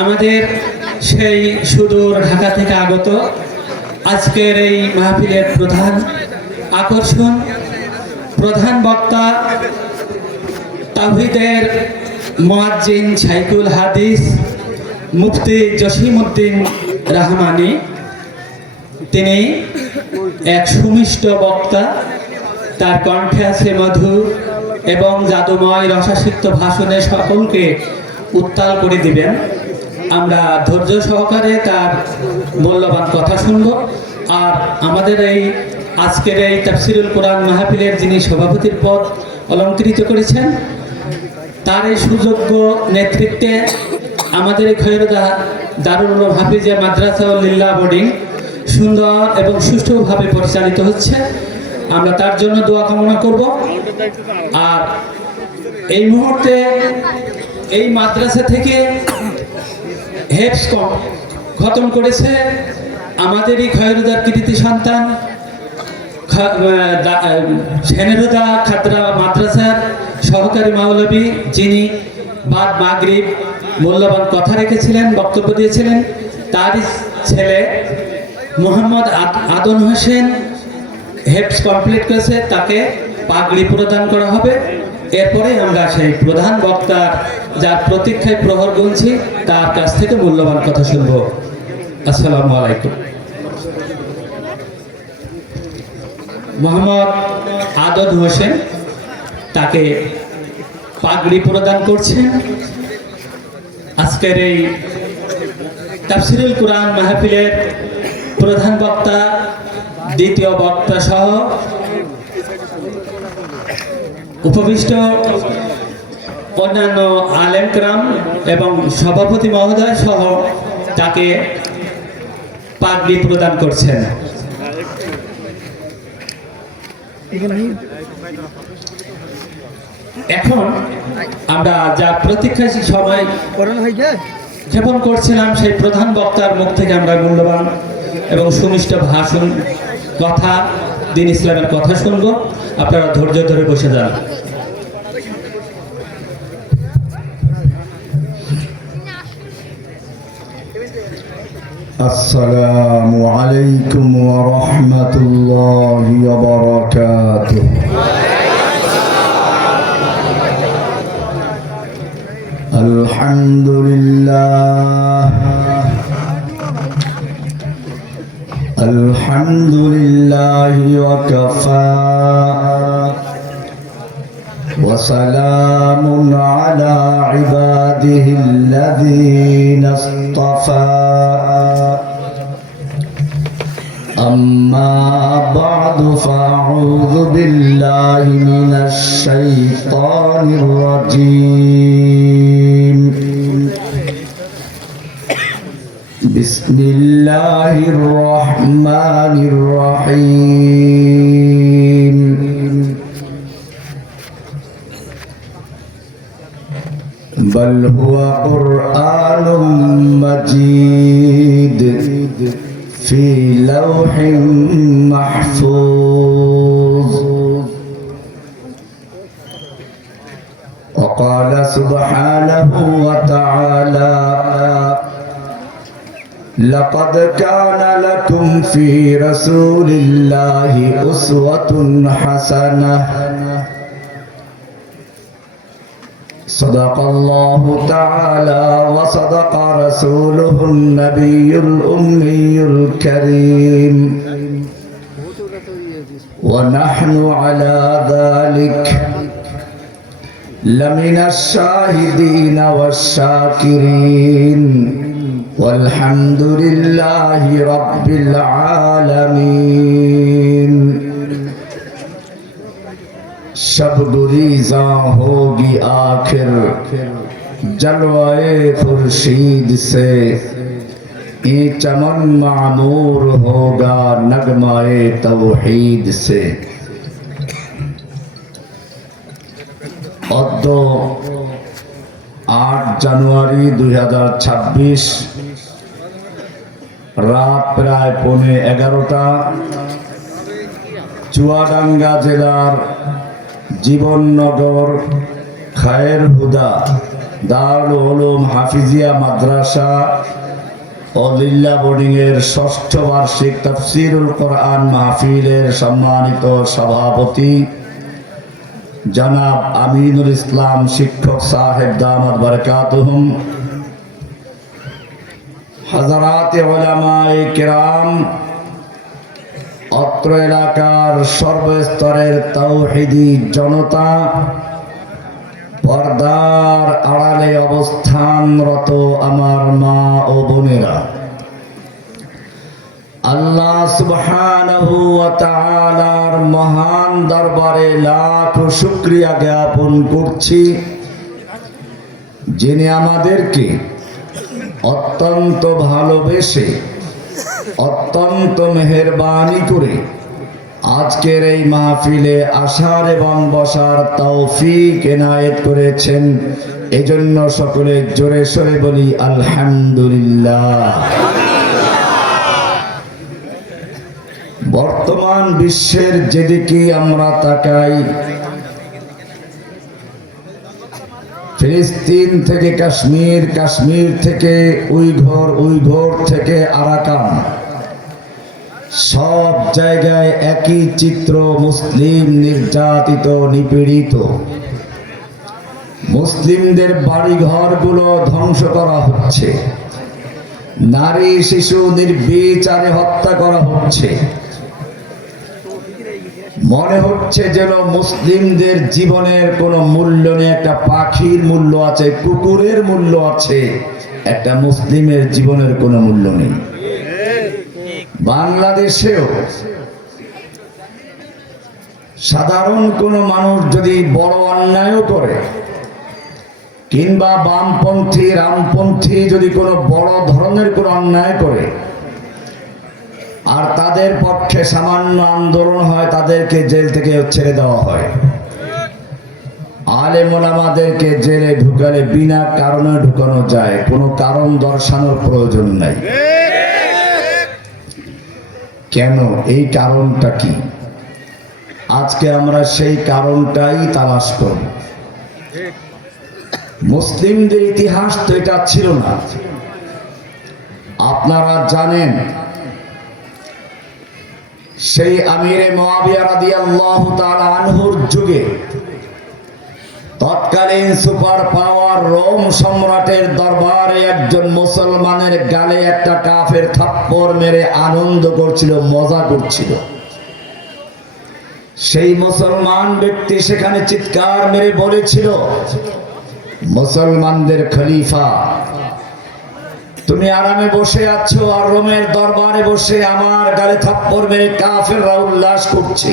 আমাদের সেই সুদূর ঢাকা থেকে আগত আজকের এই মাহফিলের প্রধান আকর্ষণ, প্রধান বক্তা তাওহীদের মুয়াজ্জিন শাইখুল হাদিস মুফতি জসিমউদ্দিন রহমানী। তিনি এক সুমিষ্ট বক্তা, তার কণ্ঠে আছে মধুর এবং জাদুময় রসাসিক্ত ভাষণে সকলকে উত্তাল করে দিবেন। আমরা ধৈর্য সহকারে তার মূল্যবান কথা শুনব। আর আমাদের এই আজকের এই তাফসিরুল কোরআন মাহফিলের যিনি সভাপতির পদ অলঙ্কৃত করেছেন, তার এই সুযোগ্য নেতৃত্বে আমাদের এই খৈরদা দারুল উলুম হাফিজিয়া মাদ্রাসা ও লিল্লাহ বোর্ডিং সুন্দর এবং সুষ্ঠুভাবে পরিচালিত হচ্ছে। আমরা তার জন্য দোয়া কামনা করব। আর এই মুহূর্তে এই মাদ্রাসা থেকে হেফজ খতম করেছে আমাদেরই খয়রুদার কৃতি সন্তান সেনেরুদা খাতরা মাদ্রাসার সহকারী মাওলাবী, যিনি বাদ মাগরিব মূল্যবান কথা রেখেছিলেন, বক্তব্য দিয়েছিলেন। তারই ছেলে মোহাম্মদ আদন হোসেন হেফজ কমপ্লিট করেছে, তাকে পাগড়ি প্রদান করা হবে। এরপরে আমরা সেই প্রধান বক্তার, যার প্রতীক্ষায় প্রহর গুনছি, তার কাছ থেকে মূল্যবান কথা শুনব। আসসালামু আলাইকুম। মোহাম্মদ আদন হোসেন তাকে পাগড়ি প্রদান করছেন। আজকের এই তাফসিরুল কোরআন মাহফিলের প্রধান বক্তা, দ্বিতীয় বক্তা সহ উপবিষ্ট অন্যান্য আলেম কেরাম এবং সভাপতি মহোদয় সহ তাকে পাগড়ি প্রদান করছেন। এখন আমরা যা প্রতীক্ষা সময় ক্ষেপণ করছিলাম, সেই প্রধান বক্তার মুখ থেকে আমরা মূল্যবান এবং সুমিষ্ট ভাষণ, কথা, দ্বীন ইসলামের কথা শুনবো। আপনারা ধৈর্য ধরে বসে যান। আসসালামু আলাইকুম ওয়া রাহমাতুল্লাহি ওয়া বারাকাতুহু। আলহামদুলিল্লাহ আলহামদুলিল্লাহি ওয়া কাফা ওয়া সালামুন আলা ইবাদিহিল্লাযীনা ইসতাফা। أما بعد فأعوذ بالله من الشيطان الرجيم. بسم الله الرحمن الرحيم. بل هو قرآن مجيد في لوح محفوظ. وقال سبحانه وتعالى: لقد كان لكم في رسول الله أسوة حسنة. صدق الله تعالى وصدق رسوله النبي الأمي الكريم، ونحن على ذلك لمن الشاهدين والشاكرين، والحمد لله رب العالمين. शब गुरीज़ां होगी आखिर जलवाए खुर्शीद से, ये चमन मामूर होगा नगमाए तौहीद से। অদ্য 8 জানুয়ারি 2026 রাত প্রায় 11:15 চুয়াডাঙ্গা জেলার জীবননগর খায়ের হুদা দারুল উলুম হাফিজিয়া মাদ্রাসা ও লিল্লা বোর্ডিং এর ৬ষ্ঠ বার্ষিক তাফসীরুল কোরআন মাহফিলের সম্মানিত সভাপতি জনাব আমিনুল ইসলাম শিক্ষক সাহেব দামাত বারাকাতুহুম, হযরত উলামায়ে কেরাম, অত্র এলাকার সর্বস্তরের তাওহীদি জনতা, পর্দার আড়ালে অবস্থানরত আমার মা ও বোনেরা, আল্লাহ সুবহানাহু ওয়া তাআলার মহান দরবারে লাখ শুকরিয়া জ্ঞাপন করছি, যিনি আমাদেরকে অত্যন্ত ভালোবেসে অত্যন্ত মেহেরবানি করে আজকের এই মাহফিলে আসার এবং বসার তৌফিক এনায়েত করেছেন। এজন্য সকলে জোরে সোরে বলি আলহামদুলিল্লাহ। বর্তমান বিশ্বের যেদিকে আমরা তাকাই, ফিলিস্তিন থেকে কাশ্মীর, কাশ্মীর থেকে উইঘুর, উইঘুর থেকে আরাকান, সব জায়গায় একই চিত্র, মুসলিম নির্যাতিত, নিপীড়িত। মুসলিমদের বাড়িঘরগুলো ধ্বংস করা হচ্ছে, নারী শিশু নির্বিচারে হত্যা করা হচ্ছে। মনে হচ্ছে যেন মুসলিমদের জীবনের কোনো মূল্য নেই। একটা পাখির মূল্য আছে, কুকুরের মূল্য আছে, একটা মুসলিমের জীবনের কোনো মূল্য নেই। বাংলাদেশেও সাধারণ কোনো মানুষ যদি বড় অন্যায় করে, কিংবা বামপন্থী রামপন্থী যদি কোনো বড় ধরনের কোনো অন্যায় করে, আর তাদের পক্ষে সামান্য আন্দোলন হয়, তাদেরকে জেল থেকে ছেড়ে দেওয়া হয়। আলেম ওলামাদেরকে জেলে ঢুকালে বিনা কারণে ঢুকানো যায়, কোনো কারণ দর্শানোর প্রয়োজন নাই। কেন? এই কারণটা কি? আজকে আমরা সেই কারণটাই তালাশ করব। মুসলিমদের ইতিহাস তো এটা ছিল না। আপনারা জানেন, সেই আমিরে মুআবিয়া রাদিয়াল্লাহু তাআলা আনহুর যুগে তৎকালীন সুপার পাওয়ার রোম সম্রাটের দরবারে একজন মুসলমানের গালে একটা কাফের থাপ্পড় মেরে আনন্দ করছিল, মজা করছিল। সেই মুসলমান ব্যক্তি সেখানে চিৎকার মেরে বলেছিল, মুসলমানদের খলিফা, তুমি আরামে বসে আছো আর রোমের দরবারে বসে আমার গালে থাপ্পড় মেরে কাফেররা উল্লাস করছে।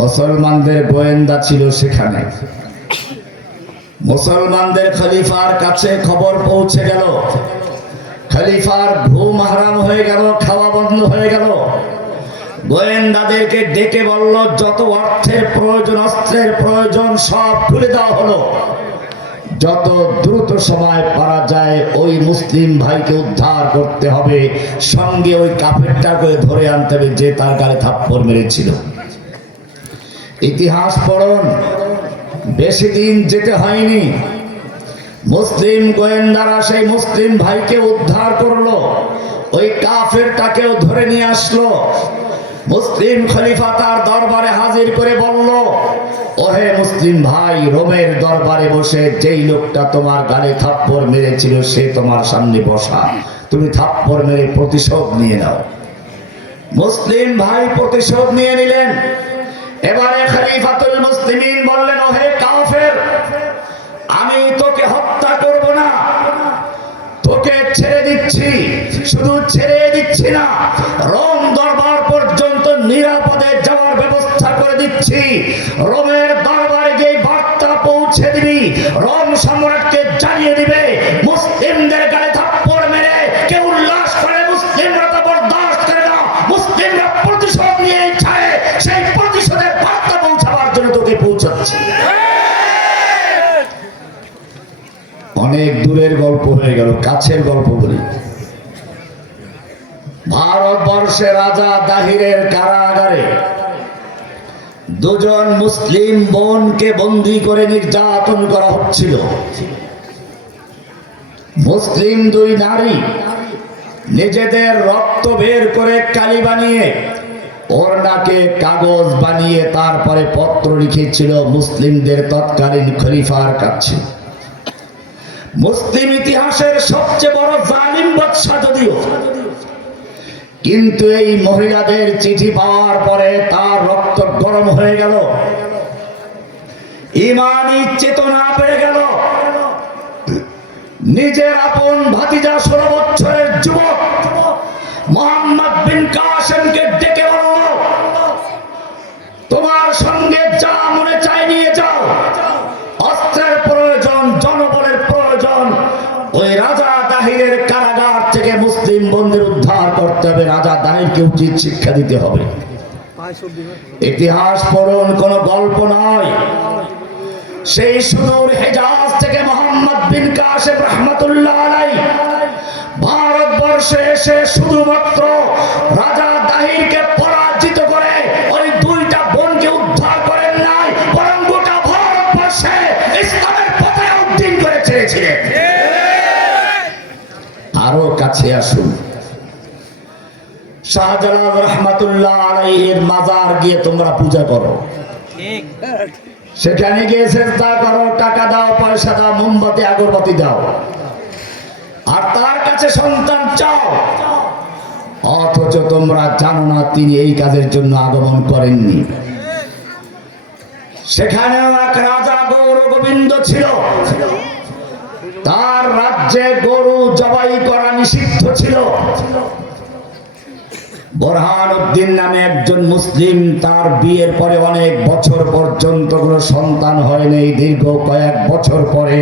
মুসলমানদের গোয়েন্দা ছিল সেখানে। মুসলমানদের খলিফার কাছে খবর পৌঁছে গেল, খলিফার ঘুম হারাম হয়ে গেল, খাওয়া বন্ধ হয়ে গেল। গোয়েন্দাদেরকে ডেকে বলল, যত অর্থের প্রয়োজন, অস্ত্রের প্রয়োজন, সব খুলে দেওয়া হলো। যত দ্রুত সময় পারা যায় ওই মুসলিম ভাইকে উদ্ধার করতে হবে, সঙ্গে ওই কাফেরটাকে ধরে আনতে হবে যে তার গালে থাপ্পড় মেরেছিল। ইতিহাস পড়ুন, বেশি দিন যেতে হয়নি, মুসলিম গোয়েন্দারা সেই মুসলিম ভাইকে উদ্ধার করলো, ওই কাফেরটাকেও ধরে নিয়ে আসলো। মুসলিম খলিফা তার দরবারে হাজির করে বলল, ওহে মুসলিম ভাই, রোমের দরবারে বসে যেই লোকটা তোমার গালে থাপ্পড় মেরেছিল সে তোমার সামনে বসা, তুমি থাপ্পড় মেরে প্রতিশোধ নিয়ে নাও। মুসলিম ভাই প্রতিশোধ নিয়ে নিলেন। এবারে খলিফাতুল মুসলিমিন বললেন, ওহে কাফের, আমি তোকে হত্যা করব না, তোকে ছেড়ে দিচ্ছি। শুধু ছেড়ে দিচ্ছি না, রোম দরবার পর্যন্ত নিরাপদে যাওয়ার ব্যবস্থা করে দিচ্ছি। রোমের দরবারে গিয়ে বার্তা পৌঁছে দিবি, রোম সম্রাটকে জানিয়ে দিবে মুসলিমদের গালে থাপ্পড় মেরে কেউ উল্লাস করে, মুসলিমরা তা বরদাস্ত করে না, মুসলিমরা প্রতিশোধ নিয়ে চায়, সেই প্রতিশোধের বার্তা পৌঁছাবার জন্য তোকে পৌঁছাচ্ছি। অনেক দূরের গল্প হয়ে গেল, কাছের গল্প বলি। ভারতবর্ষে রাজা দাহিরের কারাগারে দুজন মুসলিম বোনকে বন্দী করে নির্যাতন করা হচ্ছিল। মুসলিম দুই নারী নিজেদের রক্ত বের করে কালি বানিয়ে ওড়নাকে কাগজ বানিয়ে তারপরে পত্র লিখেছিল মুসলিমদের তৎকালীন খলিফার কাছে। মুসলিম ইতিহাসের সবচেয়ে বড় জালিম বাদশা যদিও, কিন্তু এই মহিলাদের চিঠি পাওয়ার পরে তার রক্ত গরম হয়ে গেল, ঈমানী চেতনা বেড়ে গেল। নিজের আপন ভাতিজা 16 বছরের যুবক মোহাম্মদ বিন কাসেমকে ডেকে বলল, তোমার সঙ্গে যা মনে চায় নিয়ে যাও, অস্ত্রের প্রয়োজন, জনবলের প্রয়োজন। ওই রাজা দাহিরের কারাগার থেকে মুসলিম বন্দীর উদ্ধার করতে হবে, রাজা দাহিরকে উচিত শিক্ষা দিতে হবে। ইতিহাস পড়ুন, কোনো গল্প নয়। সেই সুদূর হেজাজ থেকে মোহাম্মদ বিন কাসেম রহমতুল্লাহ আলাইহি ভারতবর্ষে এসে শুধুমাত্র রাজা দাহিরকে পরাজিত করে ওই দুইটা বোনকে উদ্ধার করেন নাই, বরং গোটা ভারতবর্ষে ইসলামের পতাকা উড্ডীন করে ছেড়েছিলেন। আরো কাছে আসুন, শাহজালাল রহমতুল্লাহ আলাইহির মাজার গিয়ে তোমরা পূজা করো, সেখানে গিয়ে সেজদা করো, টাকা দাও, পয়সা দাও, মোমবাতি আগরবাতি দাও, আর তার কাছে সন্তান চাও। অথচ তোমরা জানো না তিনি এই কাজের জন্য আগমন করেননি। সেখানেও এক রাজা গৌর গোবিন্দ ছিল, তার রাজ্যে গরু জবাই করা নিষিদ্ধ ছিল। বোরহানউদ্দিন নামে একজন মুসলিম, তার বিয়ের পরে অনেক বছর পর্যন্ত কোনো সন্তান হয়নি। দীর্ঘ কয়েক বছর পরে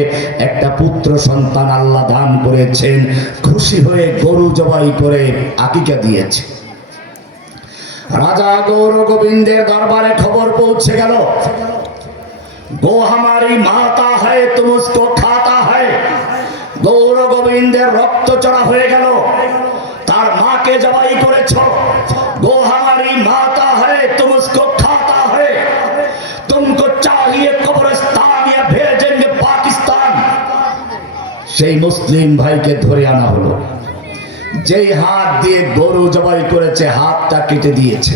একটা পুত্র সন্তান আল্লাহ দান করেছেন। খুশি হয়ে গরু জবাই করে আকিকা দিয়েছে। রাজা গৌর গোবিন্দের দরবারে খবর পৌঁছে গেল, গো হামারি মাতা হ্যায় তুম উসকো খাতা হ্যায়। গৌর গোবিন্দের রক্ত চড়া হয়ে গেল, তার মাকে জবাই করেছ। গো হামারি মাতা হ্যায় তুম উসকো খাতা হ্যায়, তুমকো চাহিয়ে কবরস্তান ইয়া ভেজেंगे পাকিস্তান। সেই মুসলিম ভাইকে ধরে আনা হলো। যেই হাত দিয়ে গরু জবাই করেছে হাতটা কেটে দিয়েছে।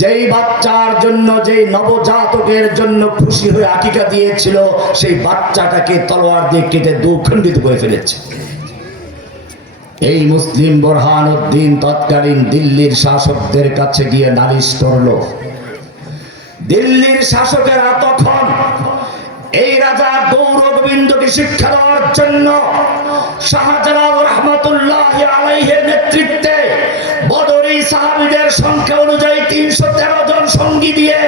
যেই বাচ্চার জন্য, যেই নবজাতকের জন্য খুশি হয়ে আকিকা দিয়েছিল, সেই বাচ্চাটাকে তলোয়ার দিয়ে কেটে দুখণ্ডিত করে ফেলেছে। এই মুসলিম বোরহানউদ্দিন তৎকালীন দিল্লির শাসকদের কাছে গিয়ে নালিশ করল। দিল্লির শাসকেরা তখন এই রাজা গৌর গোবিন্দকে শিক্ষা দেওয়ার জন্য শাহজালাল রহমতুল্লাহ আলাইহির নেতৃত্বে বদরি সাহাবীদের সংখ্যা অনুযায়ী 313 জন সঙ্গী দিয়ে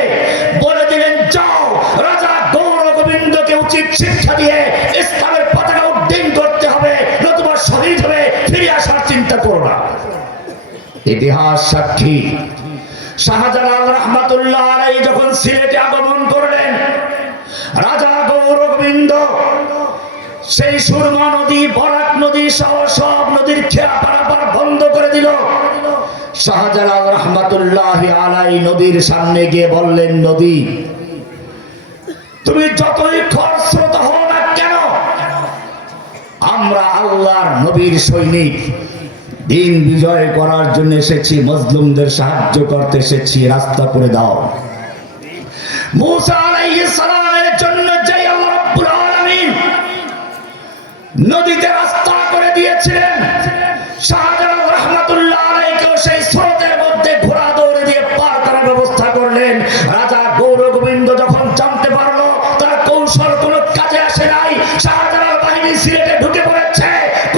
বলে দিলেন, যাও রাজা গৌর গোবিন্দকে উচিত শিক্ষা দিয়ে ইসলামের পতাকা উড্ডীন করতে হবে, নতুবা শহীদ হবে, ফিরে আসার চিন্তা করো না। ইতিহাস সাক্ষী, শাহজালাল রহমতুল্লাহ আলাইহি যখন সিলেটে আগমন করলেন, রাজা গৌর গোবিন্দ সেই সুরমা নদী, বরাক নদী সহ সব নদীর খেয়া পারাপার বন্ধ করে দিল। শাহজালাল রহমতুল্লাহ আলাইহি নদীর সামনে গিয়ে বললেন, নদী তুমি যতই খরস্রোত হও না কেন, আমরা আল্লাহর নবীর সৈনিক, দিন বিজয় করার জন্য এসেছি, মজলুমদের সাহায্য করতে এসেছি, রাস্তা করে দাও। মুসা আলাইহিস সালামের জন্য যে আল্লাহ রাব্বুল আলামিন নদীতে রাস্তা করে দিয়েছিলেন, শাহজালাল রহমতুল্লাহ আলাইহিকে সেই স্রোতের মধ্যে ঘোড়া দৌড়ে দিয়ে পার করার ব্যবস্থা করলেন। রাজা গৌর গোবিন্দ যখন জানতে পারলো তার কৌশল কোনো কাজে আসে নাই, শাহজালাল বাহিনী সিলেটে ঢুকে পড়েছে,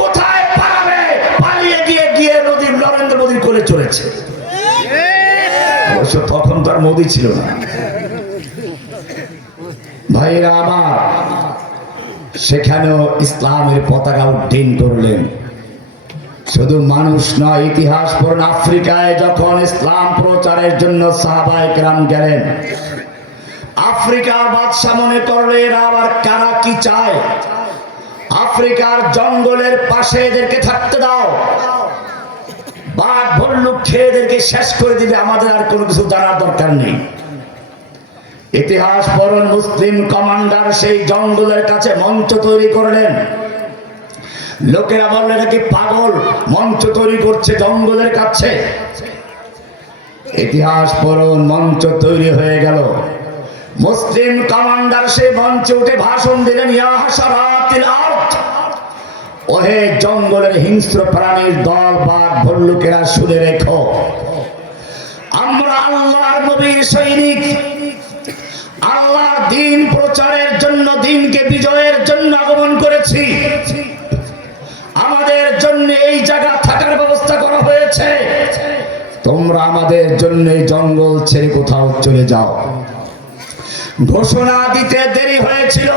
কোথায় পালাবে, পালিয়ে গিয়ে গিয়ে নদীর নরেন্দ্র মোদীর কোলে চলেছে। অবশ্য তখন তার মোদী ছিল না। ভাইরা আমার, সেখানেও ইসলামের পতাকা উড্ডীন করলেন। শুধু মানুষ নয়, ইতিহাস পড়ুন, আফ্রিকায় যখন ইসলাম প্রচারের জন্য সাহাবায়ে কেরাম গেলেন, আফ্রিকার বাদশা মনে করলে এরা আবার কারা কি চায়, আফ্রিকার জঙ্গলের পাশে এদেরকে থাকতে দাও, বাঘ ভাল্লুক খেয়ে এদেরকে শেষ করে দিবে, আমাদের আর কোনো কিছু জানার দরকার নেই। ইতিহাস পড়ুন, মুসলিম কমান্ডার সেই জঙ্গলের কাছে মঞ্চ তৈরি করলেন। লোকেরা বললেন নাকি পাগল, মঞ্চ তৈরি করছে জঙ্গলের কাছে। ইতিহাস পড়ুন, মঞ্চ তৈরি হয়ে গেল। মুসলিম কমান্ডার সেই মঞ্চে উঠে ভাষণ দিলেন, ইয়া হাশারাতিল আরদ, ওহে জঙ্গলের হিংস্র প্রাণীর দল, বাঘ ভল্লুকেরা, শুনে রেখো, আমরা আল্লাহর নবীর সৈনিক। আল্লাহর দ্বীন প্রচারের জন্য, দ্বীনকে বিজয়ের জন্য আগমন করেছি। আমাদের জন্য এই জায়গা থাকার ব্যবস্থা করা হয়েছে। তোমরা আমাদের জন্য এই জঙ্গল ছেড়ে কোথাও চলে যাও। ঘোষণা দিতে দেরি হয়েছিল।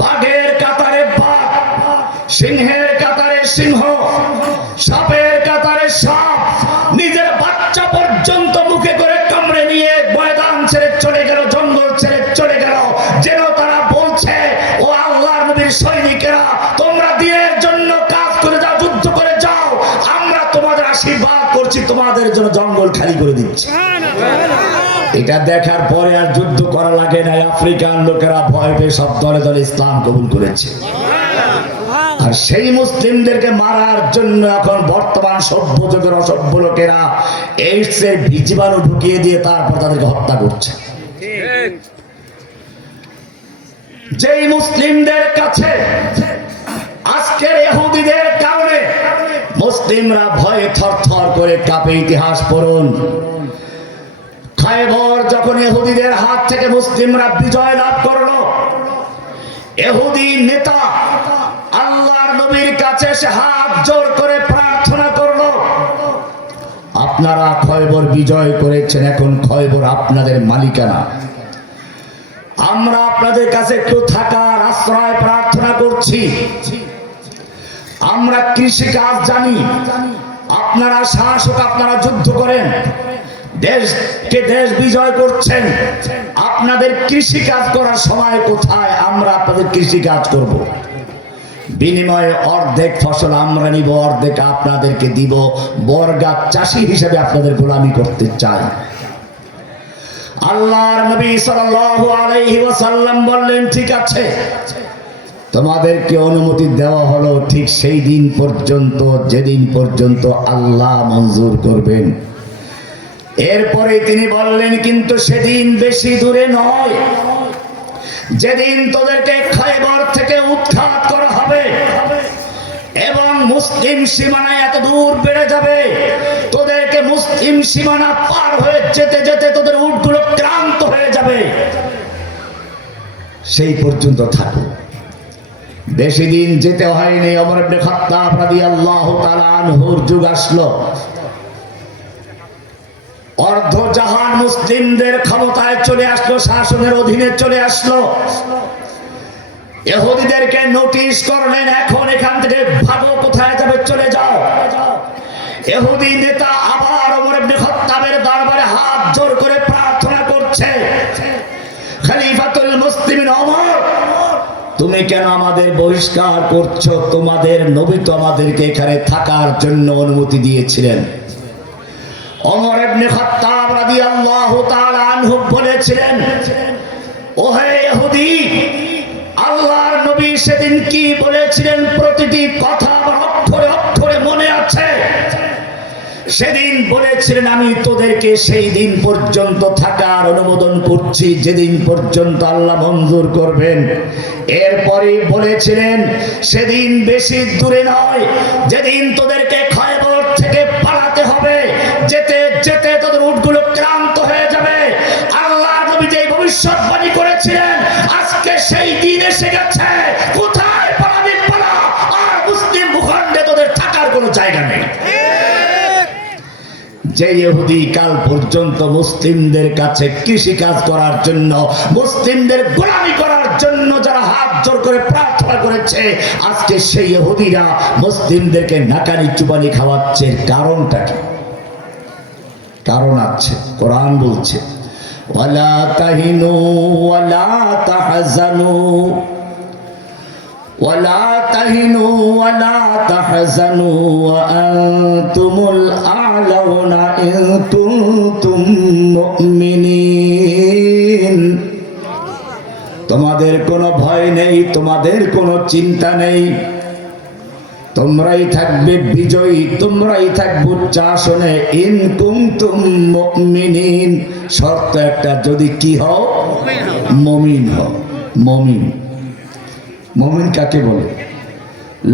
বাঘের কাতারে বাঘ, সিংহের কাতারে সিংহ, সাপের কাতারে সাপ, নিজের বাচ্চা পর্যন্ত মুখে করে কামড়ে নিয়ে ময়দান ছেড়ে চলে গেল, জঙ্গল ছেড়ে চলে গেল। যেন তারা বলছে, ও আল্লাহর নবীর সৈনিকেরা, তোমরা দ্বীনের জন্য কাজ করে যাও, যুদ্ধ করে যাও, আমরা তোমাদের আশীর্বাদ করছি, তোমাদের জন্য জঙ্গল খালি করে দিচ্ছি। এটা দেখার পরে আর যুদ্ধ করা লাগে না। আফ্রিকান লোকেরা ভয় পেয়ে সব দলে দলে ইসলাম কবুল করেছে। আর সেই মুসলিমদেরকে মারার জন্য এখন বর্তমান সভ্য যুগের অসভ্য লোকেরা এইডসের জীবাণু ঢুকিয়ে দিয়ে তারপর তাদেরকে হত্যা করছে। যেই মুসলিমদের কাছে আজকের ইহুদিদের কারণে মুসলিমরা ভয়ে থরথর করে কাঁপে। ইতিহাস পড়ুন, খায়বর যখন ইহুদিদের হাত থেকে মুসলিমরা বিজয় লাভ করলো, ইহুদি নেতা আল্লাহর নবীর কাছে এসে হাত জোর করে প্রার্থনা করলো, আপনারা খয়বর বিজয় করেছেন, এখন খয়বর আপনাদের মালিকানা। আমরা আপনাদের কাছে একটু থাকার আশ্রয় প্রার্থনা করছি। আমরা কৃষি কাজ জানি, আপনারা শাসক, আপনারা যুদ্ধ করেন, দেশকে দেশ বিজয় করছেন, আপনাদের কৃষি কাজ করার সময় কোথায়? আমরা আপনাদের কৃষি কাজ করব, বিনিময়ে অর্ধেক ফসল আমরা নিব, অর্ধেক আপনাদেরকে দিব, বর্গা চাষি হিসেবে আপনাদের গোলামি করতে চাই। আল্লাহর নবী সাল্লাল্লাহু আলাইহি ওয়াসাল্লাম বললেন, ঠিক আছে, তোমাদেরকে অনুমতি দেওয়া হলো ঠিক সেই দিন পর্যন্ত যেদিন পর্যন্ত আল্লাহ মঞ্জুর করবেন। এরপরে তিনি বললেন, কিন্তু সেদিন বেশি দূরে নয়, যেদিন তোদেরকে খায়বর থেকে উৎখাত করা হবে এবং মুসলিম সীমানায় এত দূর বেড়ে যাবে, তোদেরকে মুসলিম সীমানা পার হয়ে যেতে যেতে তোদের উটগুলো ক্লান্ত হয়ে যাবে, সেই পর্যন্ত থাকো। বেশি দিন যেতে হয়নি, ওমর ইবনে খাত্তাব রাদিয়াল্লাহু তাআলা আনহুর যুগ আসলো। অর্ধ জাহান মুসলিমদের ক্ষমতায় চলে আসলো, শাসনের অধীনে চলে আসলো। ইহুদিদেরকে নোটিশ করলেন, এখন এখান থেকে ভাগো, কোথায় যাবে চলে যাও। ইহুদি নেতা আবার ওমর ইবনে খাত্তাবের দরবারে হাত জোর করে প্রার্থনা করছে, খলিফাতুল মুসলিমিন ওমর, তুমি কেন আমাদের বহিষ্কার করছো? তোমাদের নবী তো আমাদেরকে এখানে থাকার জন্য অনুমতি দিয়েছিলেন। ওমর ইবনে খাত্তাব রাদিয়াল্লাহু তাআলা আনহু বলেছিলেন, ওহে ইহুদি, আল্লাহর নবী সেদিন কি বলেছিলেন প্রতিটি কথা আমার অক্ষরে অক্ষরে মনে আছে। সেদিন বলেছিলেন, আমি তোদেরকে সেই দিন পর্যন্ত থাকার অনুমোদন করছি যেদিন পর্যন্ত আল্লাহ মঞ্জুর করবেন। এরপরে বলেছিলেন, সেদিন বেশি দূরে নয়, যেদিন তোদেরকে খায়বর থেকে পালাতে হবে, যেতে যেতে তোদের উটগুলো ক্লান্ত হয়ে যাবে। আল্লাহ নবী যে ভবিষ্যৎবাণী করেছিলেন, আজকে সেই দিন এসে গেছে। কোথায় পালাবি পালা, আর মুসলিম ভূখণ্ডে তোদের থাকার কোনো জায়গা নেই। যে ইহুদি কাল পর্যন্ত মুসলিমদের কাছে কৃষি কাজ করার জন্য, মুসলিমদের গোলামি করার জন্য যারা হাত জোর করে প্রার্থনা করেছে, আজকে সেই ইহুদিরা মুসলিমদেরকে নাকানি চুবানি খাওয়াচ্ছে। কারণটা কি? কারণ আছে, কোরআন বলছে, ওয়ালা তাহিনু ওয়ালা তাহজানু ওয়ালা তাহিনু ওয়ালা তাহজানু ওয়া আনতুমুল আ'লাউনা ইন কুনতুম মুমিনিন। নেই, তোমাদের কোনো চিন্তা নেই, তোমরাই থাকবে বিজয়ী, তোমরাই থাকবে উচ্চ আসনে। ইন কুনতুম মুমিনিন, শর্ত একটা, যদি কি হও? মুমিন হও। মুমিন, মুমিন কাকে বলে?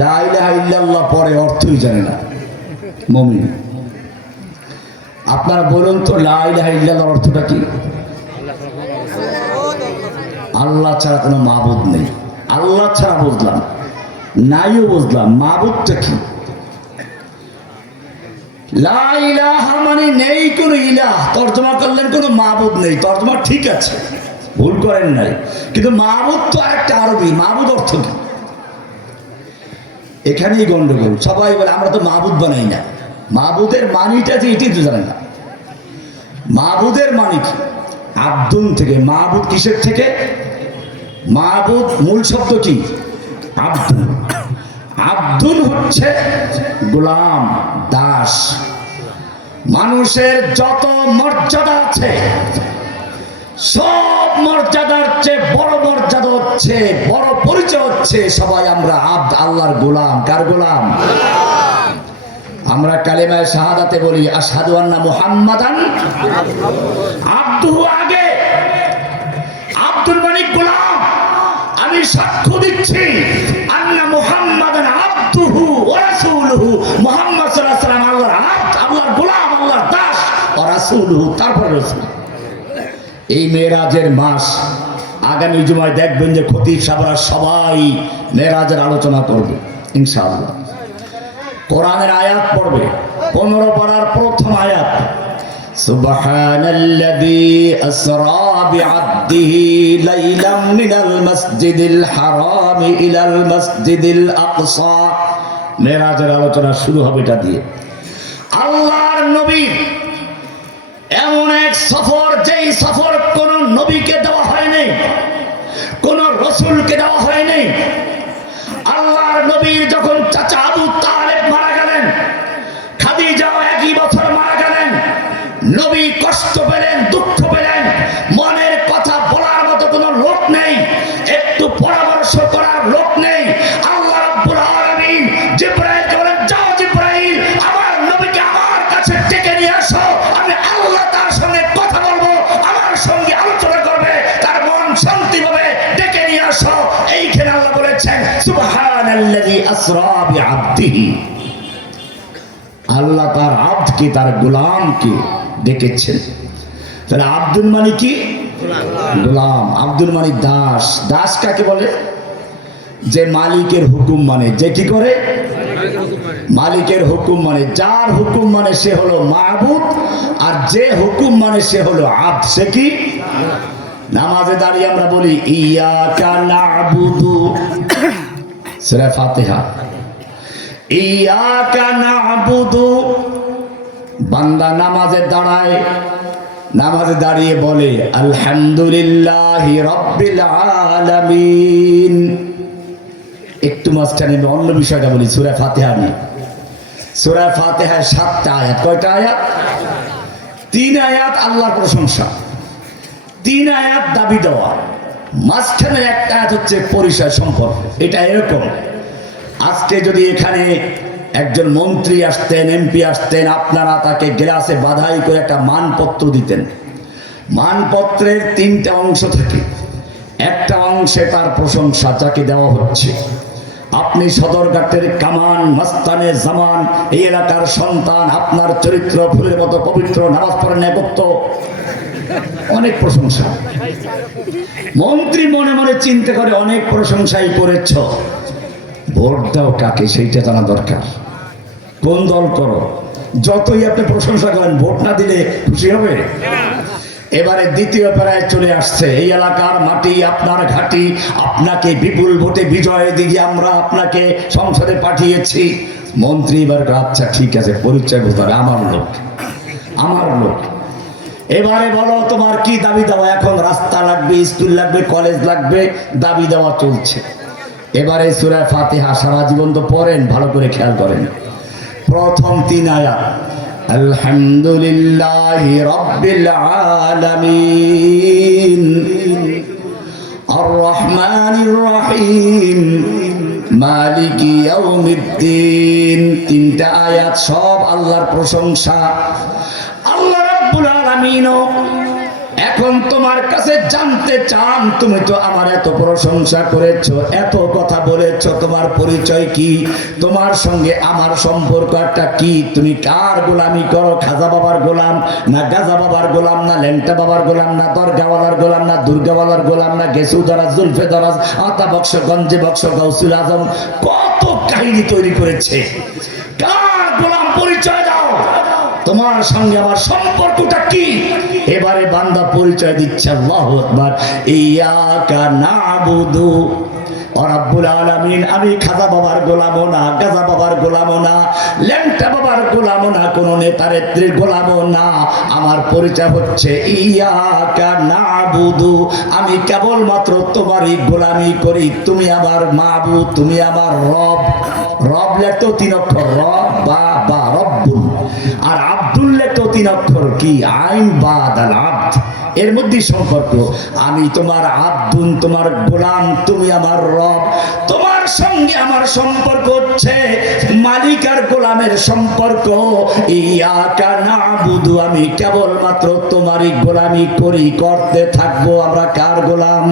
লা ইলাহা ইল্লাল্লাহ পরে অর্থই জানে না মুমিন। আপনারা বলুন তো, লা ইলাহা ইল্লাল্লাহর অর্থটা কি? আল্লাহ ছাড়া কোনো মাবুদ নেই। আল্লাহ ছাড়া বুঝলাম, নাইও বুঝলাম, মাবুদটা কি? লা ইলাহা মানে নেই কোনো ইলাহ, তর্জমা করলেন কোনো মাবুদ নেই। তর্জমা ঠিক আছে, ভুল করেন নাই, কিন্তু মাবুদ তো আরেকটা আরবি। মাবুদ অর্থ কি? এখানেই গন্ডগোল। সবাই বলে আমরা তো মাবুদ বানাই না। মাবুদের মানিটা যে এটি তো জানে না। মাবুদের মানি কি? আব্দুন থেকে। মাবুদ কিসের থেকে? মাবুদ মূল শব্দ কি? আব্দুন। আব্দুন হচ্ছে গোলাম, দাস। মানুষের যত মর্যাদা আছে, সব মর্যাদার চেয়ে বড় মর্যাদা হচ্ছে, বড় পরিচয় হচ্ছে, সবাই আমরা আল্লাহর গোলাম। কার গোলাম? আমরা কালেমায়ে শাহাদাতে বলি আশহাদু আন্না মুহাম্মাদান আবদুহু। আগে আব্দুল মালিক গোলাম, আমি সাক্ষ্য দিচ্ছি আন্না মুহাম্মাদান আবদুহু ওয়া রাসূলুহু, মুহাম্মদ সাল্লাল্লাহু আলাইহি ওয়াসাল্লাম আল্লাহর আব্দ, আল্লাহর গোলাম, আল্লাহর দাস। ওয়া রাসূলুহু, তারপর রাসূল। এই মেরাজের মাস, আগামী জুমায় দেখবেন যে খতিব সাহেবরা সবাই মেরাজের আলোচনা করবে ইনশাআল্লাহ। কোরআনের আয়াত পড়বে, 15 পারার প্রথম আয়াত, সুবহানাল্লাযী আসরা বিআবদিহি লাইলাম মিনাল মাসজিদিল হারাম ইলাল মাসজিদিল আকসা। মেরাজের আলোচনা শুরু হবে এটা দিয়ে। আল্লাহর নবী এমন এক সফর, যেই সফর কোন নবীকে দেওয়া হয়নি, কোন রসুলকে দেওয়া হয়নি। আল্লাহর নবীর যখন চাচা আবু তালেব মারা গেলেন, খাদিজাও একই বছর মারা গেলেন, নবী কষ্ট পেলেন, দুঃখ পেলেন, মনের কথা বলার মতো কোনো লোক নেই, একটু পরামর্শ করার লোক নেই। আল্লাহ রাব্বুল আলামিন জিবরাইলকে বলেন, যাও জিবরাইল, আমার নবীকে আমার কাছে ডেকে নিয়ে আসো, আমি আল্লাহ তার সঙ্গে কথা বলবো, আমার সঙ্গে আলোচনা করবে, তার মন শান্তি পাবে, ডেকে নিয়ে আসো। এইখানে আল্লাহ বলেছেন সুবহানাল্লাযী আসরা বিআবদিহি, আল্লাহ তার আব্দকে, তার গোলামকে ডেকেছেন। তাহলে আব্দুল মানে কি? গোলাম। আব্দুল মানে দাস। দাস কাকে বলে? যে মালিকের হুকুম মানে, যে কি করে? মালিকের হুকুম মানে, যার হুকুম মানে সে হলো মাবুদ, আর যে হুকুম মানে সে হলো আব্দ। সে কি? নামাজে দাঁড়িয়ে আমরা বলি ইয়াকা না'বুদু, সূরা ফাতিহা, ইয়াকা না'বুদু। বান্দা নামাজে দাঁড়ায়, নামাজে দাঁড়িয়ে বলে আলহামদুলিল্লাহি রাব্বিল আলামিন। একটু মাঝখানে অন্য বিষয়টা বলি, সূরা ফাতিহা নিয়ে। সূরা ফাতিহায় 7টা আয়াত। কয়টা আয়াত? 3 আয়াত আল্লাহর প্রশংসা, 3 আয়াত দাবি দেওয়া, মাঝখানে একটা আয়াত হচ্ছে পরিচয় সম্পর্ক। এটা এরকম, আজকে যদি এখানে একজন মন্ত্রী আসতেন, এমপি আসতেন, আপনারা তাকে গ্লাসে বাধাই করে একটা মানপত্র দিতেন। মানপত্রের 3টা অংশ থাকে। একটা অংশে তার প্রশংসা, যাকে দেওয়া হচ্ছে, আপনি সদরঘাটের কামান, মাস্তানে জামান, এই এলাকার সন্তান, আপনার চরিত্র ফুলের মতো পবিত্র, নামাজ পড়েন, নেপথ্য, অনেক প্রশংসা। মন্ত্রী মনে মনে চিন্তা করে অনেক প্রশংসাই করেছ, ভোট দাও কাকে সেইটা জানা দরকার। কোন দল করো? যতই আপনি প্রশংসা করেন, ভোট না দিলে খুশি হবে? এবারে দ্বিতীয় প্রায় চলে আসছে। এই এলাকার মাটি আপনার ঘাটি, আপনাকে বিপুল ভোটে বিজয় দিয়ে আমরা আপনাকে সংসদে পাঠিয়েছি। মন্ত্রী এবার আচ্ছা ঠিক আছে, পরিচয় বুঝতে হবে, আমার লোক, আমার লোক। এবারে বলো তোমার কি দাবি দেওয়া? এখন রাস্তা লাগবে, স্কুল লাগবে, কলেজ লাগবে, দাবি দেওয়া চলছে। এবারে সূরা ফাতিহা সারা জীবন তো পড়েন, ভালো করে খেয়াল করেন। প্রথম 3 আয়াত আলহামদুলিল্লাহি রাব্বিল আলামিন আর রহমানির রহিম মালিকি ইয়াউমিদ্দিন। তিনটা আয়াত সব আল্লাহর প্রশংসা। আল্লাহ রাব্বুল আলামিনও এখন তোমার কাছে জানতে চান, তুমি তো আমার এত প্রশংসা করেছো, এত কথা বলেছো, তোমার পরিচয় কি, তোমার সঙ্গে আমার সম্পর্কটা কি, তুমি কার গোলামি করো? খাজা বাবার গোলাম না গাজা বাবার গোলাম না লেংটা বাবার গোলাম না দরগাওয়ালার গোলাম না দুর্গাওয়ালার গোলাম না গেসু দরাজ জুলফে দরাজ আতা বক্স গঞ্জে বক্স গাউসুল আজম, কত কাহিনী তৈরি করেছে। কার গোলাম? পরিচয় দাও, তোমার সঙ্গে আমার সম্পর্কটা কি? এবারে বান্দা পরিচয় দিচ্ছে, আল্লাহু আকবার, ইয়াকা নাবুদু ও রাব্বুল আলামিন, আমি খাজা বাবার গোলামও না, গাজা বাবার গোলামও না, ল্যাংটা বাবার গোলামও না, কোন নেতারেত্রীর গোলামও না। আমার পরিচয় হচ্ছে ইয়াকা নাবুদু, আমি কেবলমাত্র তোমারই গোলামি করি। তুমি আমার মাবুদ, তুমি আমার রব। রব লেখতো 3 অক্ষর, রব বা রব্বুল, আর আব্দুল লেখতো 3 অক্ষর, কি আইন বা দাল আব্দ, এর মধ্যে সম্পর্ক। আমি তোমার আব্দুন, তোমার গোলাম, তুমি আমার রব। তোমার সঙ্গে আমার সম্পর্ক হচ্ছে মালিক আর গোলামের সম্পর্ক। ইয়াকা নাবুদু, আমি কেবলমাত্র তোমারই গোলামি করি, করতে থাকবো। আমরা কার গোলাম?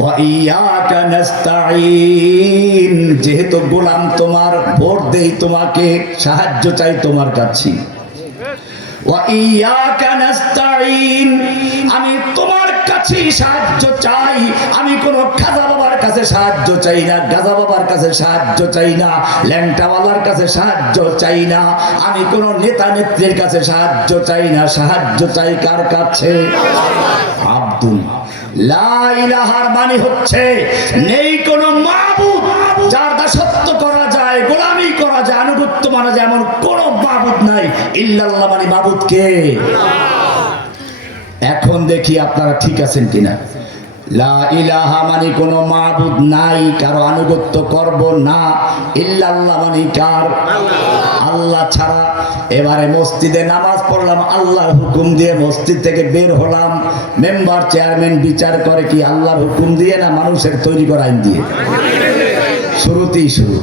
ওয়া ইয়াকা নাস্তাঈন, যেহেতু গোলাম তোমার, ভোট দেই তোমাকে, সাহায্য চাই তোমার কাছে। ওয়া ইয়াকা নাস্তাঈন, আমি তোমার কাছে সাহায্য চাই। আমি কোন খাজা বাবার কাছে সাহায্য চাই না, গাজা বাবার কাছে সাহায্য চাই না, ল্যাংটাওয়ালার কাছে সাহায্য চাই না, আমি কোন নেতা নেত্রীর কাছে সাহায্য চাই না। সাহায্য চাই কার কাছে? আব্দুল। লা ইলাহার মানে হচ্ছে নেই কোন মাবুদ যার দাসত্ব করা যায়, গোলামি করা যায়, আনুগত্য মানা যায়, এমন কোন মাবুদ নাই। ইল্লাল্লাহ মানে মাবুদ কে? এখন দেখি আপনারা ঠিক আছেন কিনা। লা ইলাহা মানে কোন মাবুদ নাই, কারো আনুগত্য করব না। ইল্লাল্লাহ মানে কার? আল্লাহ ছাড়া। এবারে মসজিদে নামাজ পড়লাম, আল্লাহর হুকুম দিয়ে মসজিদ থেকে বের হলাম, মেম্বার চেয়ারম্যান বিচার করে কি আল্লাহর হুকুম দিয়ে না মানুষের তৈরি করা আইন দিয়ে? শুরুতেই শুরু।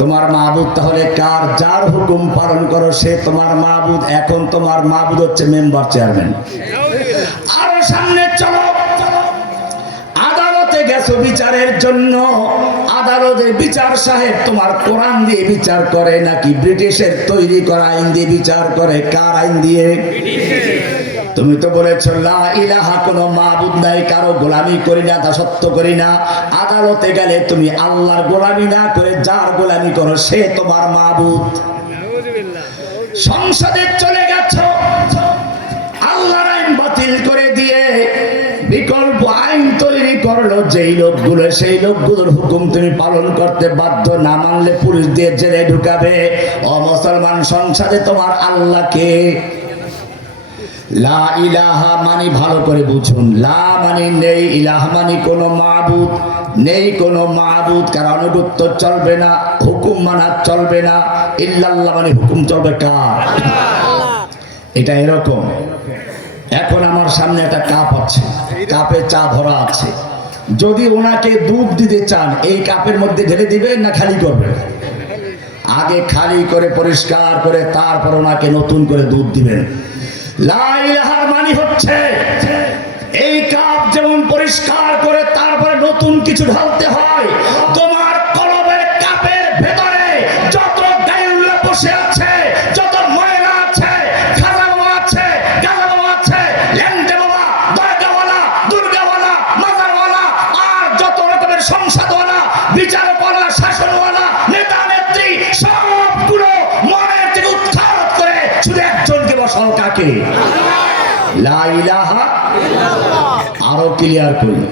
তোমার মাবুদ তাহলে কার? যার হুকুম পালন করো সে তোমার মাবুদ। এখন তোমার মাবুদ হচ্ছে মেম্বার চেয়ারম্যান। আরো সামনে চলো, আদালতে গেছো বিচারের জন্য, আদালতের বিচার সাহেব তোমার কোরআন দিয়ে বিচার করে নাকি ব্রিটিশের তৈরি করা আইন দিয়ে বিচার করে? কার আইন দিয়ে? তুমি তো বলেছো লা ইলাহা, কোনো মাবুদ নাই, কারো গোলামি করি না, দাসত্ব করি না। আদালতে গেলে তুমি আল্লাহর গোলামি না করে যার গোলামি করো সে তোমার মাবুদ। সংসদে চলে গেছো, আল্লাহর আইন বাতিল করে দিয়ে বিকল্প আইন তৈরি করলো যেই লোকগুলো, সেই লোকগুলোর হুকুম তুমি পালন করতে বাধ্য, না মানলে পুলিশ দিয়ে জেলে ঢুকাবে। ও মুসলমান, সংসদে তোমার আল্লাহকে। লা ইলাহা মানে ভালো করে বুঝুন, লা মানে নেই, ইলাহা মানে কোনো মাবুদ নেই, কোনো মাবুদ, কার আনুগত্য চলবে না, হুকুম মানা চলবে না। ইল্লাল্লাহ মানে হুকুম চলবে কার? এটা এরকম। এখন আমার সামনে একটা কাপ আছে, কাপে চা ভরা আছে। যদি ওনাকে দুধ দিতে চান, এই কাপের মধ্যে ঢেলে দিবেন না খালি করবেন? আগে খালি করে পরিষ্কার করে তারপর ওনাকে নতুন করে দুধ দিবেন। লা ইলাহার মানে হচ্ছে এই কাপ যেমন পরিষ্কার করে তারপরে নতুন কিছু ঢালতে হয়, তোমার কলবের কাপের ভেতরে যত গায়রুল্লাহ বসে আছে, যত ময়লা আছে, খাজা বাবা আছে, গাজা বাবা আছে, ল্যাংটা বাবা, দরগাওয়ালা, দুর্গাওয়ালা, মাজারওয়ালা, আর যত রকমের সংসদওয়ালা, বিচারকওয়ালা, শাসনওয়ালা, নেতা নেত্রী, সবগুলো মনের থেকে উৎখাত করে শুধু একজনকে বসাও। কাকে? লা ইলাহা। আরো ক্লিয়ার করি,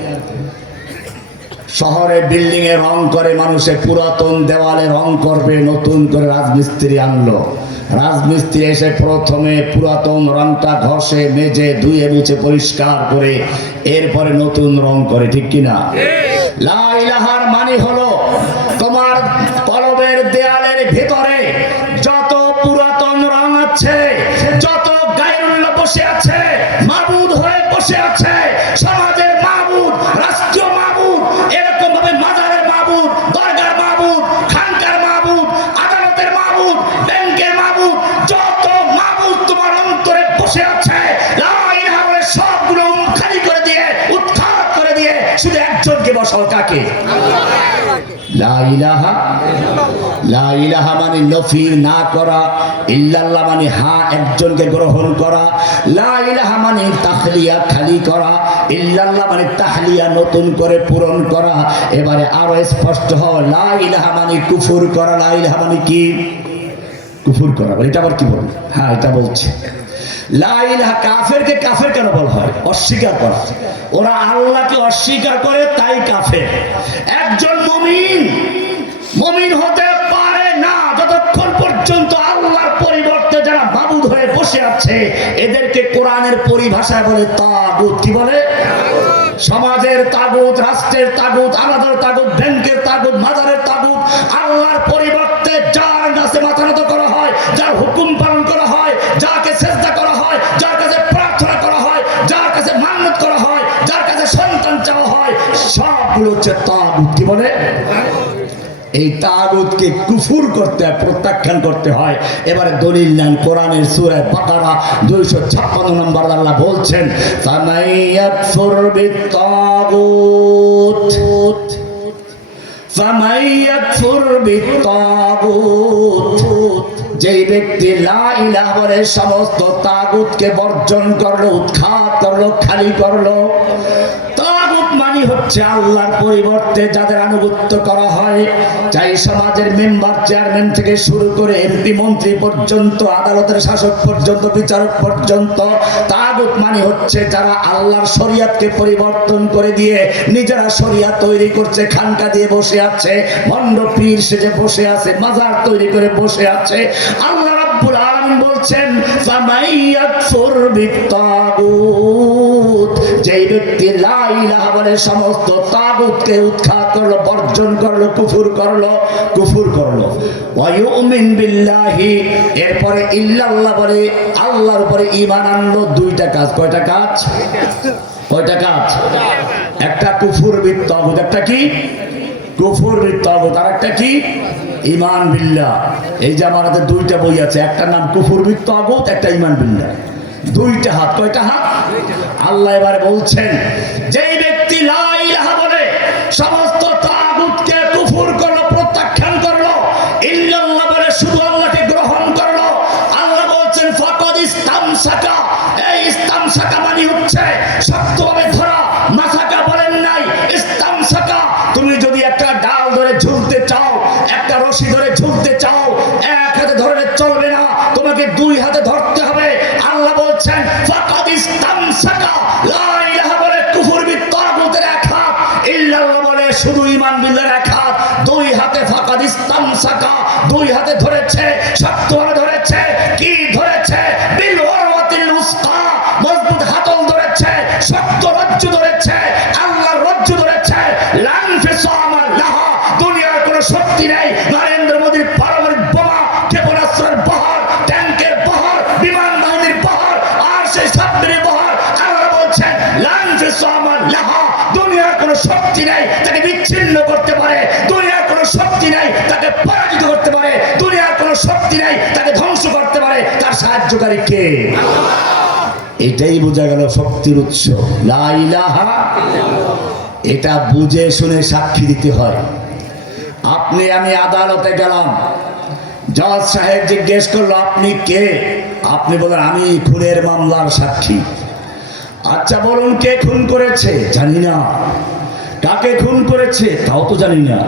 শহরে বিল্ডিং এ রং করে মানুষে, পুরাতন দেওয়ালে রং করবে, নতুন করে রাজমিস্ত্রি আনলো। রাজমিস্ত্রি এসে প্রথমে পুরাতন রংটা ঘষে মেজে ধুয়ে মুছে পরিষ্কার করে এরপরে নতুন রং করে, ঠিক কিনা? লা ইলাহার মানে হলো তোমার কলবের দেয়ালের ভিতরে যত পুরাতন রং আছে, যত গায়রুল্লাহ বসে আছে, মাবুদ হয়ে বসে আছে, সমাজের মাবুদ, কাকে? লা ইলাহা, লা ইলাহা মানে নফি না করা, ইল্লাল্লাহ মানে হা একজনকে গ্রহণ করা, লা ইলাহা মানে তাহলিয়া খালি করা, ইল্লাল্লাহ মানে তাহলিয়া নতুন করে পূরণ করা। এবারে আরো স্পষ্ট হও, লা ইলাহা মানে কুফর করা। লা ইলাহা মানে কি? কুফর করা। এটা আবার কি বল? হ্যাঁ, এটা বলছে লা ইলাহা। কাফেরকে কাফের কেন বলা হয়? অস্বীকার করা। ওরা আল্লাহকে অস্বীকার করে, তাই কাফের। একজন মুমিন মুমিন হতে পারে না যতক্ষণ পর্যন্ত আল্লাহর পরিবর্তে যারা মাবুদ হয়ে বসে আছে এদেরকে কোরআনের পরিভাষায় বলে তাগুত। কি বলে? সমাজের তাগুত, রাষ্ট্রের তাগুত, আলাদার তাগুত, ব্যাংকের তাগুত, মাজারের তাগুত। আল্লাহর পরিবর্তে যার কাছে মাথা নত করা হয়, যার হুকুম পালন করা হয়, যাকে সেজদা করা হয়, যার কাছে প্রার্থনা করা হয়, যার কাছে মান্নত করা হয়, যার কাছে সন্তান চাওয়া হয়, সবগুলো হচ্ছে তাগুত। কি বলে? এই তাগুতকে কুফর করতে হয়, প্রত্যাখ্যান করতে হয়। এবারে দলিল নেন কোরআনের সূরা বাকারা 256 নম্বর। আল্লাহ বলছেন ফামাইয়াকফুর বিত্তাগুত, ফামাইয়াকফুর বিত্তাগুত, যেই ব্যক্তি লা ইলাহা বলে সমস্ত তাগুতকে বর্জন করলো, উৎখাত করলো, খালি করলো। তাগুত মানে হচ্ছে আল্লাহর পরিবর্তে যাদের আনুগত্য করা হয়, চাই সমাজের মেম্বার চেয়ারম্যান থেকে শুরু করে এমপি মন্ত্রী পর্যন্ত, আদালতের শাসক পর্যন্ত, বিচারক পর্যন্ত। তাগুত মানে হচ্ছে যারা আল্লাহর শরিয়তকে পরিবর্তন করে দিয়ে নিজেরা শরিয়ত তৈরি করছে, খানকা দিয়ে বসে আছে, ভণ্ড পীর সেজে বসে আছে, মাজার তৈরি করে বসে আছে। আল্লাহ রাব্বুল আলামিন বলছেন ফামাইয়াকফুর বিত্তাগুত, যেই ব্যক্তি লা ইলাহা বলে সমস্ত তাগুতকে উৎখাত করলো, বর্জন করলো, কুফর করলো, কুফর করলো। ওয়া ইউমিন বিল্লাহি, এরপরে ইল্লাল্লাহ বলে আল্লাহর উপরে ঈমান আনলো। দুইটা কাজ। কয়টা কাজ? কয়টা কাজ? একটা কুফর বিত্তাগুত, একটা কি? কুফর বিত্তাগুত, আর একটা কি? ঈমান বিল্লাহ। এই যে আমার হাতে দুইটা বই আছে, একটা নাম কুফর বিত্তাগুত, একটা ঈমান বিল্লাহ। দুইটা হাত। কয়টা হাত? আল্লাহ এবারে বলছেন যেই ব্যক্তি লা ইলাহা বলে সমস্ত তাগুতকে কুফর করলো, প্রত্যাখ্যান করলো, ইল্লাল্লাহ বলে শুধু আল্লাহকে গ্রহণ করলো, আল্লাহ বলছেন ফাকাদ ইসতামসাকা। এই ইসতামসাকা মানে হচ্ছে শক্তভাবে ধরা। মাসাকা বলেন নাই, ইসতামসাকা। তুমি যদি একটা ডাল ধরে ঝুলতে চাও, একটা রশি ধরে ঝুলতে চাও, এক হাতে ধরে চলবে না, তোমাকে দুই হাতে ধরতে হবে। আল্লাহ বলছেন ফাকাদ ইসতামসাকা। লা ইলাহা বলে কুফর বিত্তাগুতের এক হাত, ইল্লাল্লাহ বলে শুধু ঈমান বিল্লাহর এক হাত। দুই হাতে ফাকাদ ইসতামসাকা, দুই হাতে ধরেছে, শক্তভাবে ধরেছে। কি ধরেছে? বিল উরওয়াতিল উসকা, মজবুত হাতল ধরেছে, শক্ত রজ্জু ধরেছে, আল্লাহর রজ্জু ধরেছে। লান ফিসামা লাহা, দুনিয়ার কোনো শক্তি নেই। নরেন্দ্র মোদীর পারমাণবিক বোমা, ক্ষেপণাস্ত্রের বহর, ট্যাঙ্কের বহর, বিমান বাহিনীর বহর, আর সেই সাবমেরিনের বহর। আল্লাহ বলছেন লান ফিসামা লাহা, দুনিয়ার কোনো শক্তি নেই তাকে বিচ্ছিন্ন করতে পারে, দুনিয়ার কোনো শক্তি নেই তাকে পরাজিত করতে পারে, দুনিয়ার কোনো শক্তি নেই তাকে ধ্বংস করতে পারে। তার সাহায্যকারী কে? এটাই বোঝা গেল শক্তির উৎস লা ইলাহা। এটা বুঝে শুনে সাক্ষী দিতে হয়। আপনি আমি আদালতে গেলাম, জজ সাহেব জিজ্ঞেস করলো আপনি কে? আপনি বলেন আমি খুনের মামলার সাক্ষী। আচ্ছা বলুন কে খুন করেছে? জানি না। কাকে খুন করেছে? তাও তো জানি না।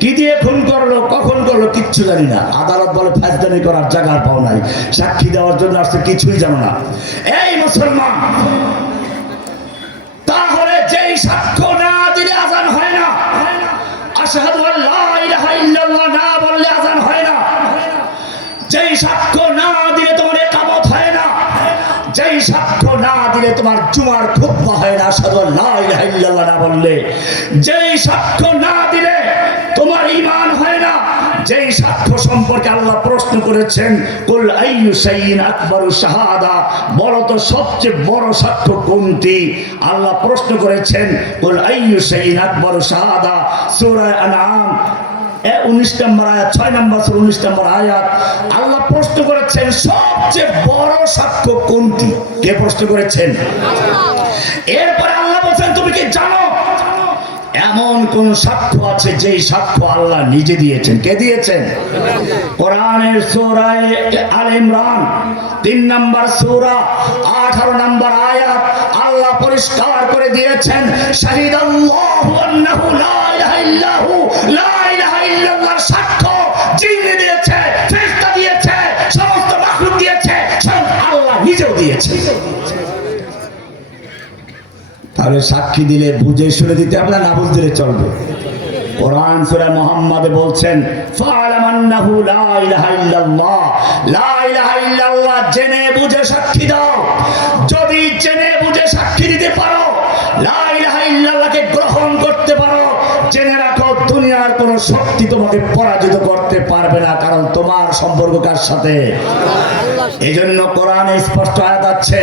কি দিয়ে খুন করলো, কখন করলো, কিচ্ছু জানি না। আদালত বলে ফাজলামি করার জায়গা পাও নাই, সাক্ষী দেওয়ার জন্য আসছে, কিছুই জানো না। এই মুসলমান, তাহলে যেই সাক্ষ্য না দিলে আযান হয় না, আশহাদু আল্লা ইলাহা ইল্লাল্লাহ না বললে আযান হয় না, যেই সাক্ষ্য না দিলে তোমার ইকামত হয় না, যেই সাক্ষ্য না দিলে তোমার জুমার খুতবা হয় না, আশহাদু আল্লা ইলাহা ইল্লাল্লাহ না বললে, যেই সাক্ষ্য না দিলে তোমার ঈমান হয় না, যেই সাক্ষ্য সম্পর্কে আল্লাহ প্রশ্ন করেছেন কুল আইয়ু শাইইন আকবারু শাহাদা, বলো তো সবচেয়ে বড় সাক্ষ্য কোনটি? আল্লাহ প্রশ্ন করেছেন কুল আইয়ু শাইইন আকবারু শাহাদা, সূরা আনআম 19 নম্বর আয়াত, 6 নম্বর সূরা 19 নম্বর আয়াত। আল্লাহ প্রশ্ন করেছেন সবচেয়ে বড় সাক্ষ্য কোনটি? কে প্রশ্ন করেছেন? এরপরে আল্লাহ বলেন তুমি কি জানো এমন কোন সাক্ষ্য আছে যেই সাক্ষ্য আল্লাহ নিজে দিয়েছেন? কে দিয়েছেন? কোরআনের সূরা আলে ইমরান 3 নম্বর সূরা 18 নম্বর আয়াত আল্লাহ পরিষ্কার করে দিয়েছেন, শাহিদাল্লাহু আন্নাহু লা ইলাহা ইল্লাহু, লা ইলাহা ইল্লাল্লাহর সাক্ষ্য জিন দিয়েছে, ফেরেশতা দিয়েছে, সমস্ত মাখলুক দিয়েছে, স্বয়ং আল্লাহ নিজেও দিয়েছে। তাহলে সাক্ষী দিলে বুঝে শুনে দিতে হবে না বুঝ দিলে চলবে? কোরআন সূরা মুহাম্মদে বলছেন, ফা'লাম আন্নাহু লা ইলাহা ইল্লাল্লাহ, লা ইলাহা ইল্লাল্লাহ জেনে বুঝে সাক্ষী দাও। যদি জেনে বুঝে সাক্ষী দিতে পারো, লা ইলাহা ইল্লাল্লাহকে গ্রহণ করতে পারো, জেনে রাখো দুনিয়ার কোন শক্তি তোমাকে পরাজিত করতে পারবে না, কারণ তোমার সম্পর্ক কার সাথে? এজন্য কোরআনে স্পষ্ট আয়াত আছে,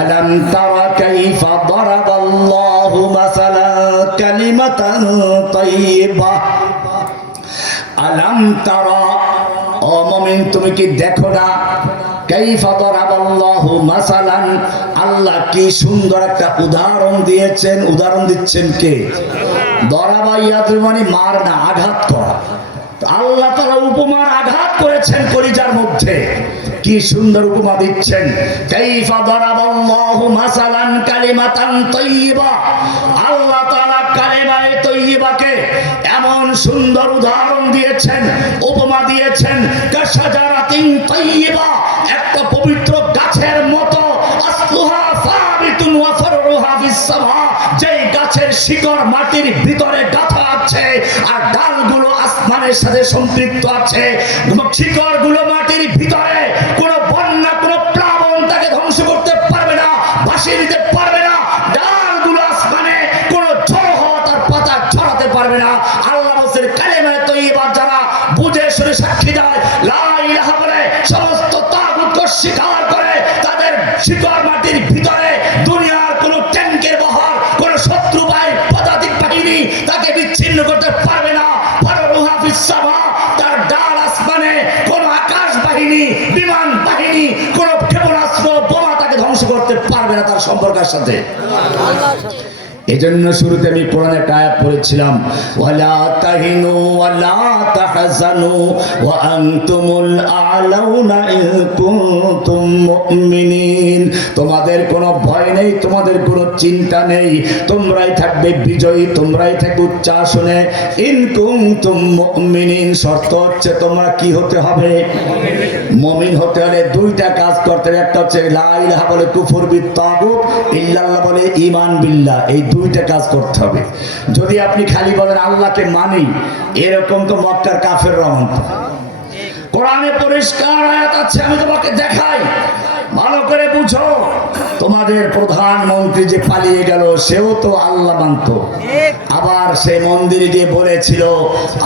আলাম তারা কাইফা দারাবাল্লাহু মাসালান কালিমাতান তাইয়্যিবা। আলাম তারা, ও মুমিন তুমি কি দেখো না, কাইফা দারাবাল্লাহু মাসালান, আল্লাহ কি সুন্দর একটা উদাহরণ দিয়েছেন। উদাহরণ দিচ্ছেন কে? দরাবা ইয়াদু মানে মার না, আঘাত করা। আল্লাহ তাআলা উপমার আঘাত করেছেন কলিজার মধ্যে। কি সুন্দর উপমা দিচ্ছেন, কাইফা দারাবাল্লাহু মাসালান কালিমাতান তাইয়্যিবা। আল্লাহ তাআলা কালিমায়ে তাইয়্যিবাকে এমন সুন্দর উদাহরণ দিয়েছেন, উপমা দিয়েছেন, কাশাজারাতিন তাইয়্যিবা, একটা পবিত্র গাছের মতো, আসলুহা সাবিতুন ওয়া ফারউহা ফিস সামা, যেই গাছের শিকড় মাটির ভিতরে গাঁথা আছে আর ডালগুলো আসমানের সাথে সম্পৃক্ত আছে। শিকড়গুলো মাটির ভিতরে, কোন বন্যা কোন প্লাবন তাকে ধ্বংস করতে পারবে না, ভাসিয়ে দিতে পারবে না। ডালগুলো আসমানে, কোন ঝড় হওয়া তার পাতা ছড়াতে পারবে না। আল্লাহ বলেন, কালিমায়ে তাইয়্যিবা যারা বুঝে শুনে সাক্ষী দেয়, লা ইলাহা বলে সমস্ত তাগুতকে স্বীকার করে, তাদের শিকড় মাটির ভিতরে দুনিয়ার কোন ট্যাঙ্কের বহর, কোন শত্রু পদাতিক বাহিনী তাকে বিচ্ছিন্ন করতে পারবে না। ফারউহা ফিস সামা, তার ডাল আসমানে, কোন আকাশ বাহিনী, বিমান বাহিনী, কোন ক্ষেপণাস্ত্র বোমা তাকে ধ্বংস করতে পারবে না তার সম্পর্কের সাথে। এজন্য শুরুতে আমি কোরআনের একটা আয়াত পড়েছিলাম, ওয়ালা তাহিনু ওয়ালা তাহজানু ওয়া আনতুমুল আ'লাউনা ইন কুনতুম মুমিনিন। তোমাদের কোনো ভয় নেই, তোমাদের কোনো চিন্তা নেই, তোমরাই থাকবে বিজয়ী, তোমরাই থাকবে উচ্চ আসনে। ইন কুনতুম মুমিনিন, শর্ত হচ্ছে তোমরা কি হতে হবে? মুমিন হতে হলে দুইটা কাজ করতে হবে। একটা হচ্ছে লা ইলাহা বলে কুফর বিত তাগুত, ইল্লাল্লাহ বলে ঈমান বিল্লাহ। এই দুইটা কাজ করতে হবে। যদি আপনি খালি বলেন আল্লাহকে মানি, এরকম তো মক্কার কাফেররা মানত। কোরআনে পরিষ্কার আয়াত আছে, আমি তোমাকে দেখাই, ভালো করে বুঝো। তোমাদের প্রধানমন্ত্রী যে পালিয়ে গেল, সেও তো আল্লাহ মানত। আবার সে মন্দিরে গিয়ে বলেছিল,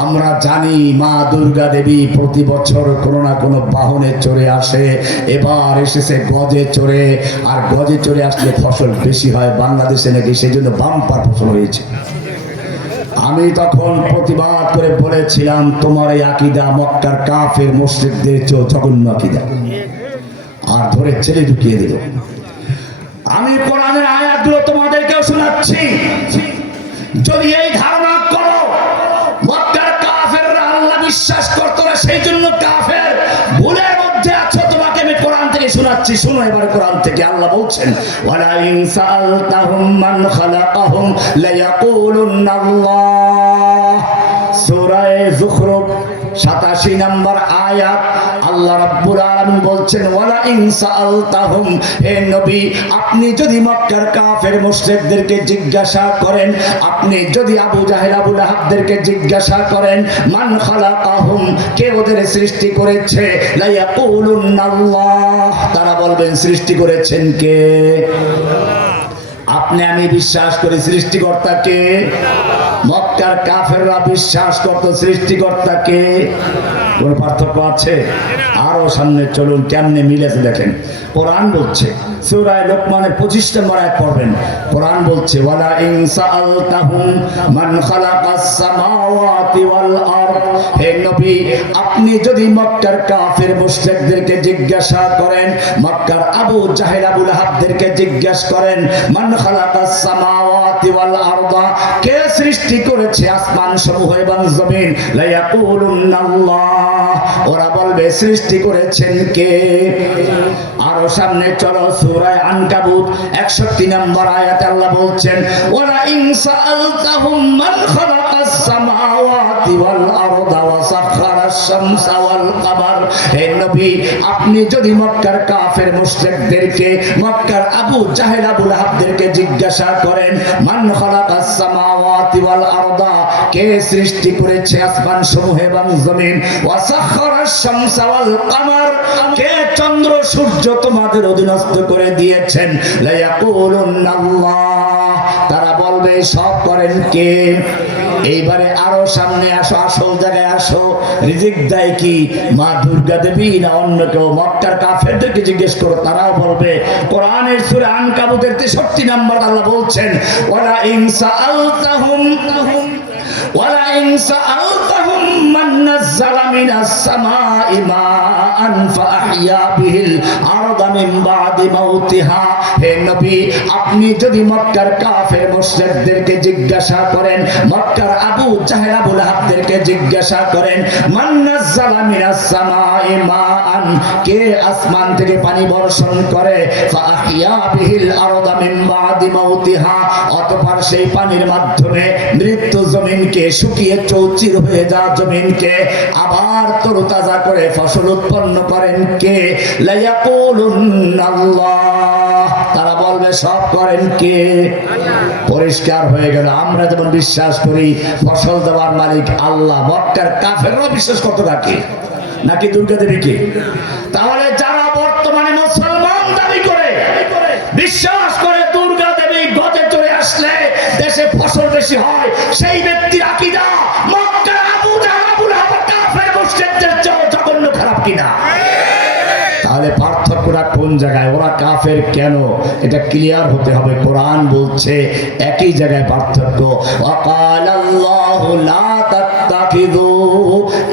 আমরা জানি মা দুর্গা দেবী প্রতি বছর কোনো না কোনো বাহনে চড়ে আসে, এবার এসেছে গজে চড়ে, আর গজে চড়ে আসলে ফসল বেশি হয় বাংলাদেশে নাকি, সেই জন্য বাম্পার ফসল হয়েছে। আমি তখন প্রতিবাদ করে বলেছিলাম, তোমার এই আকীদা মক্কার কাফের মুশরিকদের চেয়ে জঘন্য আকীদা। আর ধরে ছেলে ঢুকিয়ে দিল। আমি কোরআনের আয়াতগুলো তোমাদেরকেও শোনাচ্ছি। যদি এই ধারণা করো মক্কার কাফেররা আল্লাহ বিশ্বাস করতো না, সেই জন্য কাফের, ভুলের মধ্যে আছো। তোমাকে আমি কোরআন থেকে শোনাচ্ছি, শোনো এবার কোরআন থেকে। আল্লাহ বলছেন, ওয়ালা ইন সাআলতাহুম মান খালাকাহুম লায়াকুলুন্নাল্লাহ। সূরা যুখরুফ 87 নম্বর আয়াত। আল্লাহ রাব্বুল আলামিন বলছেন, ওয়ালা ইন সাআলতাহুম, হে নবী আপনি যদি মক্কার কাফের মুশরিকদেরকে জিজ্ঞাসা করেন, আপনি যদি আবু জাহেল আবু লাহাবদেরকে জিজ্ঞাসা করেন, মান খালাকাহুম, কে ওদের সৃষ্টি করেছে, লা ইয়াকুলুন্নাল্লাহ, তারা বলবেন সৃষ্টি করেছেন কে? আপনি আমি বিশ্বাস করি সৃষ্টিকর্তাকে, মক্কার কাফেররা বিশ্বাস করত সৃষ্টিকর্তাকে। কোনো পার্থক্য আছে? আরো সামনে চলুন, কেমনে মিলেছে দেখেন। কোরআন বলছে, সূরা লোকমানের 25 নম্বর আয়াত পড়বেন। কোরআন বলছে, ওয়ালা ইন সাআলতাহুম মান খালাকাস সামাওয়াতি ওয়াল আরদ। হে নবী, আপনি যদি মক্কার কাফির মুশরিকদেরকে জিজ্ঞাসা করেন, মক্কার আবু জাহেল আবু লাহাবদেরকে জিজ্ঞাসা করেন, মান খালাকাস সামাওয়াতি ওয়াল আরদ, কে সৃষ্টি করেছে আসমান সমূহ এবং জমিন, লা ইয়াকুলুনাল্লাহ, ওরা বলবে সৃষ্টি করেছেন কে? আরো সামনে চলো, সূরা আনকাবুত 61 নম্বর আয়াতে আল্লাহ বলছেন, ওয়ালা ইন সাআলতাহুম মান খালাকাস সামাওয়াতি ওয়াল আরদা ওয়া সাখখারাস শামসা ওয়াল কামার। হে নবী, আপনি যদি মক্কার কাফের মুশরিকদেরকে, মক্কার আবু জাহেল আবু লাহাবদেরকে জিজ্ঞাসা করেন, মান খালাকাস সামাওয়াতি ওয়াল আরদা, কে সৃষ্টি করেছে আসমান সমূহ এবং জমিন, ওয়া সাখখারাস শামসা ওয়াল কামার, কে চন্দ্র সূর্য তোমাদের অধীনস্থ করে দিয়েছেন, লা ইয়াকুলুনাল্লাহ, তারা বলবে সব করেন কে? এইবারে আরো সামনে আসো, আসল জায়গায় আসো। রিজিক দেয় কি? মা দুর্গা দেবী না অন্য কেউ? মক্কার কাফেরদেরকে জিজ্ঞেস করো, তারাও বলবে। কোরআনের সূরা আনকাবুতের 63 নম্বর আল্লাহ বলছেন, ওয়ালা ইন সাআলতাহুম ওয়ালা ইন সাআলতাহুম মান নাযালা মিনাস সামাই মাআন ফাআহইয়া বিহিল আরদা মিন বাদি মাউতিহা। হে নবী, আপনি যদি মক্কার কাফের মুশরিকদেরকে জিজ্ঞাসা করেন, মক্কার আবু জাহেল আবু লাহাবদেরকে জিজ্ঞাসা করেন, মান নাযালা মিনাস সামাই মাআন, কে আসমান থেকে পানি বর্ষণ করে, ফাআহইয়া বিহিল আরদা মিন বাদি মাউতিহা, অতঃপর সেই পানির মাধ্যমে মৃত্যু জমিনকে, শুকিয়ে চৌচির হয়ে যাওয়া জমিনকে আবার তরতাজা করে ফসল উৎপন্ন করেন কে? লা ইয়াকুলুনাল্লাহ, তারা বলবে সব করেন কে? পরিষ্কার হয়ে গেল। আমরা যেমন বিশ্বাস করি ফসল দেওয়ার মালিক আল্লাহ, মক্কার কাফেররাও বিশ্বাস করতে থাকে নাকি দুর্গা দেবীকে? তাহলে যারা বর্তমানে মুসলমান দাবি করে, বিশ্বাস করে দুর্গা দেবী গজে চলে আসলে দেশে ফসল বেশি হয়, সেই ব্যক্তির আকীদা মক্কার আবু জাহেল আবু লাহাব কাফের মুশরিকদের চেয়ে জঘন্য খারাপ কিনা? তাহলে পার্থক্যটা কোন জায়গায়? ওরা কাফের কেন, এটা ক্লিয়ার হতে হবে। কোরআন বলছে একই জায়গায় পার্থক্য। ওয়াকালাল্লাহু লা তাত্তাখিযু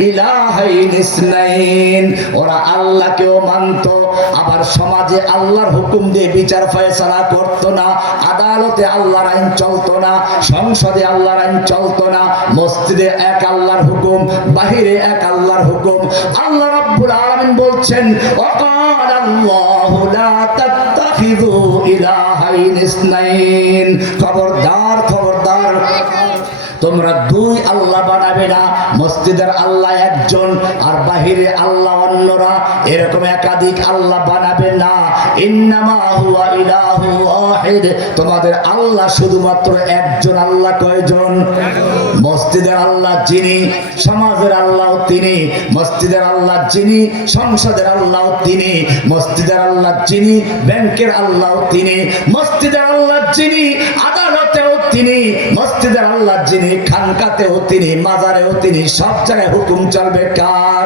ইলাহাইন ইসনাইন, ওরা আল্লাহকেও মানতো, আবার সমাজে আল্লাহর হুকুম দিয়ে বিচার ফয়সালা করতো না, আদালতে আল্লাহর আইন চলতো না, সংসদে আল্লাহর আইন চলতো না, মসজিদে এক আল্লাহর হুকুম, বাহিরে এক আল্লাহর হুকুম। আল্লাহ রাব্বুল আলামিন বলছেন, ওয়াকালাল্লাহু লা তাত্তাখিযু ইলাহাইন ইসনাইন, খবরদার খবরদার, তোমরা দুই আল্লাহ বানাবে না। মসজিদের আল্লাহ একজন আর বাহিরে আল্লাহ অন্যরা, এরকম একাধিক আল্লাহ বানাবে না। ইন্নামা হুয়া ইলাহু ওয়াহিদ, তোমাদের আল্লাহ শুধুমাত্র একজন আল্লাহ। কয়জন? মসজিদের আল্লাহ যিনি, সমাজের আল্লাহ তিনি, মসজিদের আল্লাহ যিনি, সংসদের আল্লাহ তিনি, মসজিদের আল্লাহ যিনি, ব্যাংকের আল্লাহ তিনি, মসজিদের আল্লাহ যিনি, আদালতেও তিনি, মসজিদের আল্লাহ যিনি, খানকাতেও তিনি, মাজারেও তিনি। সব জায়গায় হুকুম চলবে কার?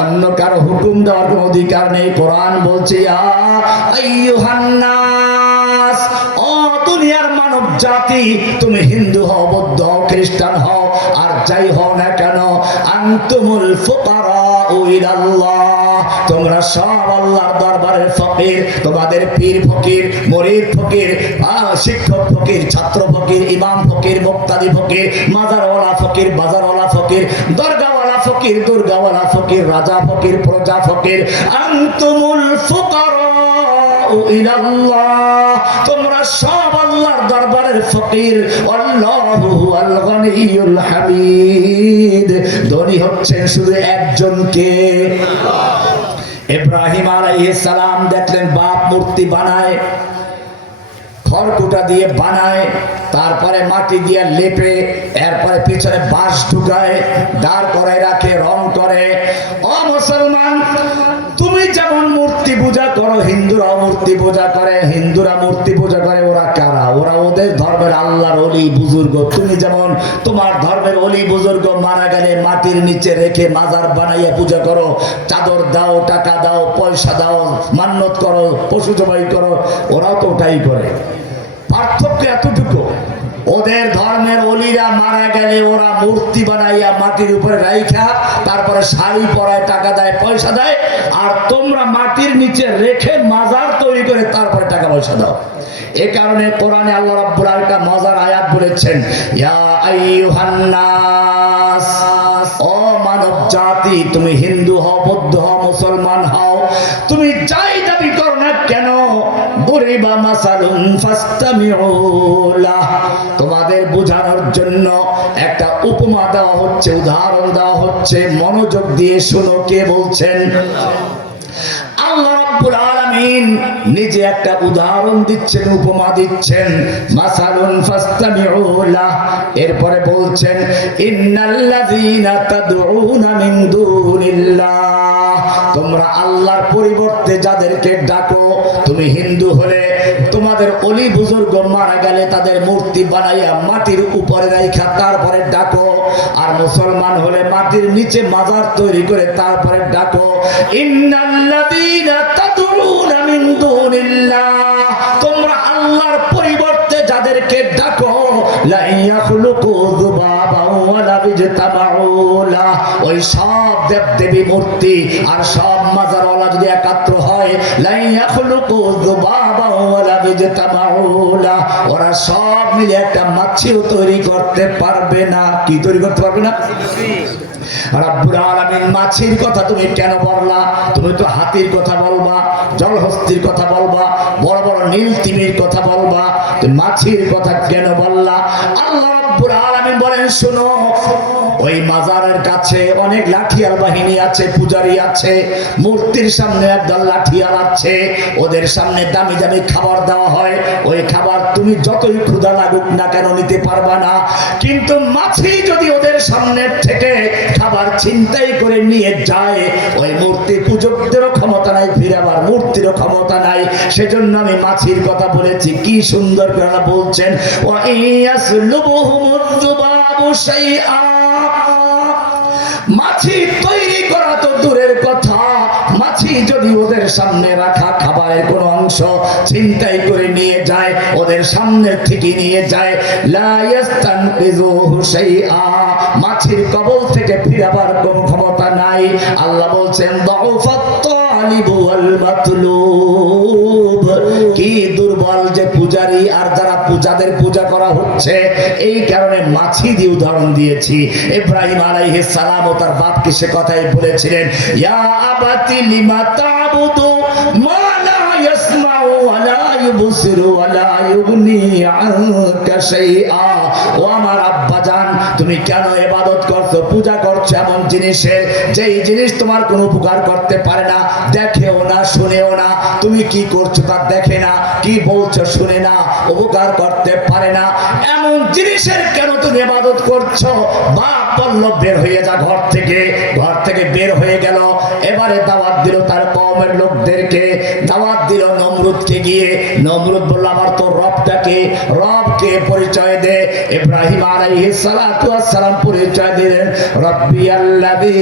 অন্য কারো হুকুম দেওয়ার কোনো অধিকার নেই। কোরআন বলছে, ইয়া আইয়ুহান নাস, ও দুনিয়ার মানব জাতি, তুমি হিন্দু হও, বৌদ্ধ হও, খ্রিস্টান হও, আর যাই হও না কেন, আনতুমুল ফুকারাউ ইলাল্লাহ, তোমরা সব আল্লাহর দরবারের ফকির। তোমাদের পীর ফকির, মরিদ ফকির, শিক্ষক ফকির, ছাত্র ফকির, ইমাম ফকির, মুক্তাদি ফকির, মাজারওয়ালা ফকির, বাজারওয়ালা ফকির, দরগাওয়ালা ফকির, দুর্গাওয়ালা ফকির, রাজা ফকির, প্রজা ফকির। আনতুমুল ফুকারাউ ইলাল্লাহ, তোমরা সব আল্লাহর দরবারের ফকির। আল্লাহু হুয়াল গনিয়ুল হামিদ, ধনী হচ্ছেন শুধু একজনকে। ইব্রাহিম আলাইহিস সালাম দেখলেন বাপ মূর্তি বানায়, খড়কুটা দিয়ে বানায়, তারপরে মাটি দিয়ে লেপে, এরপরে পিছনে বাঁশ ঢুকায়, দাঁড় করায় রাখে, রং করে। ও মুসলমান, তুমি যেমন মূর্তি পূজা করো, হিন্দুরাও মূর্তি পূজা করে। হিন্দুরা মূর্তি পূজা করে, ওরা কারা? ওরা ওদের ধর্মের আল্লাহর ওলি। অলি বুজুর্গ, তুমি যেমন তোমার ধর্মের অলি বুজুর্গ মারা গেলে মাটির নিচে রেখে মাজার বানাইয়া পূজা করো, চাদর দাও, টাকা দাও, পয়সা দাও, মান্যত করো, পশু জবাই করো, ওরাও তো ওটাই করে। পার্থক্য এতটুকু, ওদের ধর্মের অলিরা মারা গেলে ওরা মূর্তি বানাইয়া মাটির উপরে রাইখা তারপরে শাড়ি পরায়, টাকা দেয়, পয়সা দেয়, আর তোমরা মাটির নিচে রেখে মাজার তৈরি করে তারপরে টাকা পয়সা দাও। এ কারণে কোরআনে আল্লাহ রাব্বুল আলামিন একটা মজার আয়াত বলেছেন, ইয়া আইয়ুহান নাস, ও মানব জাতি, তুমি হিন্দু হও, বৌদ্ধ হও, মুসলমান হও, তুমি যাই দাবি করো না কেন, দরিবা মাসালুন ফাসতামিউ লাহ, তোমাদের বোঝানোর জন্য একটা উপমা দেওয়া হচ্ছে, উদাহরণ দেওয়া হচ্ছে, মনোযোগ দিয়ে শোনো। কে বলছেন? আল্লাহ রাব্বুল আলামিন নিজে একটা উদাহরণ দিচ্ছেন, উপমা দিচ্ছেন, মাসালুন ফাসতামিউ লাহ। এরপরে বলছেন, ইন্নাল্লাযীনা তাদউনা মিন দুনিল্লাহ, তোমরা আল্লাহর পরিবর্তে যাদেরকে ডাকো, তুমি হিন্দু হলে তোমাদের অলি বুজুর্গ মারা গেলে তাদের মূর্তি বানাইয়া মাটির উপরে রাইখা তারপরে ডাকো, আর মুসলমান হলে মাটির নিচে মাজার তৈরি করে তারপরে ডাকো। ইন্নাল্লাযীনা তাদউনা মিন দুনিল্লাহ, তোমরা আল্লাহর পরিবর্তে যাদেরকে ডাকো, লা ইয়াখলুকু যুবাবান ওয়ালা বিজতামাউ লাহ, ওই সব দেবদেবী মূর্তি আর সব মাজারওয়ালা যদি একাত্র হয়, লা ইয়াখলুকু যুবাবান ওয়ালা বিজতামাউ লাহ, ওরা সব মিলে একটা মাছিও তৈরি করতে পারবে না। কি তৈরি করতে পারবে না? রাব্বুল আলামিন মাছির কথা তুমি কেন বললা? তুমি তো হাতির কথা বলবা, জলহস্তির কথা বলবা, বড় বড় নীল তিমির কথা বলবা, তুমি মাছির কথা কেন বললা? আল্লাহ রাব্বুল আলামিন বলেন, শোনো, ওই মাজারের কাছে অনেক লাঠিয়াল বাহিনী আছে, পূজারি আছে, মূর্তির সামনে একদল লাঠিয়াল আছে, ওদের সামনে দামি দামি খাবার দেওয়া হয়, ওই খাবার তুমি যতই ক্ষুধা লাগুক না কেন নিতে পারবা না। কিন্তু মাছি যদি ওদের সামনে থেকে খাবার ছিনতাই করে নিয়ে যায়, ওই মূর্তি পূজকদেরও ক্ষমতা নাই, ফিরাবার মূর্তিরও ক্ষমতা নাই। সেজন্য আমি মাছির কথা বলেছি। কি সুন্দর করে বলছেন, ওয়া ইয়াসলুবুহুমুয যুবাবু শাইআ, মাছি তৈরি করা তো দূরের কথা, মাছি যদি ওদের সামনে রাখা খাবারের কোন অংশ ছিনতাই করে নিয়ে যায়, ওদের সামনের থেকে নিয়ে যায়, লা ইয়াস্তানকিযুহু শাইআ, মাছির কবল থেকে ফিরাবার কোনো ক্ষমতা নাই। আল্লাহ বলছেন, দাউফাত তালিবু ওয়াল মাতলুব, কি দুর্বল যে পূজারী আর যারা পূজাদের পূজা করা হচ্ছে। এই কারণে মাছি দিয়ে উদাহরণ দিয়েছি। ইব্রাহিম আলাইহিস সালাম ও তার বাপকে সে কথাই বলেছিলেন, ইয়া আবাতি লিমা তা'বুদু মা লা ইয়াসমাউ ওয়া লা ইউবসিরু ওয়া লা ইউগনি আনকা শাইআ, ও আমার আব্বাজান, তুমি কেন ইবাদত করছো, পূজা করছো এমন জিনিসের যেই জিনিস তোমার কোনো উপকার করতে পারে না, দেখেও না, শুনেও না, তুমি কি করছো তা দেখে না, কি বলছো শুনে না, উপকার করতে পারে না, এমন জিনিসের কেন তুমি ইবাদত করছো? বাপ বলল, বের হয়ে যা ঘর থেকে। ঘর থেকে বের হয়ে গেল। এবারে দাওয়াত দিল তার কওমের লোকদেরকে, দাওয়াত দিল নমরুদকে গিয়ে। নমরুদ বলল, আমার তো রবটাকে, রবকে পরিচয় দে। ইব্রাহিম আলাইহিস সালাতু ওয়াস সালাম পরিচয় দিলেন, রব্বিয়াল্লাযী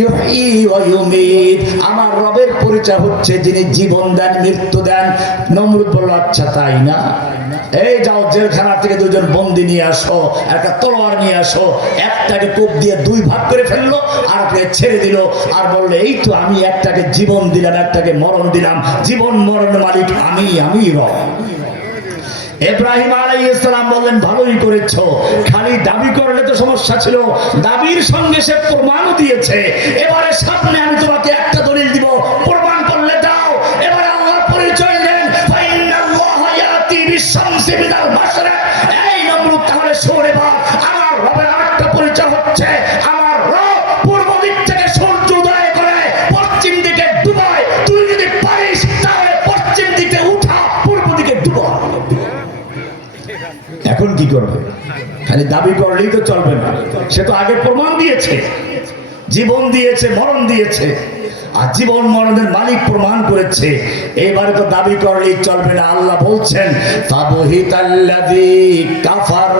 ইউহয়ী ওয়া ইউমীত, আমার রবের পরিচয় হচ্ছে যিনি জীবন দেন, মৃত্যু দেন। নমরুদ বলল, আচ্ছা তাই না, এই যাও জেলখানা থেকে দুজন বন্দী নিয়ে আসো, একটা তলোয়ার নিয়ে আসো। একটাকে কোপ দিয়ে দুই ভাগ করে ফেললো, আর একটাকে ছেড়ে দিল, আর বললো, এই তো আমি একটাকে জীবন দিলাম, একটাকে মরণ দিলাম, জীবন মরণের মালিক আমি রব। ইব্রাহিম আলাইহিস সালাম বললেন, ভালোই করেছো, খালি দাবি করলে তো সমস্যা ছিল, দাবির সঙ্গে সে প্রমাণও দিয়েছে। এবারে সামনে আমি তোমাকে একটা দলিল দিব, প্রমাণ করলে দাও। এবারে আল্লাহর পরিচয় দেন, ফাইন্নাল্লাহা ইয়াতি বিশ-শামসি মিনাল মাশরিক। এই নমরুদ, তাহলে শোনে বা, আমার রবের আরেকটা পরিচয় হচ্ছে, আমার রব পূর্ব দিক থেকে সূর্য উদয় করে পশ্চিম দিকে ডুবায়। তুই যদি পারিস তাহলে পশ্চিম দিকে উঠা, পূর্ব দিকে ডুবা। এখন কি করবে? খালি দাবি করলেই তো চলবে না, সে তো আগে প্রমাণ দিয়েছে, জীবন দিয়েছে, মরণ দিয়েছে। আজীবন মরণের মালিক প্রমাণ করেছে। এবারে তো দাবি করলেই চলবে না। আল্লাহ বলছেন ফাবহিতাল্লাযী কাফার,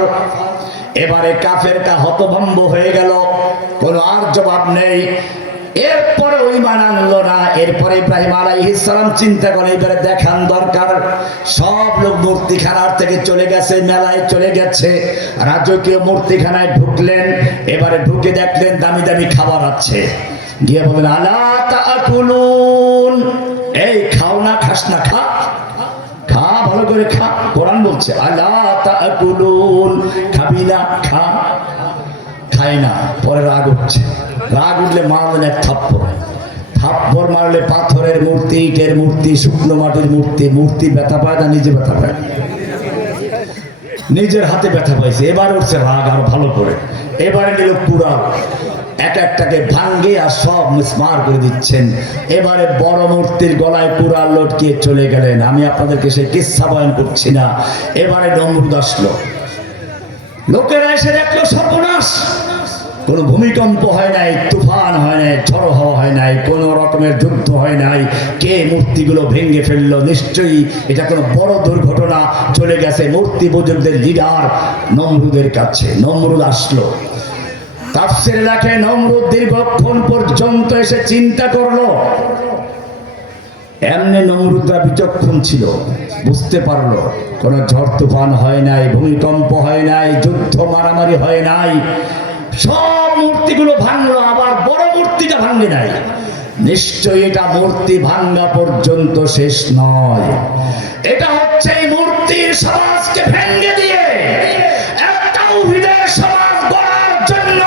এবারে কাফেরটা হতভম্ব হয়ে গেল, কোনো আর জবাব নেই। এরপরে ঈমান আনলো না। এরপরে ইব্রাহিম আলাইহিস সালাম চিন্তা করে এবারে দেখান দরকার। সব লোক মূর্তিখানার থেকে চলে গেছে, মেলায় চলে গেছে, রাজকীয় মূর্তিখানায় ঢুকলেন। এবারে ঢুকে দেখলেন দামি দামি খাবার আছে। গিয়ে বললেন আলা তাআকুলুন, এই খাও না, খাস না, খা খা, ভালো করে খা। কোরআন বলছে আলা তাআকুলুন, খাবি না, খা। খায় না। পরে রাগ উঠছে, রাগ উঠলে মারলেন এক থাপ্পড়। থাপ্পড় মারলে পাথরের মূর্তি, ইটের মূর্তি, শুকনো মাটির মূর্তি, মূর্তি ব্যথা পায় না, নিজে ব্যথা পায়, নিজের হাতে ব্যথা পাইছে। এবার উঠছে রাগ আর ভালো করে। এবারে নিল কুড়াল, এক একটাকে ভাঙ্গে আর সব মিসমার করে দিচ্ছেন। এবারে বড় মূর্তির গলায় কুড়াল লটকিয়ে চলে গেলেন। আমি আপনাদেরকে সেই কিচ্ছা বয়ান করছি না। এবারে নমরুদ আসলো, লোকেরা এসে দেখলো সর্বনাশ, কোনো ভূমিকম্প হয় নাই, তুফান হয় নাই, ঝড় হাওয়া হয় নাই, কোনো রকমের যুদ্ধ হয় নাই। কে মূর্তিগুলো ভেঙে ফেললো? নিশ্চয়ই এটা কোনো বড় দুর্ঘটনা। চলে গেছে মূর্তি পূজকদের লিডার নমরুদের কাছে। নমরুদ আসলো। তাফসীরে লেখে নমরুদ দীর্ঘক্ষণ পর্যন্ত এসে চিন্তা করলো। এমনি নমরুদরা বিচক্ষণ ছিল, বুঝতে পারলো কোনো ঝড় তুফান হয় নাই, ভূমিকম্প হয় নাই, যুদ্ধ মারামারি হয় নাই। সব মূর্তিগুলো ভাঙলো, আবার বড় মূর্তিটা ভাঙে নাই। নিশ্চয়ই এটা মূর্তি ভাঙ্গা পর্যন্ত শেষ নয়। এটা হচ্ছে এই মূর্তির সমাজকে ভেঙে দিয়ে একটা তাওহীদের সমাজ গড়ার জন্য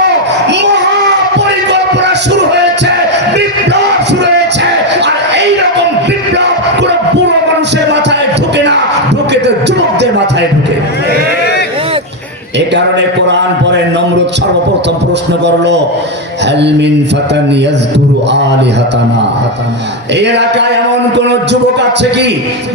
মহা পরিকল্পনা শুরু হয়েছে, বিপ্লব শুরু হয়েছে। আর এইরকম বিপ্লব কোনো বুড়ো মানুষের মাথায় ঢুকে না, ঢুকে তো যুবকদের মাথায় ঢুকে। এ কারণে কোরআন পড়ে নমরুদ সর্বপ্রথম প্রশ্ন করলো হাল মিন ফাতান ইয়াযকুরু আলিহাতানা, এই এলাকায় এমন কোন যুবক আছে কি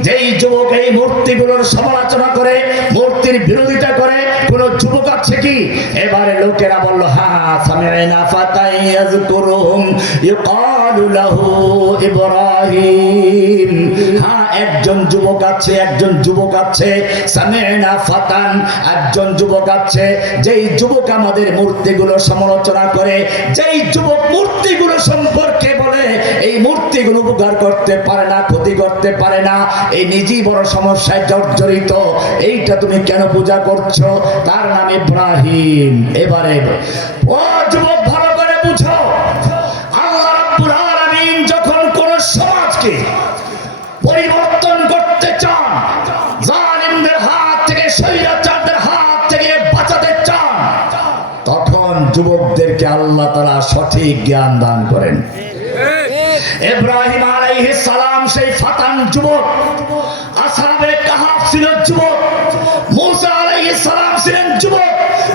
যেই যুবক এই মূর্তিগুলোর সমালোচনা করে, মূর্তির বিরোধিতা করে? কোন যুবক আছে কি? এবারে লোকেরা বলল হ্যাঁ, সামি'না ফাতান ইয়াযকুরুহুম ইউকালু লাহু ইব্রাহিম। হ্যাঁ, একজন যুবক আছে, একজন যুবক আছে। সামি'না ফাতান, একজন যুবক আছে যেই যুবক আমাদের মূর্তিগুলো সমালোচনা করে, যেই যুবক মূর্তিগুলো সম্পর্কে বলে এই মূর্তিগুলো উপকার করতে পারে না, ক্ষতি করতে পারে না, এই নিজেই বড় সমস্যায় জর্জরিত। এইটা তুমি কেন পূজা করছো? তার নাম ইব্রাহিম। এবারে ও যুবক ভালো করে বুঝো, আল্লাহ রাব্বুল আলামিন যখন কোন সমাজকে পরিবর্তন করতে চান, জালিমদের হাত থেকে, স্বৈরাচারদের হাত থেকে বাঁচাতে চান, তখন যুবকদেরকে আল্লাহ তাআলা সঠিক জ্ঞান দান করেন। ইব্রাহিম আলাইহিস সালাম সেই ফাতান যুবক, আসহাবে কাহাফ ছিল যুবক, মুসা আলাইহিস সালাম ছিলেন যুবক,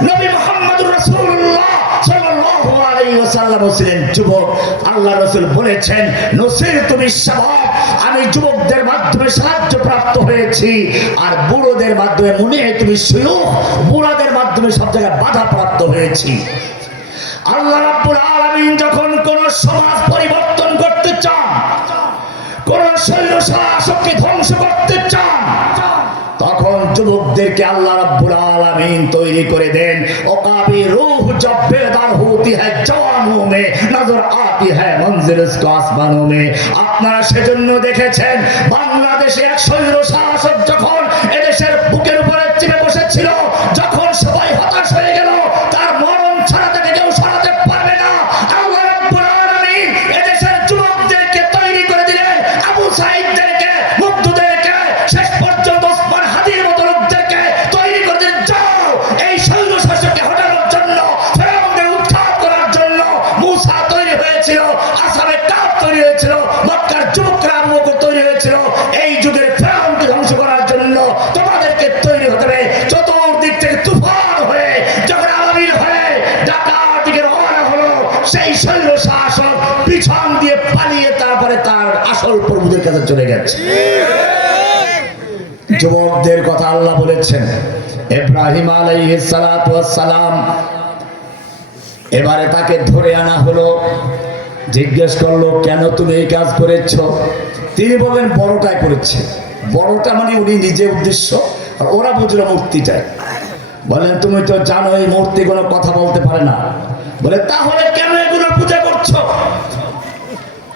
নবী মুহাম্মদুর রাসূলুল্লাহ সাল্লাল্লাহু আলাইহি ওয়াসাল্লাম ছিলেন যুবক। আল্লাহ রাসূল বলেছেন নুসিরতু বিশ-শাবাব, আমি যুবকদের মাধ্যমে সাহায্য প্রাপ্ত হয়েছি, আর বুড়োদের মাধ্যমে মুনিআতু বিশ-শুয়ুখ, বুড়াদের মাধ্যমে সব জায়গায় বাধা প্রাপ্ত হয়েছি। আল্লাহ রাব্বুল আলামিন যখন কোন সমাজ পরিবর্তন করতে চান, কোন শৈল শাসককে ধ্বংস করতে চান, তখন যুবকদেরকে আল্লাহ রাব্বুল আলামিন তৈরি করে দেন। ওকাবি রূহ জব বেদার होती है जवानों में नजर आती है मंजिल उसको आसमानों में। আপনারা সেজন্য দেখেছেন বাংলাদেশে এক শৈল শাসক যখন এদেশের বুকের উপরে চেপে বসেছিল, যখন সবাই হতাশ হয়ে গেল, তার মরণ ছাড়া তাকে কেউ সরাতে পারবে না, আল্লাহ রাব্বুল আলামিন এদেশের যুবকদেরকে তৈরি করে দিলেন, আবু সাঈদদেরকে, মুগ্ধদেরকে, শেষ পর্যন্ত ওসমান হাদির মতো লোকদেরকে তৈরি করে দিলেন। যাও এই শৈল শাসককে হটানোর জন্য, ফেরাউনকে উৎখাত করার জন্য মুসা তৈরি হয়েছিল, আসহাবে কাহফ তৈরি হয়েছিল, মক্কার যুবকরা আবু বকর তৈরি হয়েছিল। এই যুগের ফেরাউনকে ধ্বংস করার জন্য তোমাদেরকে তৈরি হতে হবে। চতুর্দিক থেকে তুফান হয়ে যখন আবাবিল হয়ে ডাকাতিকে রওনা হলো, সেই শৈল শাসক পিছন দিয়ে পালিয়ে তারপরে তার আসল প্রভুদের কাছে চলে গেছে। যুবকদের কথা আল্লাহ বলেছেন। ইব্রাহিম আলাইহিস সালাতু ওয়াস সালাম, এবারে তাকে ধরে আনা হলো, জিজ্ঞেস করলো, কেন তুমি এই কাজ করেছ? তিনি বললেন, বড়টাই করেছে। বড়টা মানে উনি নিজে উদ্দেশ্য, আর ওরা বুঝলো মূর্তিটাই। বলেন, তুমি তো জানো এই মূর্তি কোনো কথা বলতে পারে না। বলে, তাহলে কেন এগুলো পূজা করছো?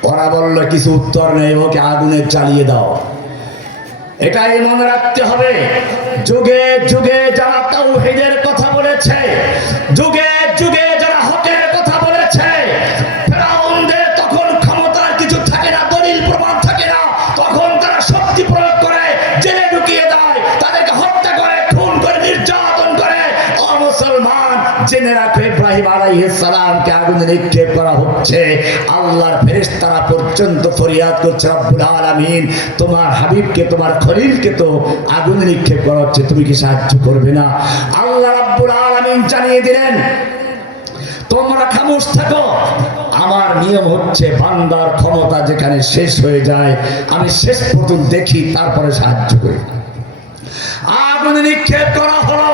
ওরা বললো, কিছু উত্তর নেই, ওকে আগুনে জ্বালিয়ে দাও। এটাই মনে রাখতে হবে, যুগে যুগে যারা তাওহীদের কথা বলেছে, যুগে যুগে যারা হকের কথা বলেছে, ফেরাউনদের তখন ক্ষমতার কিছু থাকে না, দলিল প্রমাণ থাকে না, তখন তারা শক্তি প্রয়োগ করে, জেলে ঢুকিয়ে দেয়, তাদেরকে হত্যা করে, খুন করে, নির্যাতন করে। ও মুসলমান, জেনে রাখো, ইব্রাহিম আলাইহিস সালামকে আগুনে নিক্ষেপ করা হচ্ছে। আল্লাহর ফেরেশতারা পর্যন্ত ফরিয়াদ করছে, রব্বুল আলামিন, তোমার হাবিবকে, তোমার খলিলকে তো আগুনে নিক্ষেপ করা হচ্ছে, তুমি কি সাহায্য করবে না? আল্লাহ রব্বুল আলামিন জানিয়ে দিলেন, তোমরা খামোশ থাকো। আমার নিয়ম হচ্ছে, বান্দার ক্ষমতা যেখানে শেষ হয়ে যায়, আমি শেষ পর্যন্ত দেখি, তারপরে সাহায্য করি। আগুনে নিক্ষেপ করা হলো।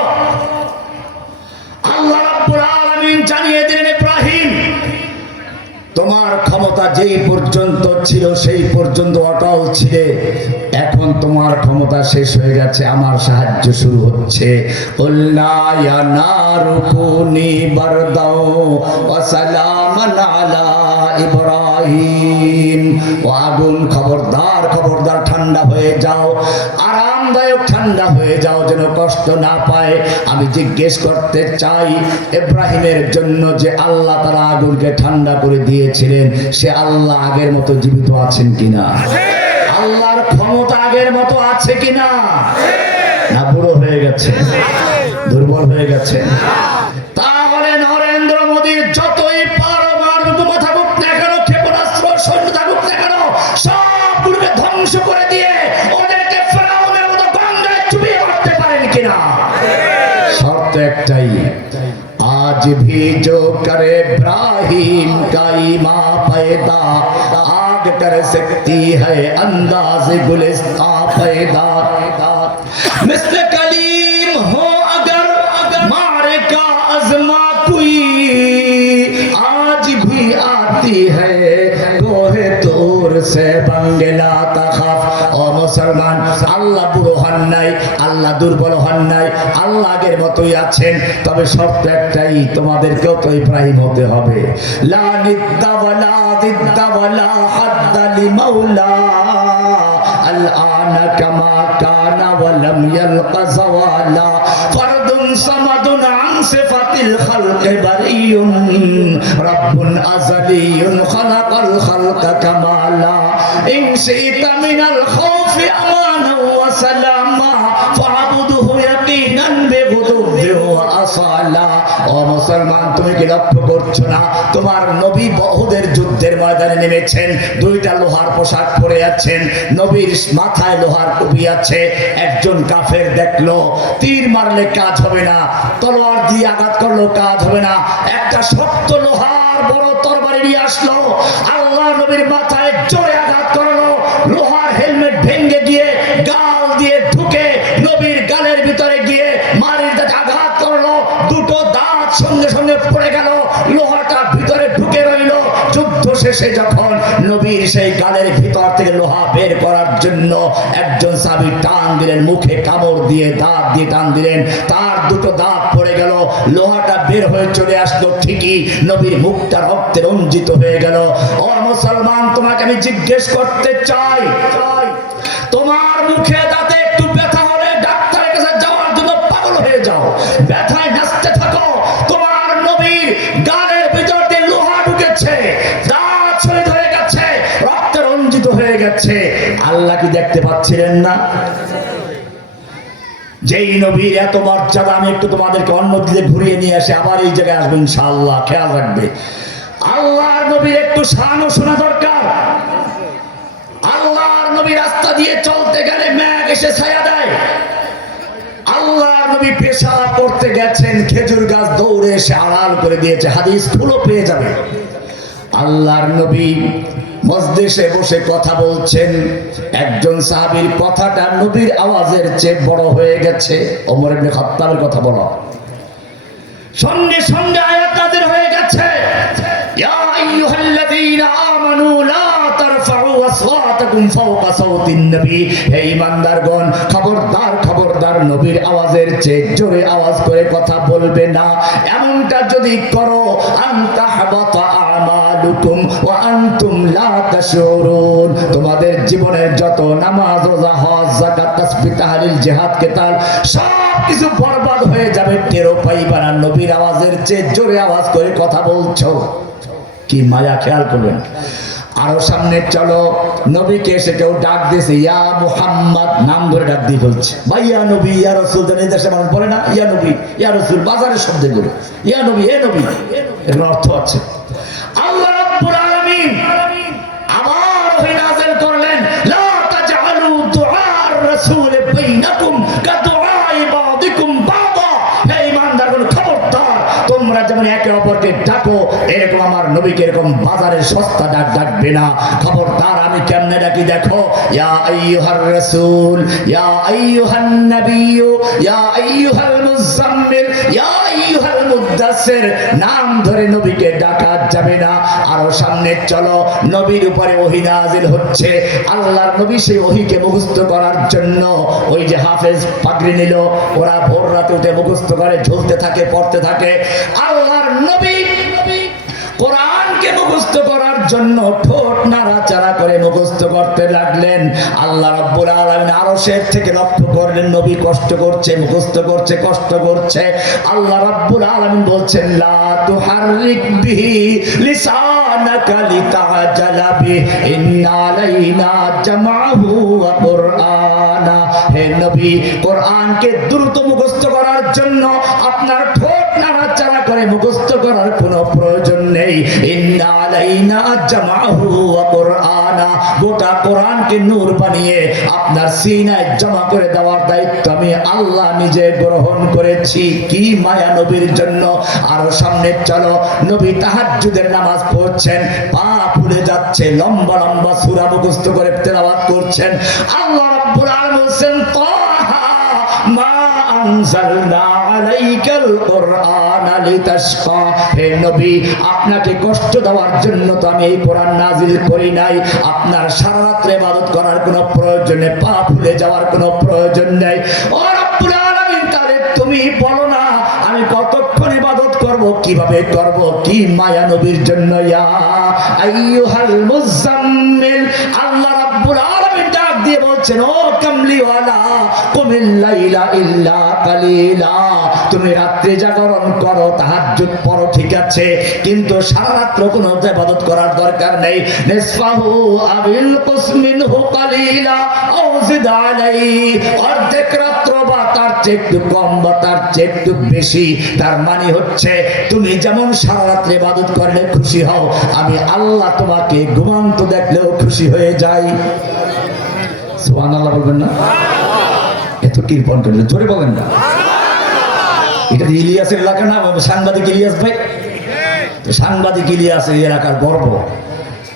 আল্লাহ রাব্বুল আলামিন জানিয়ে দিলেন, ইব্রাহিম, তোমার ক্ষমতা যেই পর্যন্ত ছিল সেই পর্যন্ত অটল ছিলে, এখন তোমার ক্ষমতা শেষ হয়ে গেছে, আমার সাহায্য শুরু হচ্ছে। কুলনা ইয়া নারু কুনি বারদাও ওয়া সালামান আলা ইব্রাহিম। ও আগুন, খবরদার খবরদার, ঠান্ডা হয়ে যাও, আরামদায়ক ঠান্ডা হয়ে যাও, যেন কষ্ট না পায়। আমি জিজ্ঞেস করতে চাই, ইব্রাহিমের জন্য যে আল্লাহ তাআলা আগুনকে ঠান্ডা করে দিয়েছিলেন, সে আল্লাহ আগের মতো জীবিত আছেন কিনা? আল্লাহর ক্ষমতা আগের মতো আছে কিনা? না বুড়ো হয়ে গেছে, দুর্বল হয়ে গেছে? তাহলে নরেন্দ্র মোদীর যতই পারমাণবিক কথা বলুক না কেন, ক্ষেপণাস্ত্র সৈন্য থাকুক না কেন, সবগুলোকে ধ্বংস করে দিয়ে ওদেরকে ফেরাউনের মতো গঙ্গায় চুবিয়ে মারতে পারেন কিনা? শর্ত একটাই, आज भी जो करे इब्राहिम का ईमा पैदा, आग कर सकती है अंदाज गुलिस्तां पैदा। मिस्ल कलीम हो अगर मारे का अज़मा कोई, आज भी आती है गोहे तोर से बंगला तखफ। ও মুসলমান, আল্লাহ বুড়ো হন নাই, আল্লাহ দুর্বল হন নাই, আল্লাহ আগের মতোই আছেন। তবে শর্ত একটাই, তোমাদেরকেও তো ইব্রাহিম হতে হবে। লা নিদ্দা ওয়ালা দিদ্দা ওয়ালা হাদ্দা লিমাওলা আল আনা কামা কানা ওয়া লাম ইয়ালকা যাওয়ালা ফারদুন সামাদুন আন সিফাতিল খালকি বারিয়ুন রাব্বুন আযালিয়ুন খালাকাল খালকা কামালা ইন শিতা মিনাল খাউফি আমানা ওয়া সালামা ফা'বুদহু ইয়াকিনান বিগুদুবি ওয়া আসালা। ও মুসলমান, তুমি কি লক্ষ্য করছো না, তোমার নবী উহুদের যুদ্ধের ময়দানে নেমেছেন, দুইটা লোহার পোশাক পরে আছেন, নবীর মাথায় লোহার টুপি আছে। একজন কাফের দেখলো, তীর মারলে কাজ হবে না, তলোয়ার দিয়ে আঘাত করলেও কাজ হবে না, একটা শক্ত লোহার বড় তরবারি নিয়ে আসলো, আল্লাহ নবীর মাথায় জোরে আঘাত করলো, লোহার হেলমেট ভেঙে গিয়ে গাল দিয়ে ঢুকে নবীর গালের ভিতরে গিয়ে মারির দাঁতে আঘাত করলো, দুটো দাঁত সঙ্গে সঙ্গে পড়ে গেল, লোহাটা ভিতরে ঢুকে রইল। যুদ্ধ শেষে যখন নবীর সেই গালের ভিতর থেকে লোহা বের করার জন্য একজন সাহাবী টান দিলেন, মুখে কামড় দিয়ে দাঁত দিয়ে টান দিলেন, তার দুটো দাঁত পড়ে গেল, লোহাটা বের হয়ে চলে আসলো, ঠিকই নবীর মুখটা রক্তে রঞ্জিত হয়ে গেল। ও মুসলমান, তোমাকে আমি জিজ্ঞেস করতে চাই, তোমার মুখে দাঁতে একটু ব্যথা হলে ডাক্তারের কাছে যাওয়ার জন্য পাগল হয়ে যাও, ব্যথায় নাচতে থাকো, তোমার নবীর গালের ভিতর দিয়ে লোহা ঢুকেছে, দাঁত শহীদ হয়ে গেছে, রক্তে রঞ্জিত হয়ে গেছে, আল্লাহ কি দেখতে পাচ্ছিলেন না? যেই নবীর এত মর্যাদা, আমি একটু তোমাদেরকে অন্য দিকে ঘুরিয়ে নিয়ে আসে, আবার এই জায়গায় আসবো ইনশাআল্লাহ, খেয়াল রাখবে। আল্লাহর নবীর একটু শান শোনা দরকার। আল্লাহর নবী রাস্তা দিয়ে চলতে গেলে মেঘ এসে ছায়া দেয়। আল্লাহর নবী পেশাব করতে গেছেন, খেজুর গাছ দৌড়ে এসে আড়াল করে দিয়েছে, হাদিস খুলে পেয়ে যাবে। আল্লাহর নবী মজলিসে বসে কথা বলছেন, একজন সাহাবীর কথাটা নবীর আওয়াজের চেয়ে বড় হয়ে গেছে। ওমর ইবনে খাত্তাবের কথা বলো, সঙ্গে সঙ্গে আয়াত নাযিল হয়ে গেছে, ইয়া আইয়ুহাল্লাযীনা আইয়ুহাল্লাযীনা আমানু লা তারফাউ আসওয়াতাকুম ফাওকা সাওতিন নবী। হে ঈমানদারগণ, খবরদার খবরদার নবীর আওয়াজের চেয়ে জোরে আওয়াজ করে কথা বলবে না। এমনটা যদি করো আনতাহবাতা আমালুকুম ওয়া আনতুম লা তাশউরুন, তোমাদের জীবনের যত নামাজ, রোজা, হজ, যাকাত, তাসবিহ, তাহলিল, জিহাদ, কিতাল সব কিছু বরবাদ হয়ে যাবে, টেরও পাইবা না নবীর আওয়াজের চেয়ে জোরে আওয়াজ করে কথা বলছো। কি মায়া, খেয়াল করবেন। আরো সামনে চলো, নবীকে এসে কেউ ডাক দিয়েছে, ইয়া মুহাম্মদ, নাম ধরে ডাক দিয়ে বলছে, ভাই ইয়া নবী, ইয়া রাসূল। এই দেশে মানুষ বলে না ইয়া নবী, ইয়া রাসূল, বাজারের শব্দগুলো ইয়া নবী, এ নবী, এর অর্থ আছে। আল্লাহ রাব্বুল আলামিন আবার ওহী নাযিল করলেন, লা তাজআলু দুআর রাসূল বাইনাকুম কাদুআই বাদিকুম বাদা। হে ঈমানদারগণ, খবরদার, তোমরা যেমন একে অপরকে ডাকো, এরকম আমার নবীকে এরকম বাজারের সস্তা ডাক ডাকবে না। খবরদার, আমি কেমনে ডাকি দেখো, ইয়া আইয়ুহার রাসূল, ইয়া আইয়ুহান নাবিয়্যু, ইয়া আইয়ুহাল মুযাম্মিল, ইয়া আইয়ুহাল মুদ্দাসসির, নাম ধরে নবীকে ডাকা যাবে না। আরো সামনে চলো, নবীর উপরে ওহী নাযিল হচ্ছে। আল্লাহর নবী সেই ওহীকে মুখস্থ করার জন্য ওই যে হাফেজ পাগড়ি নিল, ওরা ভোর রাতে উঠে মুখস্থ করে, ঝুলতে থাকে, পড়তে থাকে। আল্লাহর নবী কোরআনকে মুখস্থ করার জন্য ঠোঁট নাড়াচাড়া করে মুখস্থ করতে লাগলেন। আল্লাহ রাব্বুল আলামিন আরশের থেকে লক্ষ্য করলেন, নবী কষ্ট করছে, মুখস্থ করছে, কষ্ট করছে। আল্লাহ রাব্বুল আলামিন বলছেন, লা তুহাররিক বিহি লিসানাকা লিতাজালা বিহি ইন্না আলাইনা জামাহু ওয়া কুরআনা। হে নবী, কোরআনকে দ্রুত মুখস্থ করার জন্য আপনার ঠোঁট নাড়াচাড়া করে মুখস্থ করার কোনো প্রয়োজন নেই। ইন্না আলাইনা জামাহু ওয়া কুরআনা, গোটা কোরআনকে নূর বানিয়ে আপনার সিনায় জমা করে দেওয়ার দায়িত্ব আমি আল্লাহ নিজে গ্রহণ করেছি। কি মায়া নবীর জন্য। আরো সামনে চলো, নবী তাহাজ্জুদের নামাজ পড়ছেন, পা ফুলে যাচ্ছে, লম্বা লম্বা সূরা মুখস্থ করে তেলাওয়াত করছেন। আল্লাহ রাব্বুল আলামিন বলেন, তাহা মা আনজালনা আলাইকাল কুরআনা লিতাশকা। হে নবী, আপনাকে কষ্ট দেওয়ার জন্য তো আমি এই কোরআন নাজিল করি নাই। আপনার সারা রাত ইবাদত করার কোনো প্রয়োজন নেই, পা ফুলে যাওয়ার কোনো প্রয়োজন নেই। ও রব্বুল আলামিন, তাহলে তুমি বলো না আমি কতক্ষণ ইবাদত করব, কিভাবে করব? কি মায়া নবীর জন্য। ইয়া আইয়ুহাল মুযাম্মিল, আল্লাহ রাব্বুল আলামিন ডাক দিয়ে বলছেন, ও কামলিওয়ালা, কুমিল লাইলা ইল্লা কালিলা, তুমি রাত্রি জাগরণ করো, তাহাজ্জুদ পড়ো, ঠিক আছে, কিন্তু সারা রাত্র কোনো ইবাদত করার দরকার নেই। নিসফাহু আবিল কুসমিনহু কালিলা আও জিদ আলাইহি, অর্ধেক রাত্র বা তার চেয়ে একটু কম বা তার চেয়ে একটু বেশি। তার মানে হচ্ছে তুমি যেমন সারা রাত্রে ইবাদত করলে খুশি হও, আমি আল্লাহ তোমাকে ঘুমান্ত দেখলেও খুশি হয়ে যাই। সুবহানাল্লাহ বলবেন না? এত কৃপণ করলে জোরে বলেন না। এটা ইলিয়াসের এলাকা না, সাংবাদিক ইলিয়াস ভাই, তো সাংবাদিক ইলিয়াস এই এলাকার গর্ব।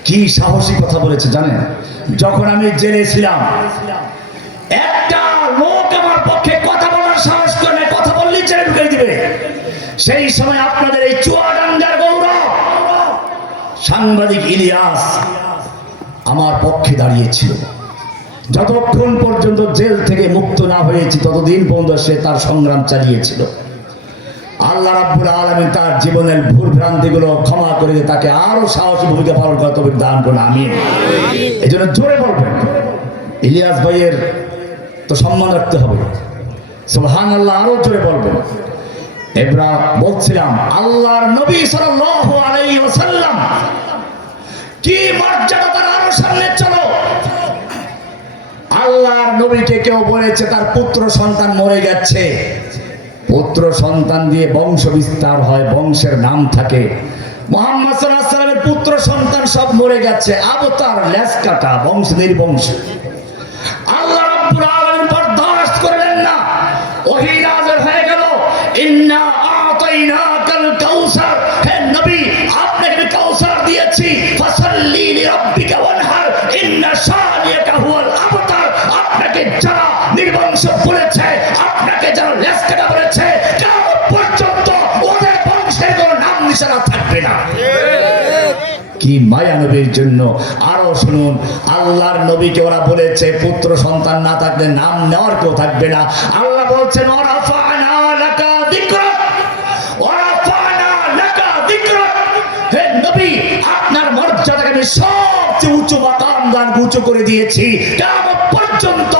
কি সাহসী কথা বলেছে জানেন? যখন আমি জেলে ছিলাম, একটা লোক আমার পক্ষে কথা বলার সাহস করে না, কথা বললেই জেলে ঢুকিয়ে দিবে। সেই সময় আপনাদের এই চুয়াডাঙ্গার গৌরব সাংবাদিক ইলিয়াস আমার পক্ষে দাঁড়িয়েছিল। যতক্ষণ পর্যন্ত জেল থেকে মুক্ত না হয়েছি ততদিন পর্যন্ত সে তার সংগ্রাম চালিয়েছিল। আল্লাহ রাব্বুল আলামিন তার জীবনের ভুল ভ্রান্তিগুলো ক্ষমা করে দিয়ে তাকে আরো সাহসী ভূমিকা পালন করার তৌফিক দান করুন, আমিন। এই জন্য জোরে বলবেন, ইলিয়াস ভাইয়ের তো সম্মান রাখতে হবে। সুবহানাল্লাহ, আরো জোরে বলবেন। এবার বলছিলাম, আল্লাহর নবী সাল্লাল্লাহু আলাইহি ওয়াসাল্লাম কি মর্যাদা, তার আরো সামনে চলো। আল্লাহর নবীকে কেউ বলেছে তার পুত্র সন্তান মরে গেছে, পুত্র সন্তান দিয়ে বংশ বিস্তার হয়, বংশের নাম থাকে। মুহাম্মদ সাল্লাল্লাহু আলাইহি ওয়াসাল্লামের পুত্র সন্তান সব মরে গেছে, আবতার লেজ কাটা, বংশ নির্বংশ। আল্লাহ রাব্বুল আলামিন বরদাস্ত করলেন না, ওহী নাযিল হয়ে গেল, ইন্না আতাইনাকাল কাউসার। হে নবী, আপনাকে কাউসার দিয়েছি, ফাসাল্লি লিরাব্বিকা ওয়ানহার, ইন্না শানিয়াকা হুয়াল আবতার। আপনাকে যারা নির্বংশ বলেছে, আপনাকে যারা লেজ কাটা বলেছে, কিয়ামত পর্যন্ত ওদের বংশের কোনো নাম নিশানা থাকবে না। কি মায়া নবীর জন্য। আরো শুনুন, আল্লাহর নবীকে ওরা বলেছে পুত্র সন্তান না থাকলে নাম নেওয়ার কেউ থাকবে না। আল্লাহ বলছেন ওয়ারাফা'না লাকা যিকরাক, ওয়ারাফা'না লাকা যিকরাক। হে নবী, আপনার মর্যাদাকে আমি সবচেয়ে উঁচু মাকাম দান উঁচু করে দিয়েছি। কিয়ামত পর্যন্ত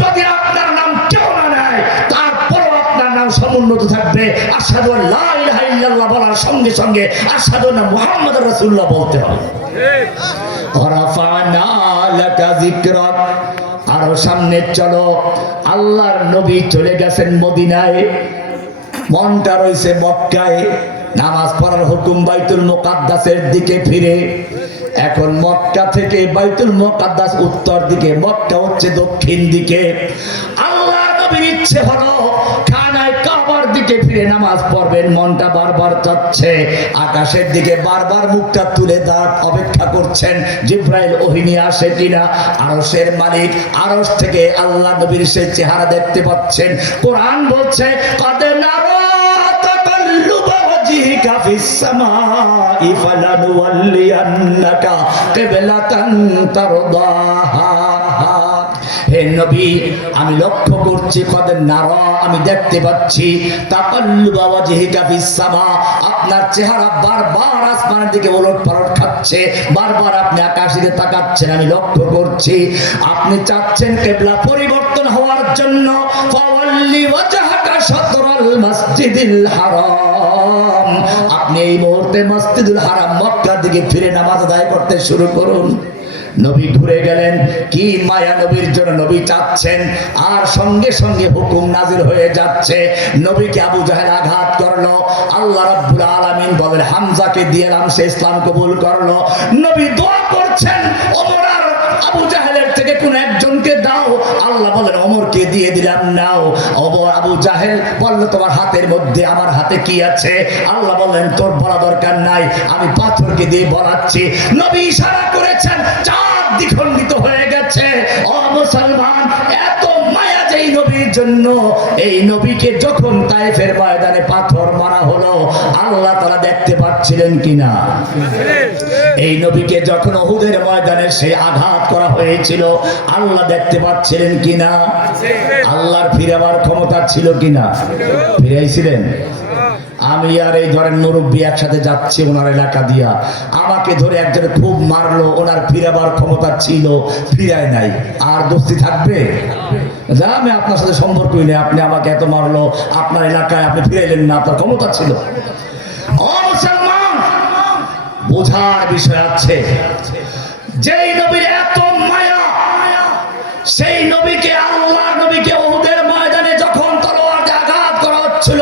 যদি আপনার নাম কেউ না নেয়, তারপরও আপনার নাম সমুন্নত থাকবে। আশহাদু আল্লা ইলাহা ইল্লাল্লাহ বলার সঙ্গে সঙ্গে আশহাদু আন্না মুহাম্মাদুর রাসূলুল্লাহ বলতে হবে। ওয়ারাফা'না লাকা যিকরাক। আরো সামনে চলো, আল্লাহর নবী চলে গেছেন মদিনায়, মনটা রয়েছে মক্কায়। নামাজ পড়ার হুকুম বাইতুল মুকাদ্দাসের দিকে ফিরে। এখন মক্কা থেকে বাইতুল মুকাদ্দাস উত্তর দিকে, মক্কা হচ্ছে দক্ষিণ দিকে। আল্লাহর নবীর ইচ্ছে হলো খানায় কাবার দিকে ফিরে নামাজ পড়বেন। মনটা বারবার চাচ্ছে আকাশের দিকে, বারবার মুখটা তুলে দাঁড় অপেক্ষা করছেন জিব্রাইল ওহী নিয়ে আসে কিনা। আরশের মালিক আরশ থেকে আল্লাহ নবীর সেই চেহারা দেখতে পাচ্ছেন। কোরআন বলছে কদ নারা তাকাল্লুবা ওয়াজহিকা ফিস সামাই ফালানুওয়াল্লিয়ান্নাকা কিবলাতান তারদাহা। হে নবী, আমি লক্ষ্য করছি, কদ নারা, আমি দেখতে পাচ্ছি, তাকাল্লুবা ওয়াজহিকা ফিস সামা, আপনার চেহারা বারবার আসমানের দিকে ওলটপালট খাচ্ছে, বারবার আপনি আকাশের দিকে তাকাচ্ছেন, আমি লক্ষ্য করছি। আপনি চাচ্ছেন কিবলা পরিবর্তন হওয়ার জন্য। ফাওয়াল্লি ওয়াজহাকা শাতরাল মাসজিদিল হারাম, আপনি এই মুহূর্তে মসজিদুল হারাম মক্কার দিকে ফিরে নামাজ আদায় করতে শুরু করুন। নবী ঘুরে গেলেন। কি মায়া নবীর জন্য নবী চাচ্ছেন, আর সঙ্গে সঙ্গে হুকুম নাজির হয়ে যাচ্ছে। নবীকে আবু জাহেল আঘাত করলো, আল্লাহ রাব্বুল আলামিন বলেন হামজাকে দিলাম, সে ইসলাম কবুল করলো। নবী দোয়া করছেন ওমর আর আবু জাহেলের থেকে কোন একজনকে দাও। আল্লাহ বলেন ওমরকে দিয়ে দিলাম, নাও। ওমর আবু জাহেল বলল তোমার হাতের মধ্যে আমার হাতে কি আছে? আল্লাহ বলেন তোর বলা দরকার নাই, আমি পাথরকে দিয়ে বলাচ্ছি। নবী ইশারা করেছেন, চাঁদ দ্বিখণ্ডিত হয়ে গেছে। ও মুসলমান, এত মায়া যেই নবীর জন্য, এই নবীকে যখন তায়েফের ময়দানে পাথর মারা হলো, আল্লাহ তাআলা দেখতে পাচ্ছিলেন কিনা? এই নবীকে যখন উহুদের ময়দানে সে আঘাত করা হয়েছিল, আল্লাহ দেখতে পাচ্ছিলেন কিনা? আল্লাহর ফিরাবার ক্ষমতা ছিল কিনা? ফিরাইছিলেন। আমি আর এই ধরেন মুরব্বী একসাথে যাচ্ছি ওনার এলাকা দিয়া, আমাকে ধরে একজন খুব মারলো, ওনার ফিরাবার ক্ষমতা ছিল, ফিরায় নাই, আর দোস্তি থাকবে? যা, আমি আপনার সাথে সম্পর্কই নেই, আপনি আমাকে এত মারলো, আপনার এলাকায় আপনি ফিরাইলেন না, আপনার ক্ষমতা ছিল। ও মুসলমান, বোঝার বিষয় আছে। যেই নবীর এত মায়া, সেই নবীকে, আল্লাহ নবীকে উহুদের ময়দানে যখন তলোয়ার দিয়ে আঘাত করা হচ্ছিল,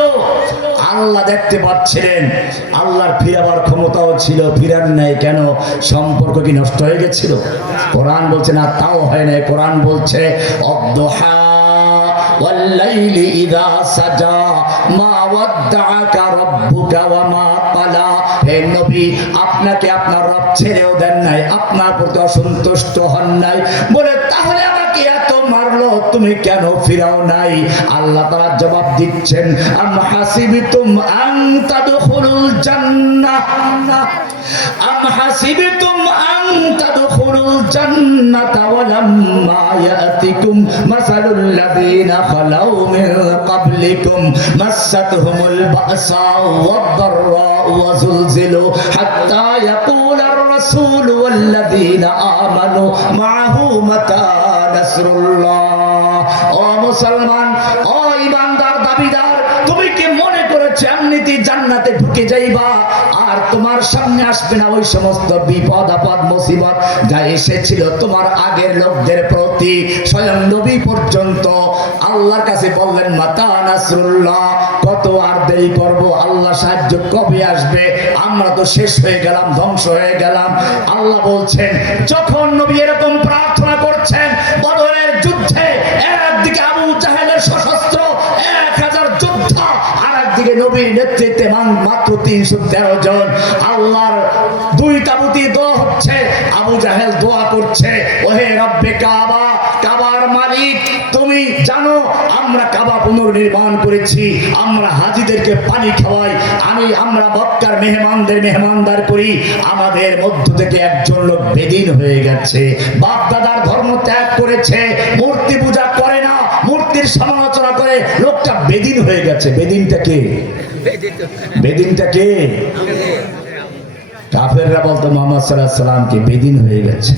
আল্লাহ দেখতে পাচ্ছিলেন। আল্লাহর ফিরাবার ক্ষমতাও ছিল, ফিরান নাই কেন? সম্পর্ক কি নষ্ট হয়ে গেছিল? কোরআন বলছে না, তাও হয় নাই। কোরআন বলছে অদ্দুহা ওয়াল লাইলি ইযা সাজা মা ওয়াদ্দাআকা রাব্বুকা ওয়া মা ক্বালা। হে নবী, আপনাকে আপনার রব ছেড়েও দেন নাই, আপনার প্রতি অসন্তুষ্ট হন নাই, বলে তাহলে আমাকে এত মারলো, তুমি কেন ফিরাও নাই? আল্লাহ তাআলা জবাব দিচ্ছেন, আম হাসিবতুম আন তাদখুলুল জান্নাহ, আম হাসিবতুম আন তাদখুলুল জান্নাতা ওয়া লাম্মা ইয়াতিকুম মাসালুল লাযিনা খালাউ মিন ক্বাবলিকুম মাসাতহুমুল বা'সা ওয়াদ দাররা ওয়া যুলজিলু হাত্তা ইয়াকুলার রাসূল ওয়াল লাযিনা আমানু মা'হু মাতা নাসরুল্লাহ। ও মুসলমান, ও ঈমানদার দাবিদার, তুমি কি মনে করেছো এমনিতেই জান্নাতে ঢুকে যাইবা আর তোমার সামনে আসবে না ওই সমস্ত বিপদ আপদ মুসিবত যা এসেছিল তোমার আগের লোকদের প্রতি? স্বয়ং নবী পর্যন্ত আল্লাহর কাছে বললেন মাতা নাসরুল্লাহ, কত আর দেরি করব? আল্লাহ সাহায্য কবে আসবে? আমরা তো শেষ হয়ে গেলাম, ধ্বংস হয়ে গেলাম। আল্লাহ বলছেন, যখন নবী এরকম প্রার্থনা করছেন, বদরের যুদ্ধে একদিকে আবু জাহেলের সশস্ত্র 1000 যোদ্ধা, আর একদিকে নবীর নেতৃত্বে মাত্র 313 জন। আল্লাহর দুই তাবুতে দোয়া হচ্ছে, আবু জাহেল দোয়া করছে, ওহে রব্বে কাবা, কাবার মালিক তুমি জানো আমরা কাবা পুনর্নির্মাণ করেছি, আমরা হাজিদেরকে পানি খাওয়াই, আমরা মক্কার মেহমানদের মেহমানদার করি। আমাদের মধ্য থেকে একজন লোক বেদিন হয়ে গেছে, বাপ দাদার ধর্ম ত্যাগ করেছে, মূর্তি পূজা করে না, মূর্তির সমালোচনা করে, লোকটা বেদিন হয়ে গেছে। বেদিনটা কে? বেদিনটা কে? কাফেররা বলতো মুহাম্মদ সাল্লাল্লাহু আলাইহি সাল্লামকে বেদিন হয়ে গেছে।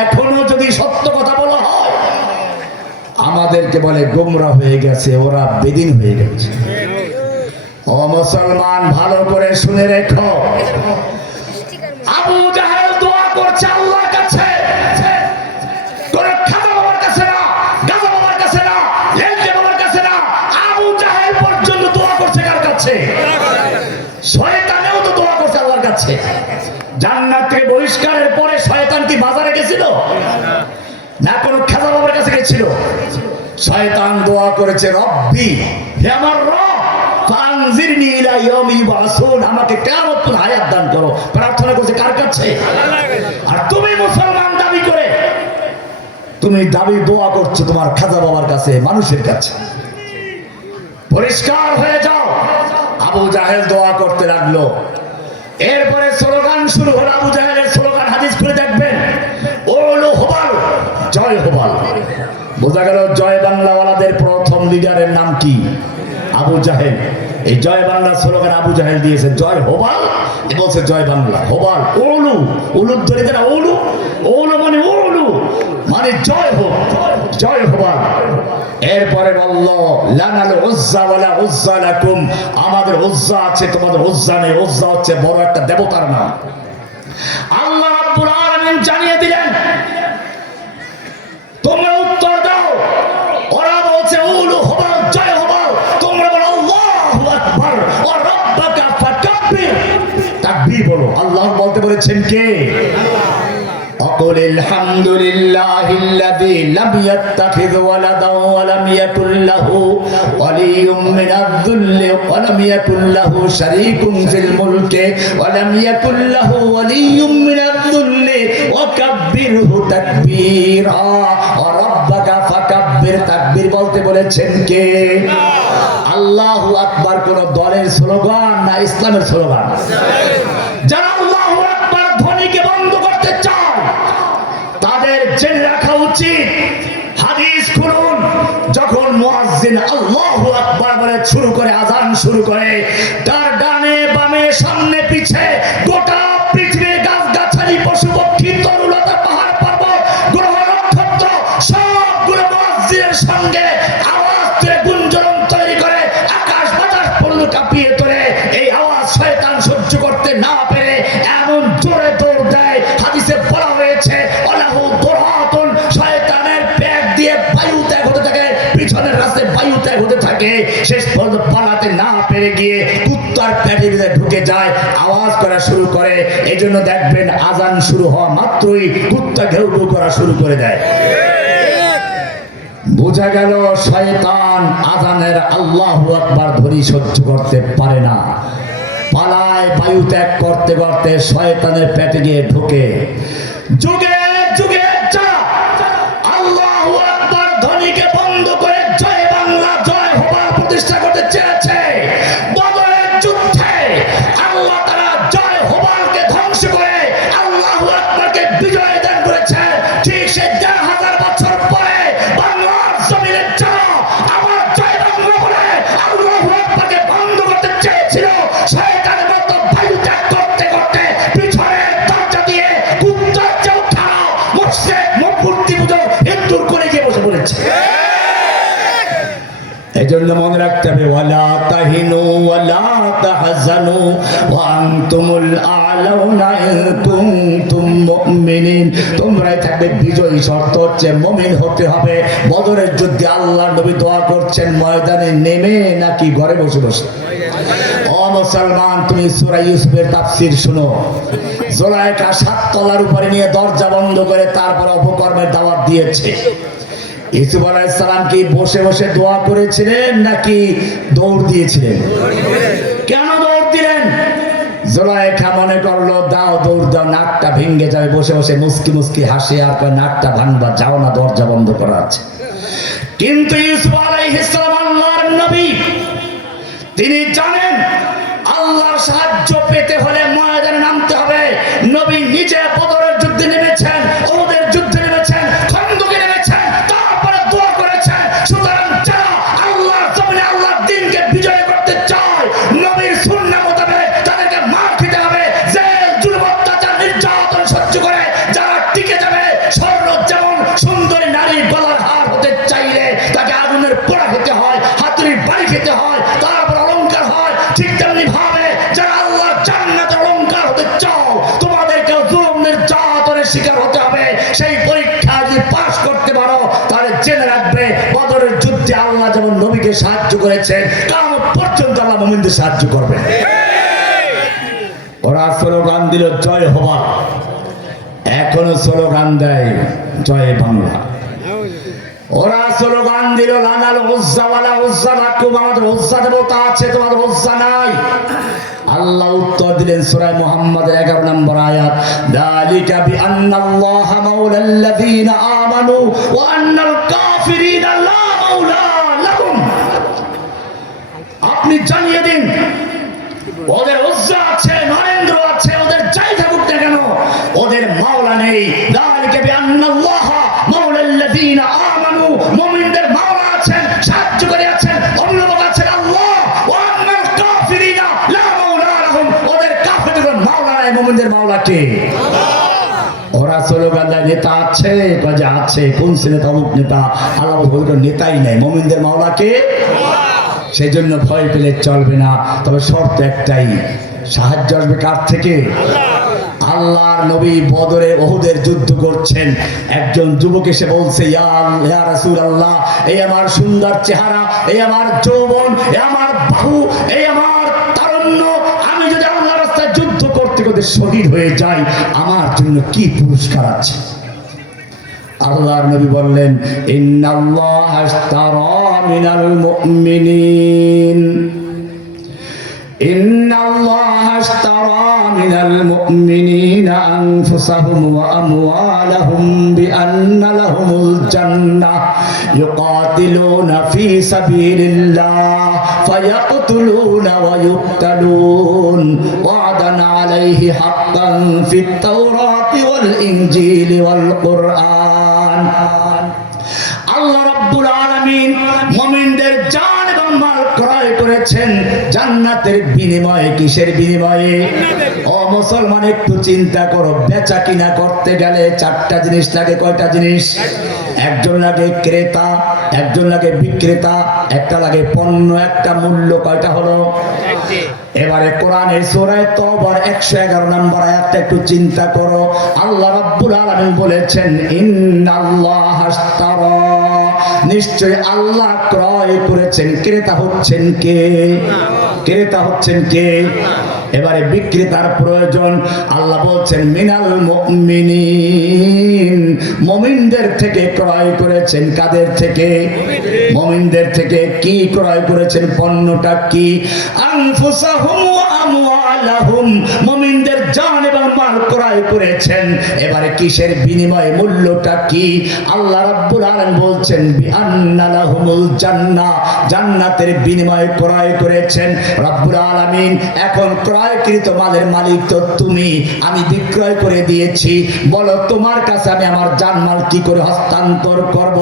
এখনো যদি সত্য কথা বলা হয়, আমাদেরকে বলে গোমরা হয়ে গেছে, ওরা বেদিন হয়ে গেছে। ও মুসলমান, ভালো করে শুনে রেখো, আবু জাহেল দোয়া করছে আল্লাহর কাছে, কোন খাজা বাবার কাছে না, গাজা বাবার কাছে না, লেলকে বাবার কাছে না। আবু জাহেল পর্যন্ত দোয়া করছে কার কাছে? শয়তানেও তো দোয়া করছে আল্লাহর কাছে। জান্নাত থেকে বহিষ্কারের পরে শয়তান কি বাজারে গেছিল? না কোন খাজা বাবার কাছে গেছিল? শয়তান দোয়া করেছে, রব্বি, হে আমার রব, ফানজিরনি ইলা ইয়াউমি ইউবাসুন, আমাকে কিয়ামত পর্যন্ত হায়াত দান করো। প্রার্থনা করছে কার কাছে? আর তুমি মুসলমান দাবি করে তুমি দোয়া করছো তোমার খাজা বাবার কাছে, মানুষের কাছে। পরিষ্কার হয়ে যাও। আবু জাহেল দোয়া করতে লাগলো। এরপরে স্লোগান শুরু হলো। আবু জাহেলের স্লোগান হাদিস করে দেখবেন, ওলো হোবাল, জয় হোবাল। বোঝা গেল জয় বাংলাওয়ালাদের প্রথম লিডারের নাম কি? আবু জাহেল। এই জয় বাংলা স্লোগান আবু জাহেল দিয়েছে। জয় হোবাল, এ বলছে জয় বাংলা। হোবাল ওলু, উলুর ধরে না, ওলু, ওলু মানে ওলু মানে জয় হোক, জয় হোবাল। এরপরে বলল, লানাল উজ্জা ওয়ালা উজ্জা লাকুম, আমাদের উজ্জা আছে, তোমাদের উজ্জা নেই। উজ্জা হচ্ছে বড় একটা দেবতার নাম। আল্লাহ রাব্বুল আলামিন জানিয়ে দিলেন, তোমরা উত্তর দাও। ওরা বলছে উলু হোবাল, জয় হোবাল। তোমরা বলো আল্লাহু আকবার ওয়া রাব্বাকা ফাকাব্বির, তাকবীর বলো। আল্লাহ বলতে বলেছেন কে? أقول الحمد لله الذي لم يتخذ ولدا ولم يكن له ولي من الذل ولم يكن له شريك في الملك ولم يكن له ولي من الذل وكبره تكبيرا وربك فكبر, তাকবীর বলতে বলেছেন কে? আল্লাহু আকবার কোন দলের স্লোগান না ইসলামের স্লোগান? যারা আল্লাহু আকবার ধ্বনিকে বন্ধ করতে চায় তাদের জেনে রাখা উচিত, হাদিস খুলুন, যখন মুয়াজ্জিন আল্লাহু আকবার বলে শুরু করে, আযান শুরু করে, তার ডানে বামে সামনে পিছে গোটা পৃথিবীর গাছগাছালি পশু পক্ষী তরুলতা পাহাড় পর্বত গ্রহ নক্ষত্র সবগুলো মুয়াজ্জিনের সঙ্গে আওয়াজ তুলে গুঞ্জন তৈরি করে আকাশ বাতাস পর্যন্ত কাঁপিয়ে তোলে। এই আওয়াজ শয়তান সহ্য করতে না পেরে এমন জোরে দৌড় দেয়, হাদিসে বলা হয়েছে অলাহু দুরহাতুন, শয়তানের পেট দিয়ে বায়ু ত্যাগ হতে থাকে, পিছনের রাস্তায় বায়ু ত্যাগ হতে থাকে, শেষ পর্যন্ত পালাতে না পেরে গিয়ে কুত্তার পেটের ভিতরে ঢুকে যায়, আওয়াজ করা শুরু করে। এই জন্য দেখবেন আজান শুরু হওয়া মাত্রই কুত্তা ঘেউ ঘেউ করা শুরু করে দেয়। বোঝা গেল শয়তান আজানের আল্লাহু আকবার ধ্বনি সহ্য করতে পারে না, পালায় বায়ু ত্যাগ করতে করতে শয়তানের পেটে গিয়ে ঢুকে। যুগে যুগে যারা আল্লাহু আকবার ধ্বনিকে বন্ধ করে জয় বাংলা জয় হোবাল প্রতিষ্ঠা করতে চেয়েছে, বদরের যুদ্ধে আল্লাহ তাআলা জয় হোবালকে ধ্বংস করে আল্লাহু আকবারকে বিজয় দান করেছে। ঠিক সে ১,৫০০ বছর পরে বাংলার জমিনে যারা আবার জয় বাংলা বলে আল্লাহু আকবারকে বন্ধ করতে চেয়েছিল, শয়তানের মতো বায়ু ত্যাগ করতে করতে পিছনে দরজা দিয়ে কুত্তার চেয়েও খারাপ মুশরিক মূর্তি পূজক হিন্দুর করে গিয়ে বসে পড়েছে। এজন্য মনে রাখতে হবে, ওয়ালা তাহিনু ওয়ালা তাহজানু ওয়া আনতুমুল আ'লাউনা ইন কুনতুম মুমিনিন, তোমরাই থাকবে বিজয়ী। শর্ত হচ্ছে মুমিন হতে হবে। বদরের যুদ্ধে আল্লাহর নবী দোয়া করছেন ময়দানে নেমে নাকি ঘরে বসে বসে? ও মুসলমান, তুমি সূরা ইউসুফের তাফসীর শুনো। জুলাইখা ৭ তলার উপরে নিয়ে দরজা বন্ধ করে তারপর অপকর্মের দাওয়াত দিয়েছে। ইউসুফ আলাইহিস সালাম কি বসে বসে দোয়া করেছিলেন নাকি দৌড় দিয়েছিলেন? কেন দৌড় দিলেন? জুলাইখা মনে করলো দাও দৌড় দাও, নাকটা ভেঙে যাবে। বসে বসে মুস্কি মুস্কি হাসে আর কয় নাকটা ভাঙবা, যাও না, দরজা বন্ধ করা আছে। কিন্তু ইউসুফ আলাইহিস সালাম আল্লাহর নবী, তিনি জানেন আল্লাহর সাহায্য পেতে হলে ময়দানে নামতে হবে। নবী নিজে বদরের যুদ্ধে নেমেছেন, ওদের যুদ্ধে নেমেছেন, খন্দকে নেমেছেন, তারপরে দোয়া করেছেন। সুতরাং যারা আল্লাহর জমিনে আল্লাহর দ্বীনকে বিজয় করতে চায়, নবীর সুন্নাহ মোতাবেক তাদেরকে মার খেতে হবে, জেল, জুলুম, অত্যাচার, নির্যাতন সহ্য করে যারা টিকে যাবে। স্বর্ণ যেমন সুন্দরী নারীর গলার হার হতে চাইলে তাকে আগুনের পোড়া খেতে হয়, হাতুড়ির বাড়ি খেতে হয়, তারপর অলংকার হয়। ঠিক তেমনি ভাবে যারা আল্লাহর জান্নাতের অলংকার হতে চাও, তোমাদেরকে জুলুম, নির্যাতনের শিকার হতে হবে। সেই পরীক্ষা যদি পাস করতে পারো তাহলে জেনে রাখবে বদরের যুদ্ধে আল্লাহ যেমন নবীকে সাহায্য করেছেন, কিয়ামত পর্যন্ত আল্লাহ মুমিনদের সাহায্য করবে। ওরা স্লোগান দিল জয় হবা, এখনো স্লোগান দেয় জয় বাংলা। ওরা স্লোগান দিল লানাল উজ্জা ওয়ালা উজ্জা লাকুম, আমাদের উজ্জা দেবতা আছে, তোমাদের উজ্জা নাই। আল্লাহ উত্তর দিলেন সূরা মুহাম্মাদের 11 নম্বর আয়াত, যালিকা বিআন্নাল্লাহা মাওলাল্লাযীনা আমানু ওয়া আন্নাল কাফিরিনা লা মাওলা লাহুম। আপনি জানিয়ে দিন ওদের উজ্জা আছে, নরেন্দ্র আছে, ওদের যাই থাকুক না কেন ওদের মাওলা নেই। যালিকা বিআন্নাল্লাহা মাওলাল্লাযীনা আমানু, মুমিনদের মাওলা আছেন, সাহায্যকারী আছেন, অভিভাবক আছেন আল্লাহ। ওয়া আন্নাল কাফিরিনা লা মাওলা লাহুম, ওদের কাফিরদের মাওলা নাই, মুমিনদের মাওলা কে? ওরা স্লোগান দেয় নেতা আছে, কাজে আছে, কোন নেতা? অমুক নেতা। আল্লাহ বলল নেতাই নাই, মুমিনদের মাওলা কে? সেই জন্য ভয় পেলে চলবে না, তবে শর্ত একটাই, সাহায্য আসবে কার থেকে? আল্লাহর নবী বদরে ওহুদের যুদ্ধ করছেন, একজন যুবক এসে বলছে ইয়া রাসূলুল্লাহ, এই আমার সুন্দর চেহারা, এই আমার যৌবন, এই আমার বাহু, এই আমার তারুণ্য, আমি যদি আল্লাহর রাস্তায় যুদ্ধ করতে করতে শহীদ হয়ে যাই আমার জন্য কি পুরস্কার আছে? আল্লাহর নবী বললেন ইন্নাল্লাহা আশতারা মিনাল মুমিনিন, ইন্নাল্লাহা আশতারা মিনাল মুমিনিনা আনফুসাহুম ওয়া আমওয়ালাহুম বিআন্না লাহুমুল জান্নাহ ইউকাতিলুনা ফী সাবিলিল্লাহ ফায়াকতুলুনা ওয়া ইউকতালুন ওয়া'দান আলাইহি হাক্কান ফিত তাওরাতি ওয়াল ইনজিলি ওয়াল কুরআন। আল্লাহ রাব্বুল আলামিন মুমিনদের জান এবং মাল ক্রয় করেছেন জান্নাতের বিনিময়ে। কিসের বিনিময়ে? ও মুসলমান, একটু চিন্তা করো, বেচা কিনা করতে গেলে চারটা জিনিস লাগে। কয়টা জিনিস? একজন লাগে ক্রেতা, একজন লাগে বিক্রেতা, একটা লাগে পণ্য, একটা মূল্য। কয়টা হলো? এবারে কোরআনের সূরা তওবার 111 নম্বর আয়াতটা একটু চিন্তা করো। আল্লাহ রাব্বুল আলামিন বলেছেন ইন্নাল্লাহা আশতারা, নিশ্চয় আল্লাহ ক্রয় করেছেন। ক্রেতা হচ্ছেন কে? ক্রেতা হচ্ছেন কে? এবারে বিক্রেতার প্রয়োজন। আল্লাহ বলছেন মিনাল মুমিনিন, মুমিনদের থেকে ক্রয় করেছেন। কাদের থেকে? মুমিনদের থেকে। কি ক্রয় করেছেন? পণ্যটা কি? আনফুসাহুম ওয়া আমওয়ালাহুম, মুমিনদের জান এবং মাল ক্রয় করেছেন। এবারে কিসের বিনিময়ে? মূল্যটা কি? আল্লাহ রাব্বুল আলামিন বলছেন বিআন্না লাহুমুল জান্নাহ, জান্নাতের বিনিময়ে ক্রয় করেছেন রব্বুল আলামিন। এখন ক্রয়কৃত মালের মালিক তো তুমি, আমি বিক্রয় করে দিয়েছি। বলো তোমার কাছে আমি আমার জানমাল কি করে হস্তান্তর করব?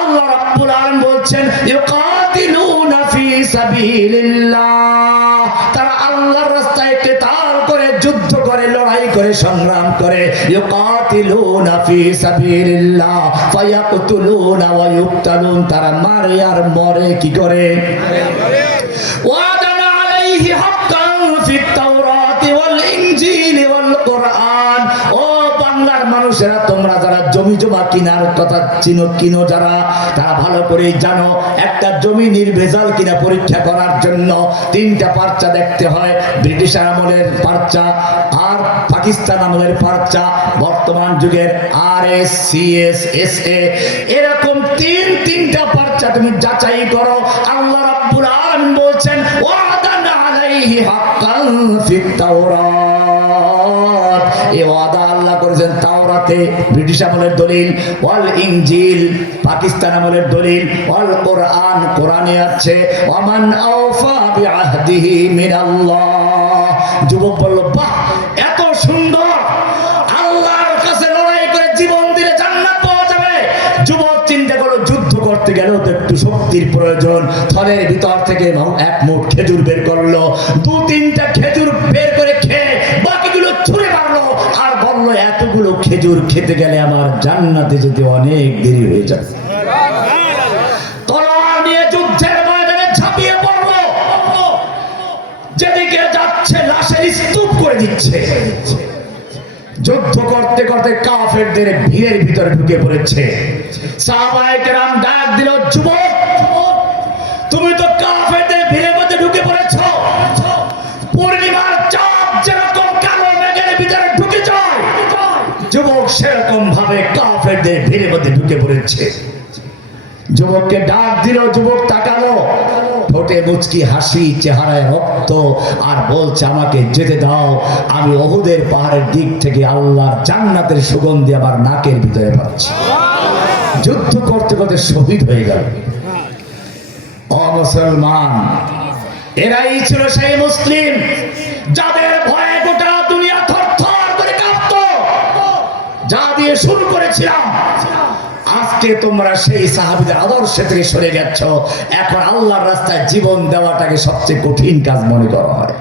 আল্লাহ রাব্বুল আলামিন বলছেন ইউকাতিলুনা ফী সাবিলিল্লাহ, তারা আল্লাহর রাস্তায় কিতাল করে, যুদ্ধ করে, লড়াই করে, সংগ্রাম করে। ইউকাতিলুনা ফী সাবিলিল্লাহ ফায়াকতুলুনা ওয়া ইউকতালুন, তারা মারে আর মরে। কি করে? ওয়াদান আলাইহি হাক্কান ফিত তাওরাতি ওয়াল ইনজিলি ওয়াল কুরআন। ও বাংলার মানুষেরা, তোমরা যারা জমি জমা কিনার কথা কিনো যারা, তারা ভালো করে জানো একটা জমি নির্ভেজাল কিনা পরীক্ষা করার জন্য 3টা পার্চা দেখতে হয়। ব্রিটিশ আমলের পার্চা আর পাকিস্তান আমলের পার্চা, বর্তমান যুগের RS, CS, SA, এরকম 3টা পার্চা তুমি যাচাই করো। আল্লাহ রাব্বুল আলামিন বলছেন ওয়াদান আলাইহি হাক্কান ফিত তাওরাত, এই ওয়াদা আল্লাহ করেছেন তাওরাতে, ব্রিটিশ আমলের দলিল, ওয়াল ইনজিল পাকিস্তান আমলের দলিল, ওয়াল কোরআন কোরআনে আছে ওয়ামান আওফা বিআহদিহি মিনাল্লাহ। যুবক বলল, বাহ, এত সুন্দর, আল্লাহর কাছে লড়াই করে জীবন দিলে জান্নাত পাওয়া যাবে। যুবক চিন্তা করলো, যুদ্ধ করতে গেলেও তো একটু শক্তির প্রয়োজন। থলের ভিতর থেকে এক মুঠ খেজুর বের করলো, 2-3টা খেজুর বের করে খেয়ে বাকিগুলো ছুঁড়ে মারলো, আর বললো এতগুলো খেজুর খেতে গেলে আমার জান্নাতে যেতে অনেক দেরি হয়ে যাবে। তলোয়ার নিয়ে যুদ্ধের ময়দানে ঝাঁপিয়ে পড়লো, যেদিকে যাচ্ছে লাশের স্তূপ করে দিচ্ছে। যুদ্ধ করতে করতে কাফেরদের ভিড়ের ভিতরে ঢুকে পড়েছে। সাহাবায়ে কেরাম ডাক দিল, যুবক, তুমি তো কাফেরদের ভিড়ের মধ্যে ঢুকে পড়েছো। পূর্ণিমার চাঁদ যেরকম কালো মেঘের ভিতরে ঢুকে যায়, যুবক সেরকম ভাবে কাফেরদের ভিড়ের মধ্যে ঢুকে পড়েছে। যুবককে ডাক দিল, যুবক তাকালো, ঠোঁটে মুচকি হাসি, চেহারায় রক্ত, আর বলছে, আমাকে যেতে দাও, আমি ওহুদের পাহাড়ের দিক থেকে আল্লাহর জান্নাতের সুগন্ধি আমার নাকের ভিতরে পাচ্ছি। যুদ্ধ করতে করতে শহীদ হয়ে গেল। ও মুসলমান, এরাই ছিল সেই মুসলিম যাদের ভয়ে গোটা দুনিয়া থরথর করে কাঁপত। যা দিয়ে শুরু করেছিলাম, আজকে তোমরা সেই সাহাবীদের আদর্শ থেকে সরে গেছ। এখন আল্লাহর রাস্তায় জীবন দেওয়াটাকে সবচেয়ে কঠিন কাজ মনে করা হয়।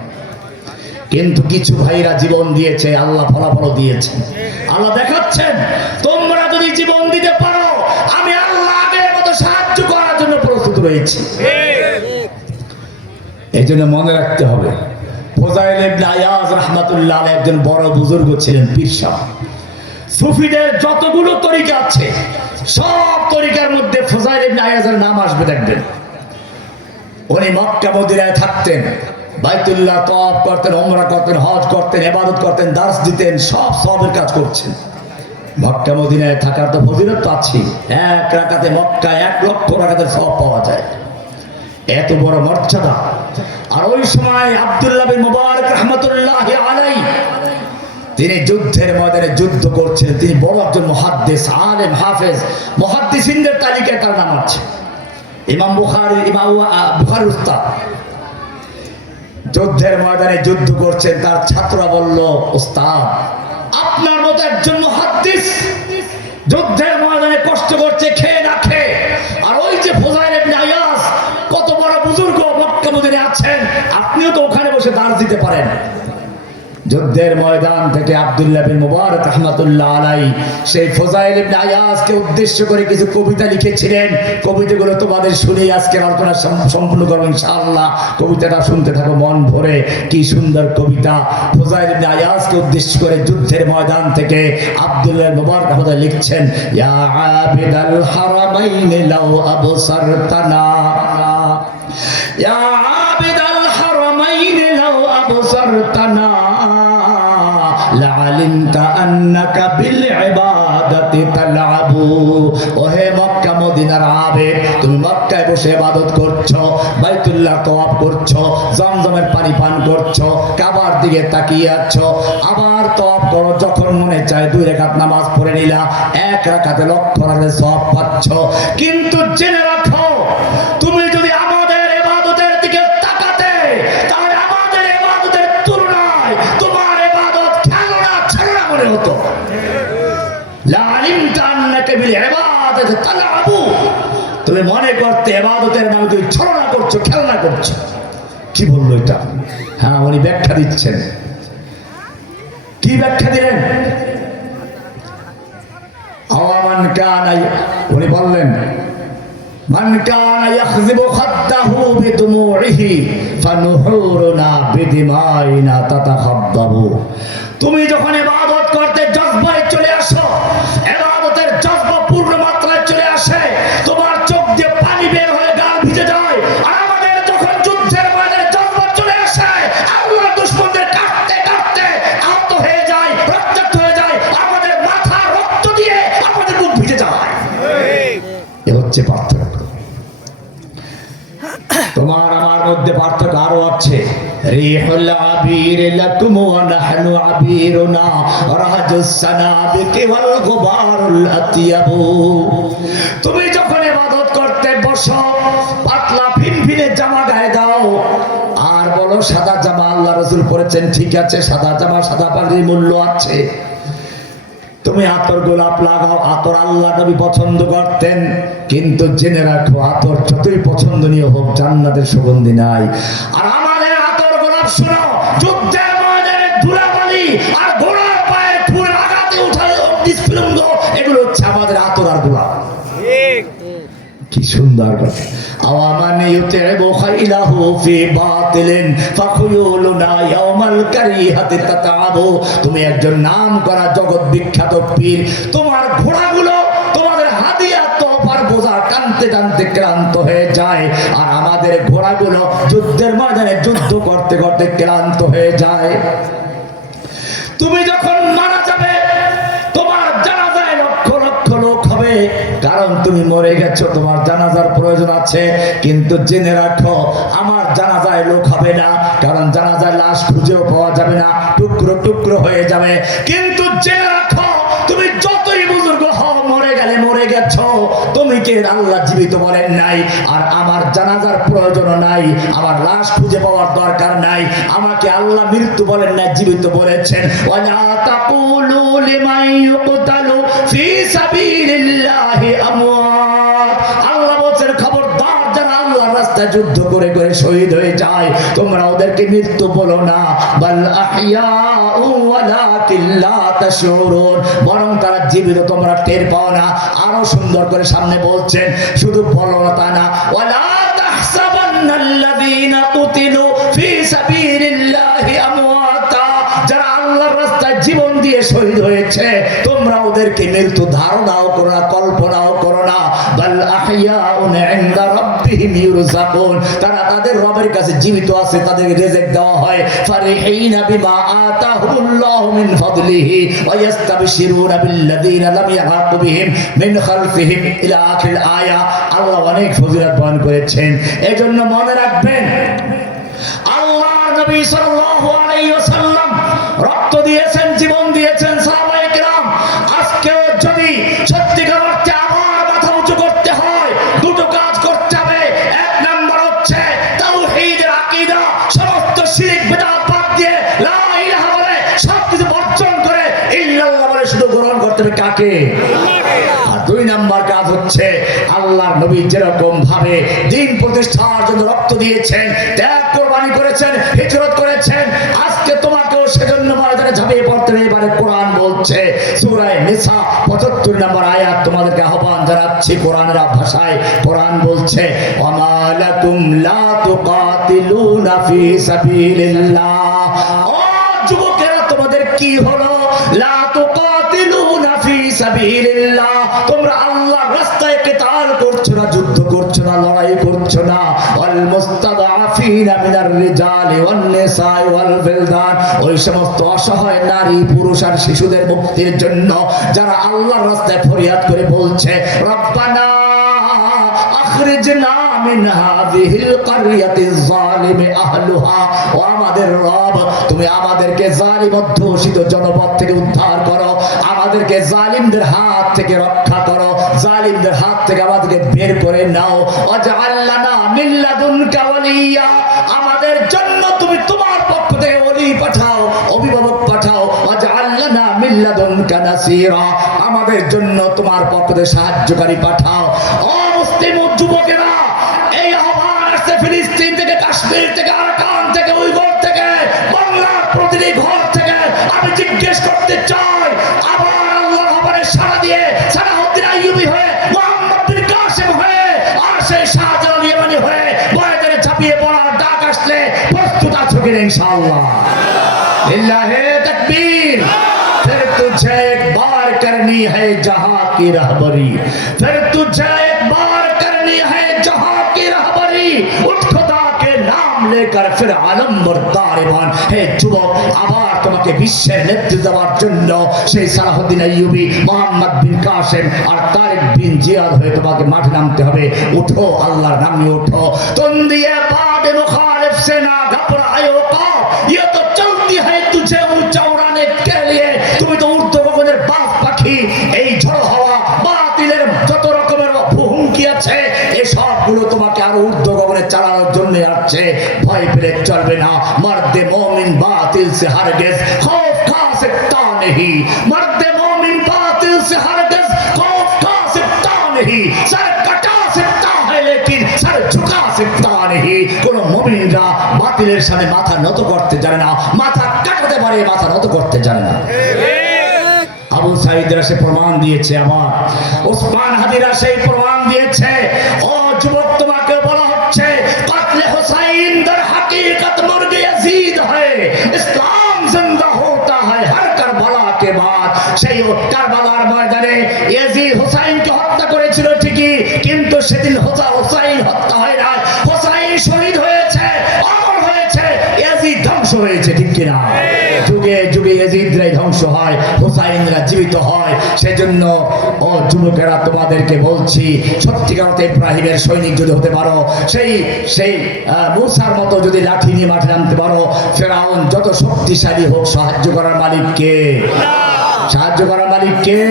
কিন্তু কিছু ভাইরা জীবন দিয়েছে, আল্লাহ ফলাফল দিয়েছে। আল্লাহ দেখাচ্ছেন, তোমরা যদি জীবন দিতে পারো, আমি আল্লাহ আগের মতো সাহায্য করার জন্য প্রস্তুত রয়েছি। এই জন্য মনে রাখতে হবে, ফুযাইল ইবনে আয়াজ রাহমাতুল্লাহ আলাইহি একজন বড় বুজুর্গ ছিলেন, পীর সাহেব। সুফিদের যতগুলো তরিকা আছে, সব তরিকার মধ্যে ফুযাইল ইবনে আয়াজের নাম আসবে, দেখবেন। উনি মক্কা মদিনায় থাকতেন, বাইতুল্লাহ তওয়াফ করতেন, উমরা করতেন, হজ করতেন, ইবাদত করতেন, দার্স দিতেন, সব সবের কাজ করছেন। মক্কা মদিনায় থাকার তো ফজিলত তো আছে। 1 রাকাতে মক্কায় 1 লক্ষ রাকাতের সওয়াব পাওয়া যায়, এত বড় মর্যাদা। আর ওই সময় আব্দুল্লাহ বিন মুবারক রাহমাতুল্লাহি আলাইহি, তিনি যুদ্ধের ময়দানে যুদ্ধ করছেন। তিনি বড় একজন মুহাদ্দিস, আলেম, হাফেজ, মুহাদ্দিসিনদের তালিকায় তার নাম আছে। ইমাম বুখারী উস্তাদ। যুদ্ধের ময়দানে যুদ্ধ করছেন, তার ছাত্ররা বলল, উস্তাদ, আপনার মতো একজন মুহাদ্দিস যুদ্ধের ময়দানে কষ্ট করছে, খেয়ে না খেয়ে, আর ওই যে ফুযাইল ইবনে আয়াজ কত বড় বুজুর্গ মক্কা মদিনায় আছেন, আপনিও তো ওখানে বসে দাঁড় দিতে পারেন। যুদ্ধের ময়দান থেকে আব্দুল্লাহ বিন মুবারক রাহমাতুল্লাহ আলাইহি সেই ফুযাইল ইবনে আয়াজকে উদ্দেশ্য করে কিছু কবিতা লিখেছিলেন। কবিতাগুলো তোমাদের শুনে আজকের আলোচনা সম্পূর্ণ করব ইনশাআল্লাহ। কবিতাটা শুনতে থাকো মন ভরে, কি সুন্দর কবিতা। ফুযাইল ইবনে আয়াজকে উদ্দেশ্য করে যুদ্ধের ময়দান থেকে আব্দুল্লাহ মুবারক রাহমাতুল্লাহ লিখছেন, ইয়া আবিদাল হারামাইন লাউ আবসারতানা, ইয়া আবিদাল হারামাইন লাউ আবসারতানা লাআলিমতা আন্নাকা বিল ইবাদাতি তালআবু। ওহে মক্কা মদিনার আবেদ, তুমি মক্কায় বসে ইবাদত করছো, বাইতুল্লাহ তওয়াফ করছো, জমজমের পানি পান করছো, কাবার দিকে তাকিয়ে আছো, আবার তওয়াফ করো, যখন মনে চায় 2 রাকাত নামাজ পড়ে নিলা, 1 রাকাতে লক্ষ রাকাতের সওয়াব পাচ্ছো। কিন্তু জেনে রাখো, তুমি যদি আমাদের ইবাদতের দিকে তাকাতে, তাহলে আমাদের ইবাদতের তুলনায় তোমার ইবাদত খেলনা ছাড়া মনে হতো। লাআলিমতা আন্নাকা বিল ইবাদাতি তালআবু, তুমি মনে করতে ইবাদতের নামে তুমি ছলনা করছো, খেলনা করছো। কি বললো এটা? হ্যাঁ, উনি ব্যাখ্যা দিচ্ছেন। কি ব্যাখ্যা দিলেন? আওয়ামান কানা, উনি বললেন, মান কানা ইয়াখযিবু খাদ্দাহু বিদুমুইহি ফানুহুরুনা বিদিমাইনা তাতাখাদ্দাবু। তুমি যখন ইবাদত করতে জজবায় চলে আসো, ইবাদতের জজবা পূর্ণ মাত্রায় চলে আসে, তোমার চোখ দিয়ে পানি বের হয়ে গাল ভিজে যায়। আর আমাদের যখন যুদ্ধের ময়দানে জজবা চলে আসে, আল্লাহর দুশমনদের কাটতে কাটতে আহত হয়ে যায়, রক্তাক্ত হয়ে যায়, আমাদের মাথা রক্ত দিয়ে আমাদের মুখ ভিজে যায়। এ হচ্ছে পার্থক্য। তোমার আমার মধ্যে পার্থক্য আরো আছে। রিহুল আবির লাকুম ওয়া নাহনু আবিরুনা রাহাজুস সানাবিকি ওয়াল গুবারুল আতিয়াবু। তুমি যখন ইবাদত করতে বসো পাতলা ফিনফিনে জামা গায়ে দাও আর বলো সাদা জামা আল্লাহ রাসূল পরেছেন, ঠিক আছে, সাদা জামা সাদা পাগড়ির মূল্য আছে। তুমি আতর গোলাপ লাগাও, আতর আল্লাহ নবী পছন্দ করতেন, কিন্তু জেনে রাখো আতর যতই পছন্দনীয় হোক জান্নাতের সুগন্ধি নাই। আর আমাদের আতর গোলাপ শোনো, যুদ্ধের ময়দানে ধুলাবালি আর ঘোড়ার পায়ে ফুলের আঘাতে উঠায় অগ্নিস্ফুলিঙ্গ, এগুলো হচ্ছে আমাদের আতর আর গোলাপ। কি সুন্দর কথা। আওয়ামান ইউতিবু খাইলাহু ফি বাতিলিন ফাখুয়ুলুনা ইয়াউমাল কারিহাতি তাতাবু। তুমি একজন নাম করা জগৎ বিখ্যাত পীর, তোমার ঘোড়াগুলো তোমাদের হাদিয়া তোফার বোঝা টানতে টানতে ক্লান্ত হয়ে যায়, আর আমাদের ঘোড়াগুলো যুদ্ধের ময়দানে যুদ্ধ করতে করতে ক্লান্ত হয়ে যায়। তুমি যখন মারা যাবে তোমার জানাজায় লক্ষ লক্ষ লোক হবে, কারণ তুমি মরে গেছো, তোমার জানাজার প্রয়োজন আছে। কিন্তু জেনে রাখো আমার জানাজায় লোক হবে না, কারণ জানাজায় লাশ খুঁজেও পাওয়া যাবে না, টুকরো টুকরো হয়ে যাবে। কিন্তু জেনে রাখো তুমি যতই বুজুর্গ হও, মরে গেলে মরে গেছো, তুমি কে আল্লাহ জীবিত বলেন নাই। আর আমার জানাজার প্রয়োজন নাই, আমার লাশ খুঁজে পাওয়ার দরকার নাই, আমাকে আল্লাহ মৃত্যু বলেন না, জীবিত বলেছেন। ওয়ালা তাকুলু লিমান ইউকতালু ফি সাবিলিল্লাহি আমওয়াত। আল্লাহ বলেন খবরদার যারা আল্লাহর রাস্তায় যুদ্ধ করে করে শহীদ হয়ে যায় তোমরা ওদেরকে মৃত্যু বলো না, বাল আহইয়াউ ওয়ালাকিন লা তাশউরুন, বরং তারা জীবিত, তোমরা টের পাও না। আরো সুন্দর করে সামনে বলছেন, শুধু বলো না তা না, ওয়ালা তাহসাবান্নাল্লাযীনা কুতিলু ফি সাবিলিল্লাহি আমওয়াতা, যারা আল্লাহর রাস্তায় জীবন দিয়ে শহীদ হয়েছে তোমরা ওদেরকে মৃত্যু ধারণাও করো না, কল্পনাও করো না। বাল আহইয়াউন ইনদা রাব্বিহিম ইউরযাকুন, তারা তাদের রবের কাছে জীবিত আছে, তাদেরকে রিজিক দেওয়া হয়। ফারিহিনা বিমা আতাহুমুল্লাহু মিন ফাদলিহি ওয়া ইস্তাবশিরুনা বিল্লাযীনা লাম ইয়াহাকু বিহিম মিন খালফিহিম ইলা আখির আয়া। আল্লাহ অনেক ফজিলত বয়ান করেছেন, এজন্য মনে রাখবেন আল্লাহর নবী সাল্লাল্লাহু আলাইহি ওয়াসাল্লাম রক্ত দিয়েছেন, জীবন দিয়েছেন সাহাবায়ে কেরাম। আজকেও যদি সত্যিকার অর্থে আবার মাথা উঁচু করতে হয় দুটো কাজ করতে হবে। এক নাম্বার হচ্ছে তাওহীদের আকীদা, সমস্ত শিরক বিদআত বাদ দিয়ে লা ইলাহা বলে সবকিছু বর্জন করে ইল্লাল্লাহ বলে শুধু গ্রহণ করতে হবে কাকে? আর দুই নাম্বার কাজ হচ্ছে আল্লাহর নবী যেরকম ভাবে দ্বীন প্রতিষ্ঠার জন্য রক্ত দিয়েছেন, ত্যাগ কোরবানি করেছেন, হিজরত করেছেন, আজকে তোমাকেও সেজন্য ময়দানে ঝাঁপিয়ে পড়তে হবে। এবারে কোরআন বলছে সূরা নিসা ৭৫ নম্বর আয়াত, তোমাদেরকে আহ্বান জানাচ্ছি কোরআনের ভাষায়। কোরআন বলছে ওয়ামা লাকুম লা তুকাতিলুনা ফি সাবিলিল্লাহ। ও যুবকেরা তোমাদের কি হলো? লা তুকাতিলুনা ফি সাবিলিল্লাহ, তোমরা আল্লাহর রাস্তায় কিতাল করছো না, যুদ্ধ করছো না, লড়াই করছো না। ওয়াল মুস্তাদআফিনা মিনার রিজালি ওয়ান নিসাই ওয়াল বিলদান, ওই সমস্ত অসহায় নারী পুরুষ আর শিশুদের মুক্তির জন্য যারা আল্লাহর রাস্তায় ফরিয়াদ করে বলছে রব্বানা আখরিজনা মিন হাযিহিল কারইয়াতিজ যালিমি আহলুহা, ও আমাদের রব তুমি আমাদেরকে জালিম অধ্যুষিত জনপদ থেকে উদ্ধার করো, আমাদেরকে জালিমদের হাত থেকে রক্ষা করো, জালিমদের হাত থেকে আমাদেরকে বের করে নাও। ওয়াজআল লানা মিন লাদুনকা ওয়ালিয়্যা, আমাদের জন্য তুমি তোমার পক্ষ থেকে ওলি পাঠাও, অভিভাবক পাঠাও। ওয়াজআল লানা মিন লাদুনকা নাসীরা, আমাদের জন্য তোমার পক্ষ থেকে সাহায্যকারী পাঠাও। ও মুসলিম যুবকেরা, এই আহ্বান আসছে ফিলিস্তিন থেকে, কাশ্মীর থেকে, আরাকান থেকে, উইঘুর থেকে, বাংলার প্রতিটি ঘর থেকে। আমি জিজ্ঞেস করতে চাই, আবার আল্লাহর আহ্বানে সাড়া দিয়ে সালাউদ্দিন আইয়ুবী হয়ে, মুহাম্মদ বিন কাসেম হয়ে, আর সেই শাহজালাল ইয়েমানি হয়ে ময়দানে ঝাঁপিয়ে পড়ার ডাক আসলে প্রস্তুত আছো কিনা? ইনশাআল্লাহ। লিল্লাহি তাকবীর। फिर तुझे एक बार करनी है जहां की रहबरी, फिर तुझे एक बार करनी है जहां की रहबरी, उठ खुदा के नाम लेकर फिर आलम बरदारबान। হে যুবক, আবার তোমাকে বিশ্বের নেতৃত্ব দেওয়ার জন্য সেই সালাউদ্দিন আইয়ুবী, মুহাম্মদ বিন কাসেম আর তারিক বিন জিয়াদ হয়ে তোমাকে মাঠে নামতে হবে। উঠো, আল্লাহর নাম নিয়ে উঠো। তুম দিয়ে বাদে মুখালিফ সে না ঘবরায়ো সবগুলো তোমাকে আরো ঊর্ধ্ব গগনে চালানোর জন্য আসছে। ভয় পেলে চলবে না। মর্দে মোমিন বাতিল সে হারগিজ खौफ खा सकता नहीं, मर्दे मोमिन बातिल से हरगिज खौफ खा सकता नहीं, सर कटा सकता है लेकिन सर झुका सकता नहीं। কোন মুমিনরা বাতিলের সামনে মাথা নত করতে জানে না, মাথা কাটাতে পারে, মাথা নত করতে জানে না। আবু সাঈদরা সে প্রমাণ দিয়েছে, আমার ওসমান হাদিরা সেই প্রমাণ দিয়েছে। ও যুবক, তোমাকে বলা হচ্ছে কতলে হুসাইন দর হकीकत মুর্গে ইয়াজিদ है, ইসলাম জিন্দা होता है हर কারবালা के बाद। সেই কারবালার ময়দানে ইয়াজিদ হুসাইনকে হত্যা করেছিল ঠিকই, কিন্তু সেদিন হুসাইন হত্যা হয় না, হুসাইন শহীদ হয়েছে, অমর হয়েছে, ইয়াজিদ ধ্বংস হয়েছে, ঠিক কিনা? যুগে যুগে ইয়াজিদরাই ধ্বংস হয়, হুসাইনরা জীবিত হয়। সেজন্য ও যুবকেরা, তোমাদেরকে বলছি, সত্যিকার অর্থে ইব্রাহিমের সৈনিক যদি হতে পারো, সেই সেই মূসার মতো যদি লাঠি নিয়ে মাঠে নামতে পারো, ফেরাউন যত শক্তিশালী হোক, সাহায্য করার মালিক কে? সাহায্য করার মালিক কে?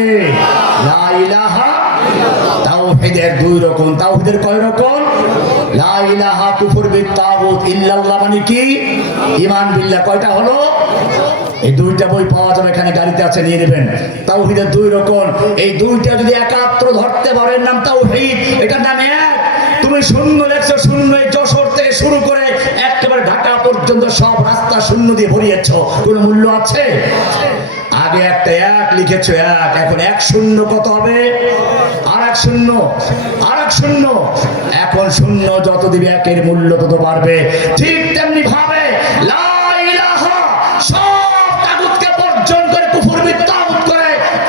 লা ইলাহা। তাওহীদের দুই রকম। তাওহীদের কয় রকম? লা ইলাহা কুফর বিত তাগুত, ইল্লাল্লাহ মানে কি? ঈমান বিল্লাহ। কয়টা হলো? এই দুইটা বই পাওয়া যাবে এখানে, গাড়িতে আছে, নিয়ে নেবেন। তাওহীদের দুই রকম। এই দুইটা যদি একাত্র ধরতে পারেন, নাম তাওহীদ, এটার নাম এক। তুমি শূন্য লেখছো, শূন্য যশোর থেকে শুরু করে একেবারে ঢাকা পর্যন্ত সব রাস্তা শূন্য দিয়ে ভরিয়েছো, কোনো মূল্য আছে? আগে একটা এক লিখেছো, এক, এখন এক শূন্য কত হবে? আর এক শূন্য, আর এক শূন্য, এখন শূন্য যত দিবে একের মূল্য তত বাড়বে। ঠিক তেমনি ভাবে লা ইলাহা সব তাগুতকে বর্জন করে, কুফর বিত তাগুত করে,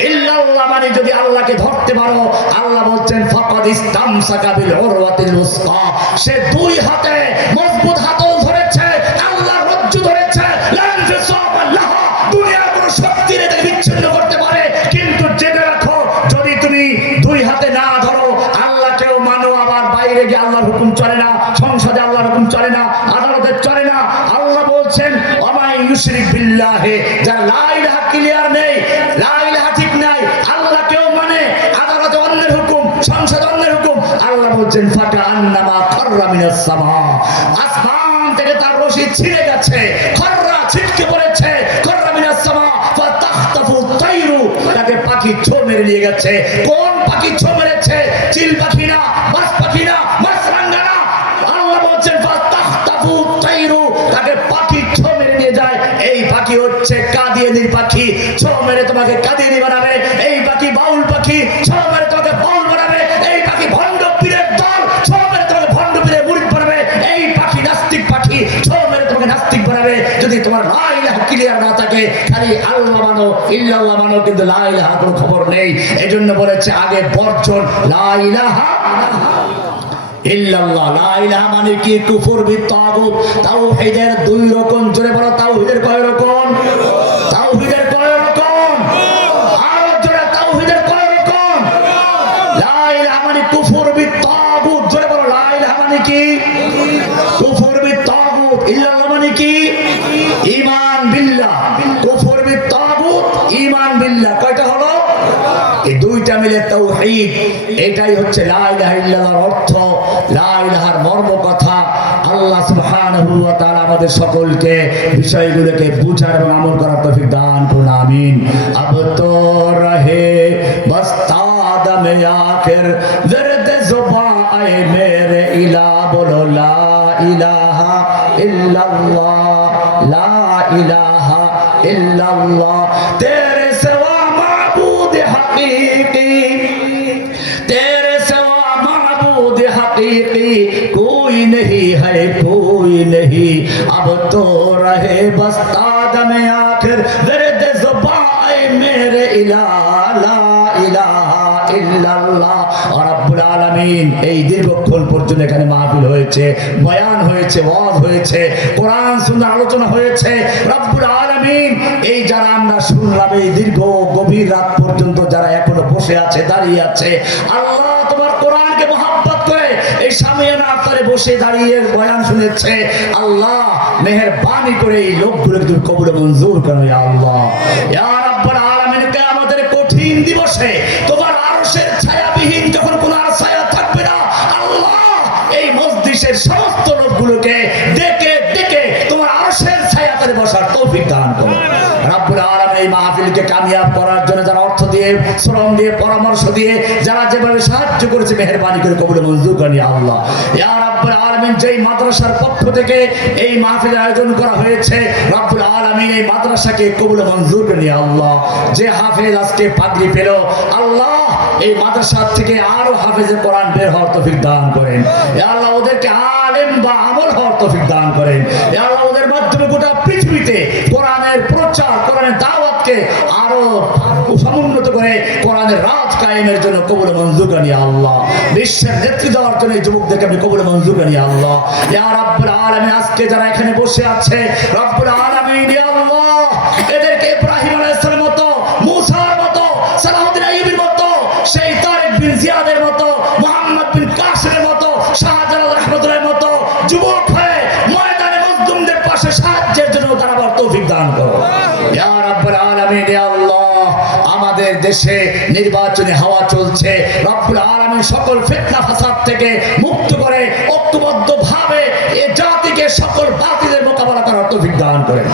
ইল্লাল্লাহ মানে যদি আল্লাহকে ধরতে পারো, আল্লাহ বলছেন ফাকাদ ইসতামসাকা বিল উরওয়াতিল উসকা, সে দুই হাতে মজবুত হাতল ধরেছে, আল্লাহর রজ্জু ধরেছে। লান ফিসামা লাহা, দুনিয়ার কোনো শক্তি এটাকে বিচ্ছিন্ন করতে পারে। কিন্তু জেনে রাখো, যদি তুমি দুই হাতে না ধরো, আল্লাহকেও মানো, আবার বাইরে গিয়ে আল্লাহর হুকুম চলে না, সংসদে আল্লাহর হুকুম চলে না, আদালতে চলে না। আল্লাহ বলছেন ওমাই ইউশরিক বিল্লাহি, যার লা ইলাহা ক্লিয়ার নেই, লা ইলাহা ঠিক নাই, আল্লাহকেও মানে, আদালতে অন্যের হুকুম, সংসদে অন্যের হুকুম, আল্লাহ বলছেন ফাকা আন্নামা খাররা মিনাস সামা, আসমান থেকে তার রশি ছিঁড়ে গেছে, খাররা ছিটকে পড়েছে, খাররা মিনাস সামা ফাতাখতাফু তাইরু, তাকে পাখি ছো মেরে নিয়ে গেছে। কোন পাখি ছো মেরেছে? চিল পাখি না, বাস পাখি না, মাছরাঙা না। আল্লাহ বলছেন ফাতাখতাফু তাইরু, তাকে পাখি ছো মেরে নিয়ে যায়। এই পাখি হচ্ছে কাদিয়ানির পাখি, ছো মেরে তোমাকে কাদিয়ানি বানাবে। এই পাখি বাউল পাখি, ছো মেরে তোমাকে বাউল বানাবে। এই পাখি ভণ্ড পীরের দল, ছো মেরে তোমাকে ভণ্ড পীরের মুরিদ বানাবে। এই পাখি নাস্তিক পাখি, ছো মেরে তোমাকে নাস্তিক বানাবে। যদি তোমার লা ইলাহা ক্লিয়ার না থাকে, খালি আল্লাহ মানো, ইল্লাল্লাহ মানো, কিন্তু লা ইলাহা কোনো খবর নেই। এজন্য বলেছে আগে বর্জন, লা ইলাহা ইল্লাল্লাহ। লা ইলাহা মানে কি? কুফর বিত তাগুত। তাওহীদের দুই রকম। জোরে বলো, তাওহীদের কয় রকম? তাওহীদের কয় রকম? আরো জোরে, তাওহীদের কয় রকম? লা ইলাহা মানে কুফর বিত তাগুত। জোরে বলো, লা ইলাহা মানে কি? কুফর বিত তাগুত। ইল্লাল্লাহ মানে কি? ঈমান বিল্লাহ। কুফর বিত তাগুত, ঈমান বিল্লাহ। কয়টা হলো? এই দুইটা মিলে তাওহীদ। এটাই হচ্ছে লা ইলাহা ইল্লাল্লাহর অর্থ, লা ইলাহার মর্ম কথা। আল্লাহ সুবহানাহু ওয়া তাআলা আমাদের সকলকে বিষয়গুলোকে বুঝার এবং আমল করার তৌফিক দান করুন, আমিন। আব তো রহে বস্তাদ মে আখির দর্দ जुबां आए मेरे इला, बोलो ला इलाहा इल्लल्लाह, ला इलाहा इल्लल्लाह। तेरे सिवा माबूद हकीकी, तेरे सिवा माबूद हकीकी कोई नहीं है, कोई नहीं। अब तो रहे बस आदम आखिर दर्द जुबां आए मेरे इला, ला इलाहा ইল্লাল্লাহ। রব্বুল আলামিন এই দীর্ঘক্ষণ পর্যন্ত এখানে মাহফিল হয়েছে, বয়ান হয়েছে, ওয়াজ হয়েছে, কোরআন সুন্নাহ আলোচনা হয়েছে। রব্বুল আলামিন এই যারা আমরা শুনলাম, এই দীর্ঘ গভীর রাত পর্যন্ত যারা এখনো বসে আছে, দাঁড়িয়ে আছে, আল্লাহ তোমার কোরআনকে মহব্বত করে এই সামিয়ানা আফতারে বসে দাঁড়িয়ে বয়ান শুনেছে, আল্লাহ মেহেরবানি করে এই লোকগুলোকে তুমি কবুল মঞ্জুর করো ইয়া আল্লাহ। ইয়া রাব্বুল আলামিন, কিয়ামতের কঠিন দিবসে তোমার আরশের ছায়াবিহীন যখন কোনো আর ছায়া থাকবে না, আল্লাহ কামিয়াব করার জন্য যারা অর্থ দিয়ে, শ্রম দিয়ে, পরামর্শ দিয়ে যারা যেভাবে সাহায্য করেছে মেহেরবানি করে কবুল মঞ্জুর করেন ইয়া আল্লাহ। ইয়া রাব্বুল আলামিন, যেই মাদ্রাসার পক্ষ থেকে এই মাহফিলের আয়োজন করা হয়েছে, রব্বুল আলামিন এই মাদ্রাসাকে কবুল মঞ্জুর করেন ইয়া আল্লাহ। যে হাফেজ আজকে পাগড়ি পেল, আল্লাহ এই মাদ্রাসা থেকে আরো হাফেজে কোরআন বের হওয়ার তৌফিক দান করেন ইয়া আল্লাহ। ওদেরকে আলেম বা আমল হওয়ার তৌফিক দান করেন ইয়া আল্লাহ। ওদের মাধ্যমে গোটা পৃথিবীতে কোরআনের প্রচার, কোরআনের দাওয়াতকে আরো সমুন্নত করে কোরআনের রাজ কায়েমের জন্য কবুল মঞ্জুর করেন ইয়া আল্লাহ। বিশ্বের নেতৃত্ব দেওয়ার জন্য যুবকদেরকে আপনি কবুল মঞ্জুর করেন ইয়া আল্লাহ। ইয়া রাব্বুল আলামিন, আজকে যারা এখানে বসে আছে, রব্বুল আলামিন ইয়া আল্লাহ, এদেরকে ইব্রাহিম আলাইহিস সালামের মতো, মুসার মতো, সালাউদ্দিন আইয়ুবীর মতো, সেই তারেক বিন জিয়াদের মতো, মুহাম্মদ বিন কাসিমের মতো, শাহজালাল রাহমাতুল্লাহর মতো যুবক হয়ে ময়দানে মজলুমদের পাশে সাহায্যের জন্য দাঁড়াবার তৌফিক দান করো ইয়া রাব্বুল আলামিন। ইয়া আল্লাহ, আমাদের দেশে নির্বাচনী হাওয়া চলছে, রব্বুল আলামিন সকল ফিতনা ফাসাদ থেকে মুক্ত করে ঐক্যবদ্ধভাবে এই জাতিকে সকল বাতিলের মোকাবেলা করার তৌফিক দান করেন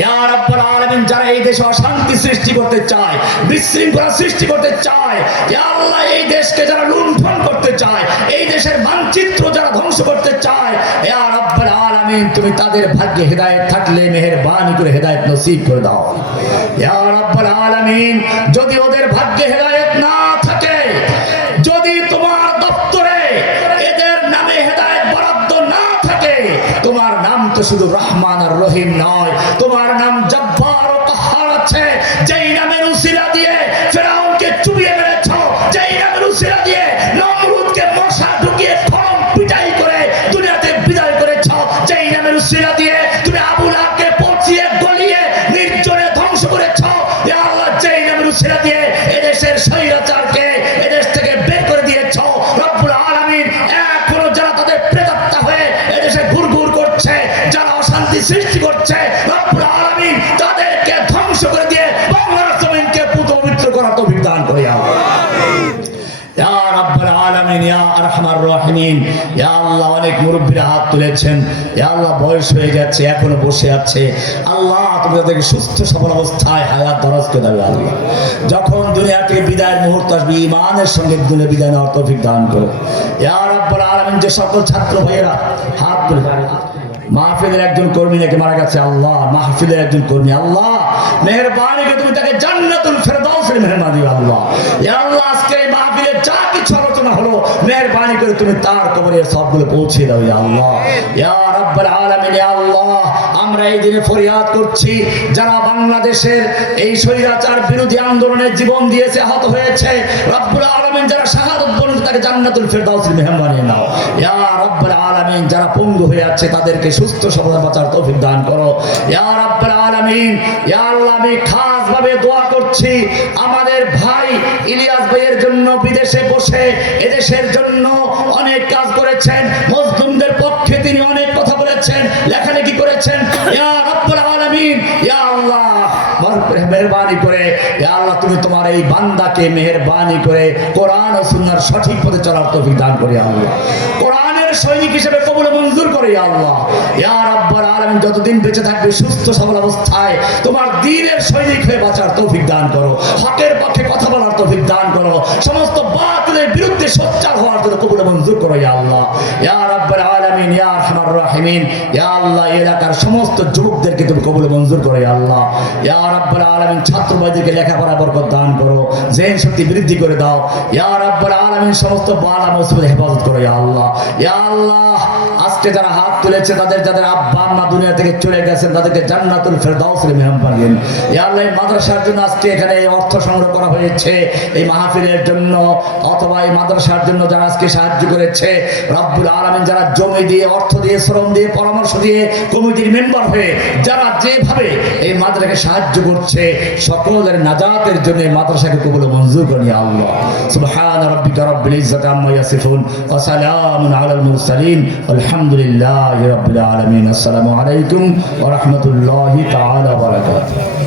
ইয়া রাব্বুল আলামিন। যারা এই দেশে অশান্তি সৃষ্টি করতে চায়, বিশৃঙ্খলা সৃষ্টি করতে চায়, ইয়া আল্লাহ, এই দেশকে যারা লুণ্ঠন করতে চায়, এই দেশের মানচিত্র যারা ধ্বংস করতে চায়, ইয়া রাব্বুল আলামিন, তুমি তাদের ভাগ্যে হেদায়েত থাকলে মেহেরবানি করে হেদায়েত নসিব করে দাও ইয়া রাব্বুল আলামিন। যদি ওদের ভাগ্যে হেদায়েত না থাকে, যদি তোমার দপ্তরে এদের নামে হেদায়েত বরাদ্দ না থাকে, তোমার নাম তো শুধু রহমান আর রহিম নয়, তোমার নাম জব্বার ও কাহ্হার আছে। যেই নামের উসিলা দিয়ে ফেরাউনকে চুবিয়ে মেরেছো, যেই নামের উসিলা দিয়ে নমরুদকে মশা ঢুকিয়ে খড়ম পিটাই করে দুনিয়াতে বিদায় করেছো, যেই নামের উসিলা দিয়ে তুমি আবু লাহাবকে পচিয়ে গলিয়ে নির্জনে ধ্বংস করেছো, ইয়া আল্লাহ, যেই নামের উসিলা দিয়ে এদেশের স্বৈরাচারকে এদেশ থেকে বের করে দিয়েছো, রব্বুল আলামিন, এখনো যারা তাদের প্রেতাত্মা হয়ে এদেশে ঘুরঘুর করছে, যারা অশান্তি সৃষ্টি করছে, রব্বুল আলামিন তাদেরকে ধ্বংস করে দিয়ে বাংলার জমিনকে পুত পবিত্র করার তৌফিক দান করে আল্লাহ ইয়া রাব্বুল আলামিন, ইয়া আরহামার রাহিমিন। ইয়া আল্লাহ, অনেক মুরব্বিরা হাত তুলেছেন, ইয়া আল্লাহ, বয়স হয়ে গেছে, এখনো বসে আছে, আল্লাহ তুমি তাদেরকে সুস্থ সবল অবস্থায় হায়াত দরাজ করে দেবে আল্লাহ। যখন দুনিয়া থেকে বিদায়ের মুহূর্ত আসবে, ঈমানের সঙ্গে দুনিয়া বিদায় নেওয়ার তৌফিক দান করো ইয়া রাব্বুল আলামিন। যে সকল ছাত্র ভাইয়েরা হাত তুলে, মাহফিলের একজন কর্মী নাকি মারা গেছে, আল্লাহ, মাহফিলের একজন কর্মী, আল্লাহ মেহেরবানি করে তুমি তাকে জান্নাতুল ফেরদাউসের মেহমান দিও আল্লাহ। ইয়া আল্লাহ, আজকে এই মাহফিলে যা কিছু আলোচনা হলো, মেহেরবানি করে তুমি তার কবরে সবগুলো পৌঁছে দাও ইয়া আল্লাহ। ইয়া রাব্বুল আলামিন, ইয়া আল্লাহ, আমরা এই দিনে ফরিয়াদ করছি, যারা বাংলাদেশের এই স্বৈরাচার বিরোধী আন্দোলনে জীবন দিয়েছে, আহত হয়েছে, রব্বুল আলামিন যারা শাহাদাত বরণ তাকে জান্নাতুল ফেরদাউসের মেহমান বানিয়ে নাও ইয়া রাব্বুল আলামিন। যারা পঙ্গু হয়ে আছে তাদেরকে সুস্থ সবল বাঁচার তৌফিক দান করো ইয়া রাব্বুল আলামিন। ইয়া আল্লাহ, আমি খাস ভাবে দোয়া করছি আমাদের ভাই ইলিয়াস ভাইয়ের জন্য, বিদেশে বসে এদেশের জন্য অনেক কাজ করেছেন, মজলুমদের পক্ষে তিনি অনেক কথা বলেছেন, লেখালেখি করেছেন, ইয়া রাব্বুল আলামিন। ইয়া আল্লাহ, মেহেরবানি করে ইয়া আল্লাহ, তুমি তোমার এই বান্দাকে মেহেরবানি করে কোরআন ও সুন্নাহর সঠিক পথে চলার তৌফিক দান করে আল্লাহ। কোরআনের সৈনিক হিসেবে কবুল মঞ্জুর করে আল্লাহ। ইয়া রাব্বুল আলামিন, যতদিন বেঁচে থাকবে সুস্থ সবল অবস্থায় তোমার দ্বীনের সৈনিক হয়ে বাঁচার তৌফিক দান করো, হকের পক্ষে কথা বলার তৌফিক দান করো, সমস্ত বাতিলের বিরুদ্ধে সোচ্চার হওয়ার জন্য কবুল মঞ্জুর করো ইয়া আল্লাহ। ইয়া রাব্বুল আলামিন, ইয়া আরহামার রাহিমিন। ইয়া আল্লাহ, এলাকার সমস্ত যুবকদেরকে তুমি কবুল মঞ্জুর করো ইয়া আল্লাহ। ইয়া রাব্বুল আলামিন, ছাত্র ভাইদেরকে লেখাপড়া বরকত দান করো, জেন শক্তি বৃদ্ধি করে দাও ইয়া রাব্বুল আলামিন। সমস্ত বালা মুসিবত হেফাজত করো ইয়া আল্লাহ। ইয়া আল্লাহ, আজকে যারা হাত তুলেছে, তাদের যাদের আব্বা আম্মা দুনিয়া থেকে চলে গেছেন, তাদেরকে জান্নাতুল ফেরদাউসের মেহমান বানিয়ে দিন ইয়া আল্লাহ। এই মাদ্রাসার জন্য আজকে এখানে এই অর্থ সংগ্রহ করা হয়েছে, এই মাহফিলের জন্য অথবা এই মাদ্রাসার জন্য যারা আজকে সাহায্য করেছে, রব্বুল আলামিন, যারা জমি দিয়ে, অর্থ দিয়ে, শ্রম দিয়ে, পরামর্শ দিয়ে, কমিটির মেম্বার হয়ে যারা যেভাবে এই মাদ্রাসাকে সাহায্য করছে, সকলের নাজাতের জন্য এই মাদ্রাসাকে কবুল মঞ্জুর করি আল্লাহ। সুবহান রাব্বিকা রাব্বিল ইজ্জাতি আম্মা ইয়াসিফুন ওয়া সালামুন আলাল মুরসালিন আলহামদুলিল্লাহি রাব্বিল আলামিন। আসসালামু আলাইকুম ওয়া রাহমাতুল্লাহি তাআলা ওয়া বারাকাতুহু।